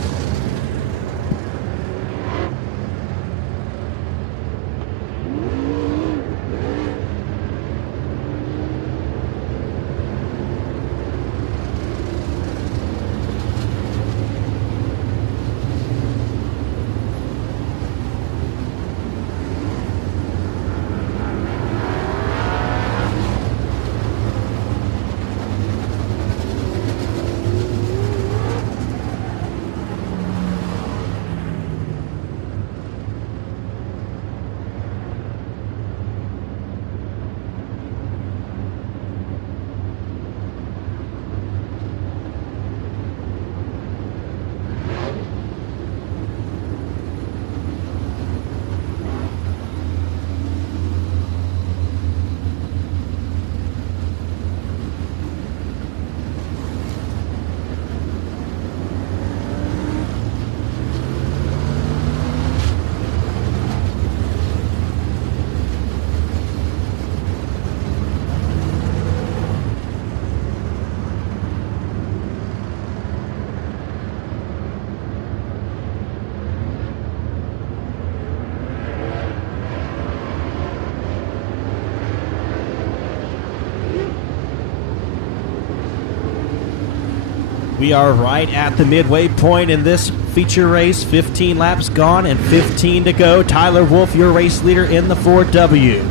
We are right at the midway point in this feature race. 15 laps gone and 15 to go. Tyler Wolf, your race leader in the 4W.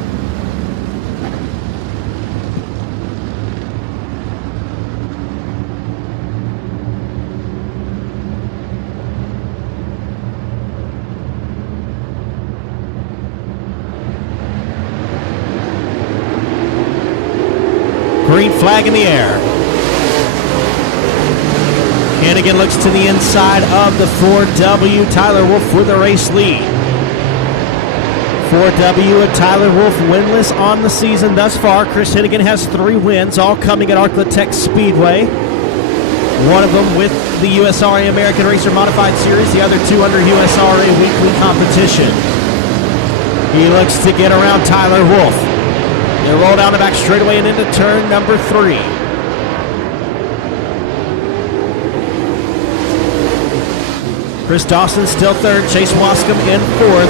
Green flag in the air. Hennigan looks to the inside of the 4W. Tyler Wolf with the race lead. 4W and Tyler Wolf winless on the season thus far. Chris Hennigan has 3 wins, all coming at Arclatech Speedway. One of them with the USRA American Racer Modified Series, the other 2 under USRA weekly competition. He looks to get around Tyler Wolf. They roll down the back straightaway and into turn number 3. Chris Dawson still third. Chase Wascom in fourth.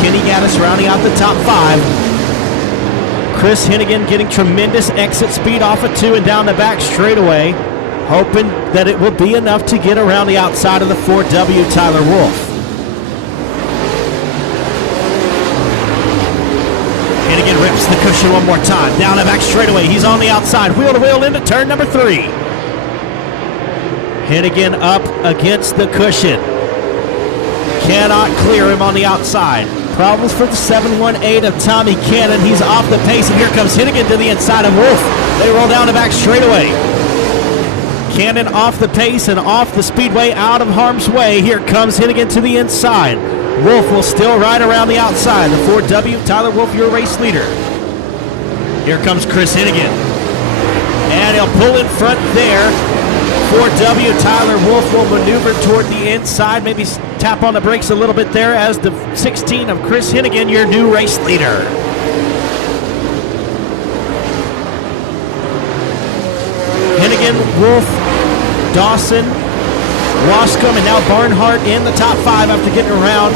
Kenny Gaddis rounding out the top 5. Chris Hennigan getting tremendous exit speed off of 2 and down the back straightaway, hoping that it will be enough to get around the outside of the 4W Tyler Wolf. Hennigan rips the cushion one more time. Down the back straightaway. He's on the outside. Wheel to wheel into turn number 3. Hennigan up against the cushion. cannot clear him on the outside. Problems for the 718 of Tommy Cannon. He's off the pace, and here comes Hennigan to the inside of Wolf. They roll down the back straightaway. Cannon off the pace and off the speedway, out of harm's way. Here comes Hennigan to the inside. Wolf will still ride around the outside. The 4W, Tyler Wolf, your race leader. Here comes Chris Hennigan. And he'll pull in front there. 4W, Tyler Wolf will maneuver toward the inside, maybe tap on the brakes a little bit there as the 16 of Chris Hennigan, your new race leader. Hennigan, Wolf, Dawson, Wascombe, and now Barnhart in the top 5 after getting around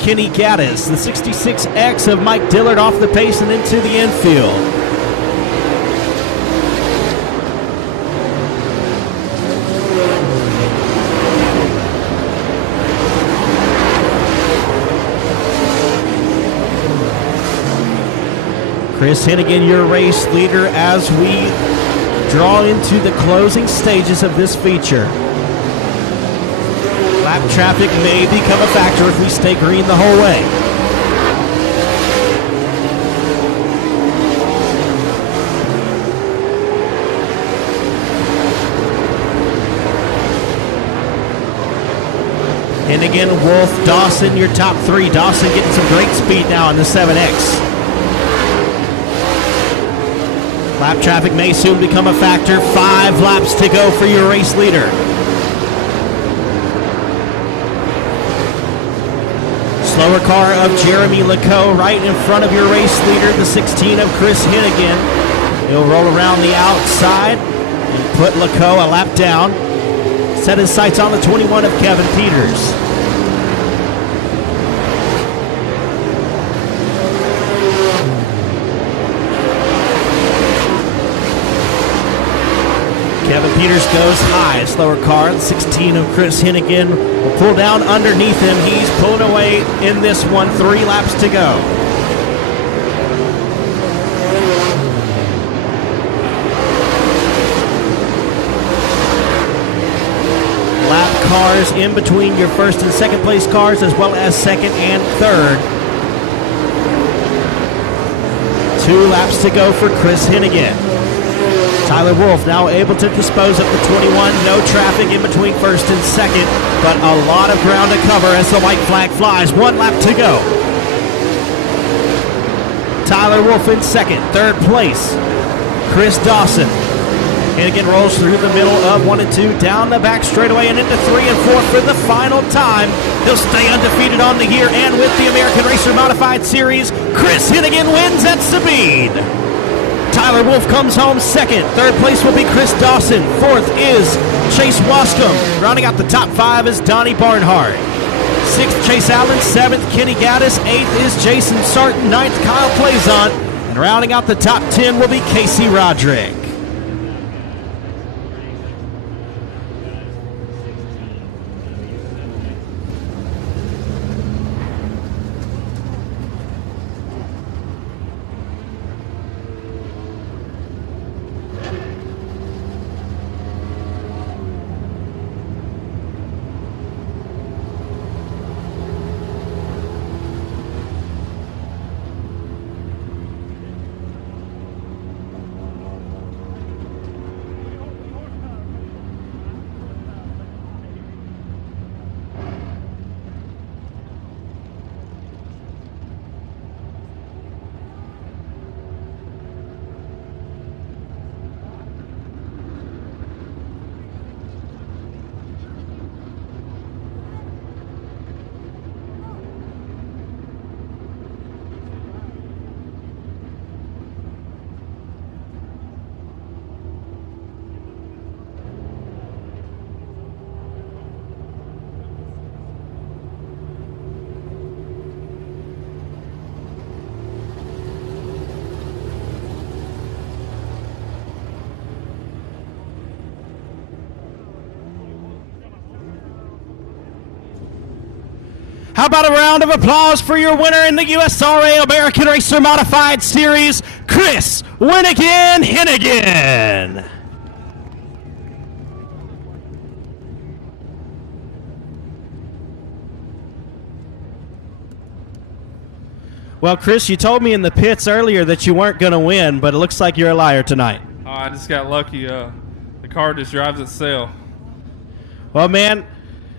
Kenny Gaddis. The 66X of Mike Dillard off the pace and into the infield. Chris Hennigan, your race leader, as we draw into the closing stages of this feature. Lap traffic may become a factor if we stay green the whole way. Hennigan, Wolf, Dawson, your top 3. Dawson getting some great speed now in the 7X. Lap traffic may soon become a factor. 5 laps to go for your race leader. Slower car of Jeremy Lecoq right in front of your race leader, the 16 of Chris Hennigan. He'll roll around the outside and put Lecoq a lap down. Set his sights on the 21 of Kevin Peters. Kevin Peters goes high, slower car. The 16 of Chris Hennigan will pull down underneath him. He's pulling away in this one. 3 laps to go. Lap cars in between your first and second place cars, as well as second and third. 2 laps to go for Chris Hennigan. Tyler Wolf now able to dispose of the 21. No traffic in between first and second, but a lot of ground to cover as the white flag flies. 1 lap to go. Tyler Wolf in second. Third place, Chris Dawson. Hennigan rolls through the middle of 1 and 2, down the back straightaway and into 3 and 4 for the final time. He'll stay undefeated on the year, and with the American Racer Modified Series, Chris Hennigan wins at Sabine. Tyler Wolf comes home second. Third place will be Chris Dawson. Fourth is Chase Wascombe. Rounding out the top 5 is Donnie Barnhart. 6th, Chase Allen. 7th, Kenny Gaddis. 8th is Jason Sarton. 9th, Kyle Plazant. And rounding out the top 10 will be Casey Roderick. How about a round of applause for your winner in the USRA American Racer Modified Series, Chris Hennigan Hennigan. Well, Chris, you told me in the pits earlier that you weren't going to win, but it looks like you're a liar tonight. Oh, I just got lucky. The car just drives itself. Well, man,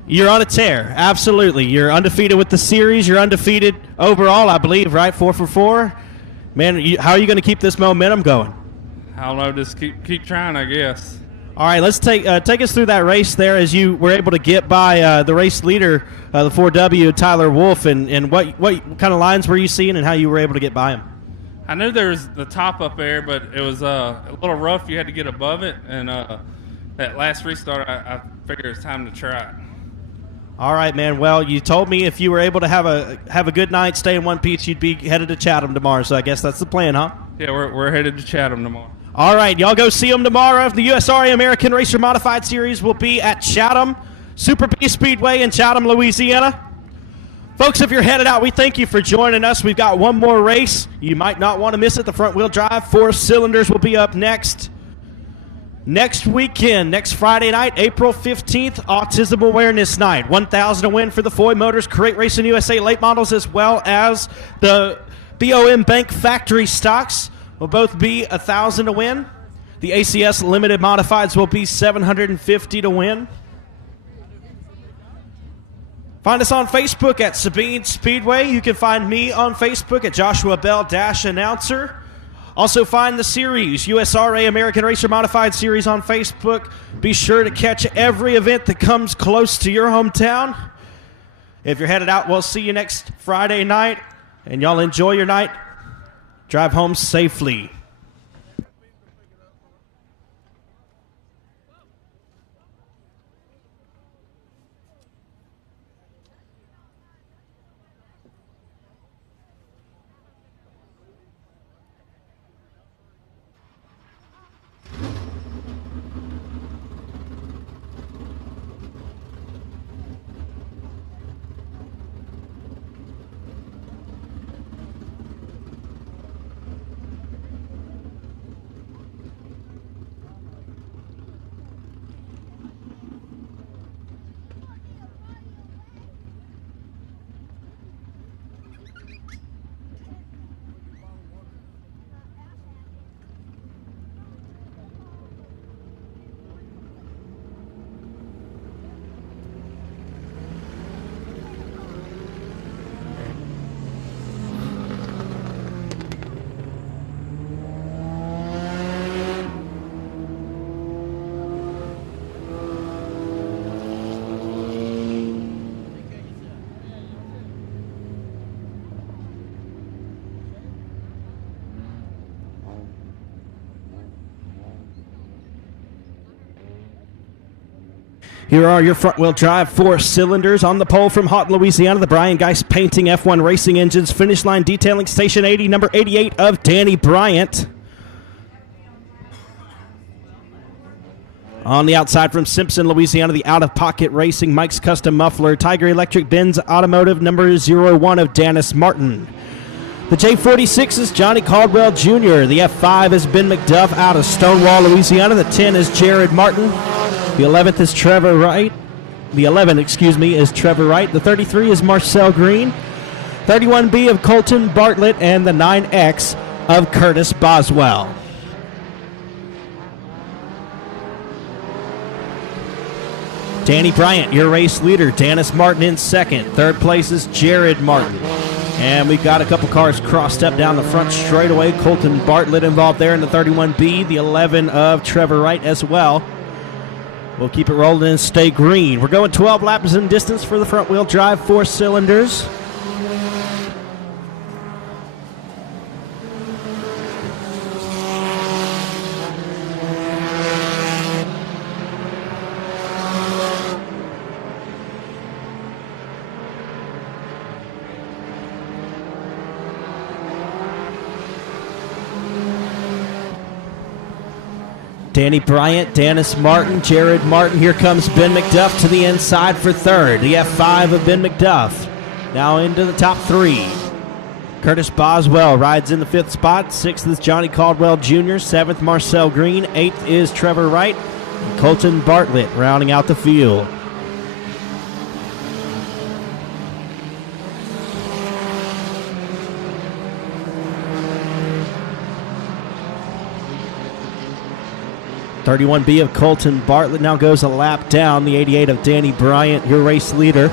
you're on a tear. Absolutely. You're undefeated with the series. You're undefeated overall, I believe, right? 4 for 4. Man, how are you going to keep this momentum going? I don't know. Just keep trying, I guess. All right, let's take us through that race there as you were able to get by the race leader, the 4W, Tyler Wolf, and what kind of lines were you seeing and how you were able to get by him? I knew there was the top up there, but it was a little rough. You had to get above it, and that last restart, I figured it was time to try it. All right, man. Well, you told me if you were able to have a good night, stay in one piece, you'd be headed to Chatham tomorrow. So I guess that's the plan, huh? Yeah, we're headed to Chatham tomorrow. All right, y'all go see them tomorrow. The USRA American Racer Modified Series will be at Chatham Super B Speedway in Chatham, Louisiana. Folks, if you're headed out, we thank you for joining us. We've got one more race. You might not want to miss it. The front-wheel drive 4 cylinders will be up next weekend, next Friday night, April 15th, Autism Awareness Night. 1,000 to win for the Foy Motors Crate Racing USA late models, as well as the BOM Bank factory stocks will both be 1,000 to win. The ACS Limited Modifieds will be 750 to win. Find us on Facebook at Sabine Speedway. You can find me on Facebook at Joshua Bell-Announcer. Also find the series, USRA American Racer Modified Series on Facebook. Be sure to catch every event that comes close to your hometown. If you're headed out, we'll see you next Friday night. And y'all enjoy your night. Drive home safely. Here are your front-wheel drive 4 cylinders on the pole from Houghton, Louisiana. The Brian Geist Painting F1 Racing Engines. Finish line detailing station 80, number 88 of Danny Bryant. On the outside from Simpson, Louisiana, the out-of-pocket racing, Mike's Custom Muffler. Tiger Electric Benz Automotive, number 01 of Dennis Martin. The J46 is Johnny Caldwell Jr. The F5 is Ben McDuff out of Stonewall, Louisiana. The 10 is Jared Martin. The 11th is Trevor Wright. The 11, is Trevor Wright. The 33 is Marcel Green. 31B of Colton Bartlett. And the 9X of Curtis Boswell. Danny Bryant, your race leader. Dennis Martin in second. Third place is Jared Martin. And we've got a couple cars crossed up down the front straightaway. Colton Bartlett involved there in the 31B. The 11 of Trevor Wright as well. We'll keep it rolling and stay green. We're going 12 laps in distance for the front-wheel drive 4 cylinders. Danny Bryant, Dennis Martin, Jared Martin. Here comes Ben McDuff to the inside for third. The F5 of Ben McDuff. Now into the top 3. Curtis Boswell rides in the 5th spot. 6th is Johnny Caldwell Jr. 7th, Marcel Green. 8th is Trevor Wright. And Colton Bartlett rounding out the field. 31B of Colton Bartlett now goes a lap down. The 88 of Danny Bryant, your race leader.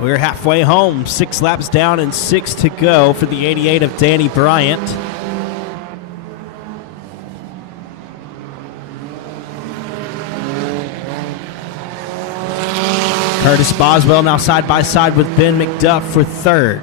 We're halfway home, 6 laps down and 6 to go for the 88 of Danny Bryant. Curtis Boswell now side by side with Ben McDuff for third.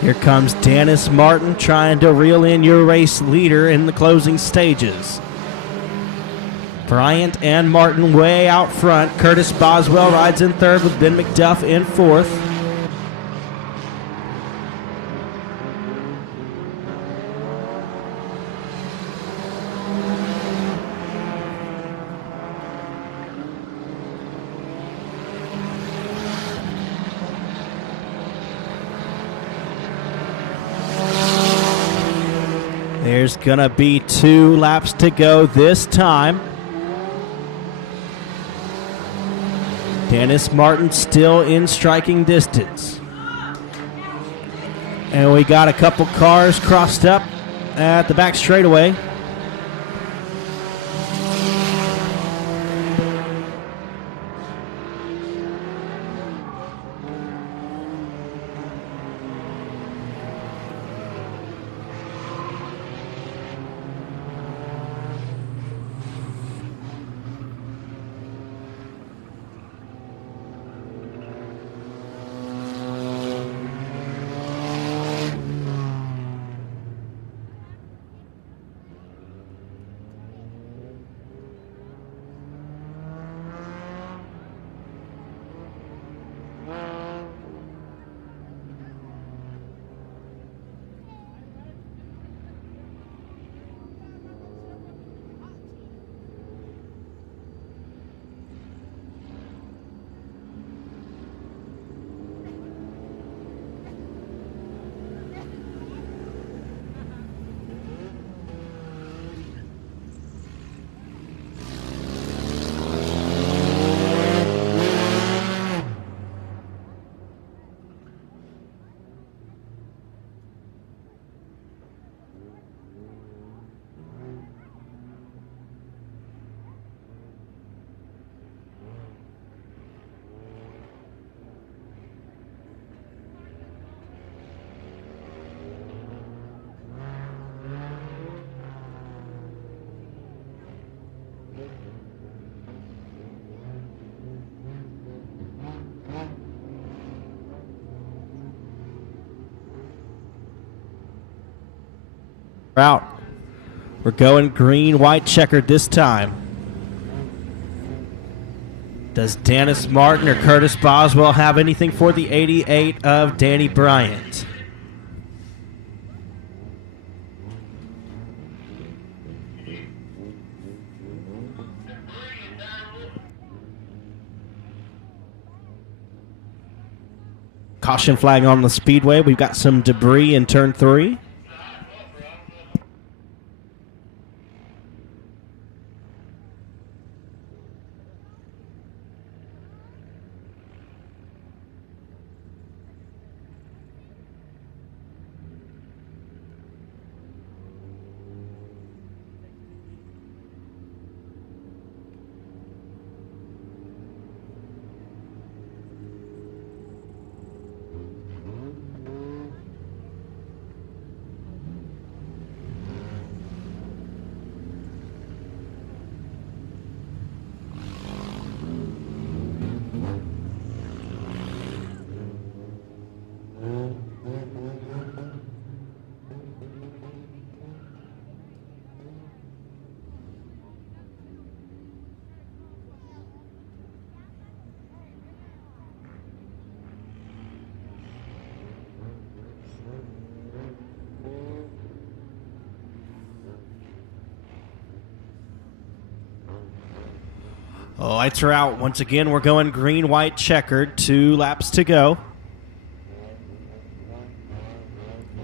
Here comes Dennis Martin trying to reel in your race leader in the closing stages. Bryant and Martin way out front. Curtis Boswell rides in third with Ben McDuff in fourth. There's going to be 2 laps to go this time. Dennis Martin still in striking distance. And we got a couple cars crossed up at the back straightaway. Out. We're going green, white checkered this time. Does Dennis Martin or Curtis Boswell have anything for the 88 of Danny Bryant? Caution flag on the speedway. We've got some debris in turn 3. Oh, lights are out. Once again, we're going green, white, checkered. 2 laps to go.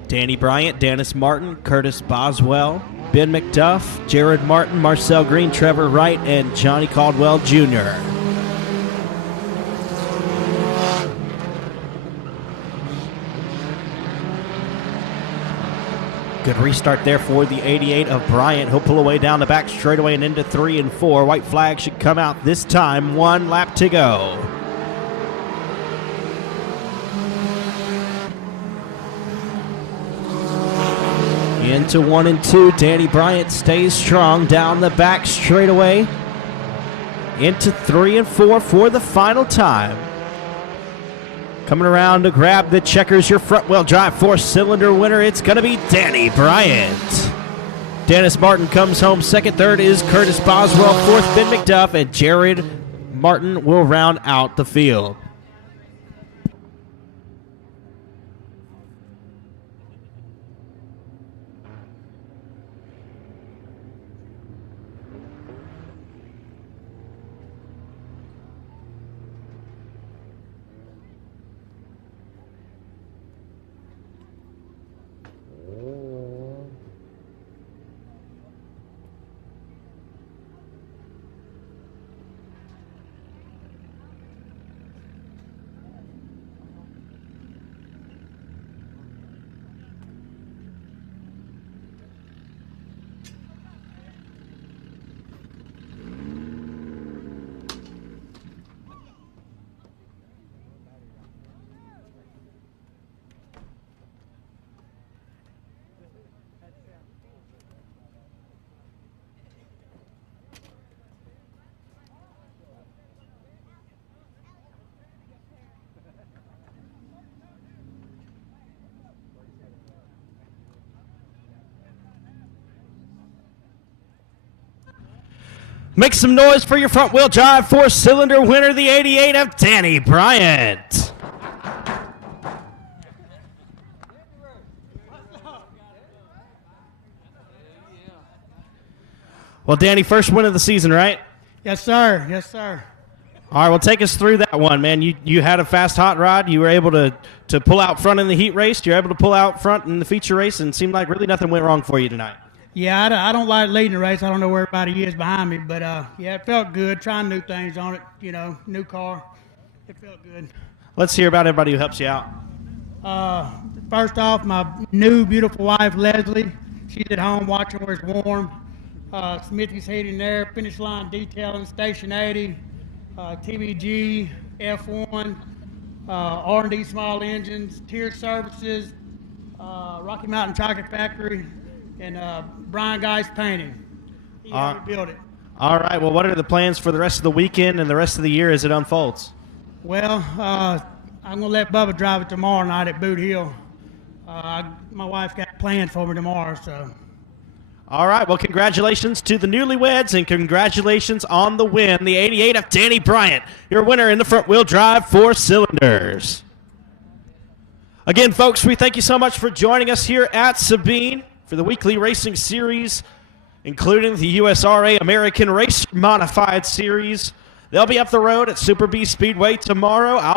Danny Bryant, Dennis Martin, Curtis Boswell, Ben McDuff, Jared Martin, Marcel Green, Trevor Wright, and Johnny Caldwell Jr. Good restart there for the 88 of Bryant. He'll pull away down the back straightaway and into 3 and 4. White flag should come out this time. 1 lap to go. Into 1 and 2. Danny Bryant stays strong down the back straightaway. Into 3 and 4 for the final time. Coming around to grab the checkers, your front-wheel drive 4-cylinder winner. It's going to be Danny Bryant. Dennis Martin comes home second. Third is Curtis Boswell. Fourth, Ben McDuff. And Jared Martin will round out the field. Make some noise for your front-wheel drive 4-cylinder winner, the 88 of Danny Bryant. Well, Danny, first win of the season, right? Yes, sir. Yes, sir. All right, well, take us through that one, man. You had a fast hot rod. You were able to pull out front in the heat race. You were able to pull out front in the feature race, and it seemed like really nothing went wrong for you tonight. Yeah, I don't like leading the race. I don't know where everybody is behind me, but yeah, it felt good. Trying new things on it, new car. It felt good. Let's hear about everybody who helps you out. First off, my new beautiful wife, Leslie. She's at home watching where it's warm. Smithy's heating there, finish line detailing, Station 80, TBG, F1, R&D small engines, tier services, Rocky Mountain Chocolate Factory, and Brian Geist painting. He helped me build it. All right. Well, what are the plans for the rest of the weekend and the rest of the year as it unfolds? Well, I'm going to let Bubba drive it tomorrow night at Boot Hill. My wife got plans for me tomorrow, so. All right. Well, congratulations to the newlyweds and congratulations on the win. The 88 of Danny Bryant, your winner in the front-wheel drive 4-cylinders. Again, folks, we thank you so much for joining us here at Sabine for the weekly racing series, including the USRA American Racer Modified Series. They'll be up the road at Super B Speedway tomorrow. I'll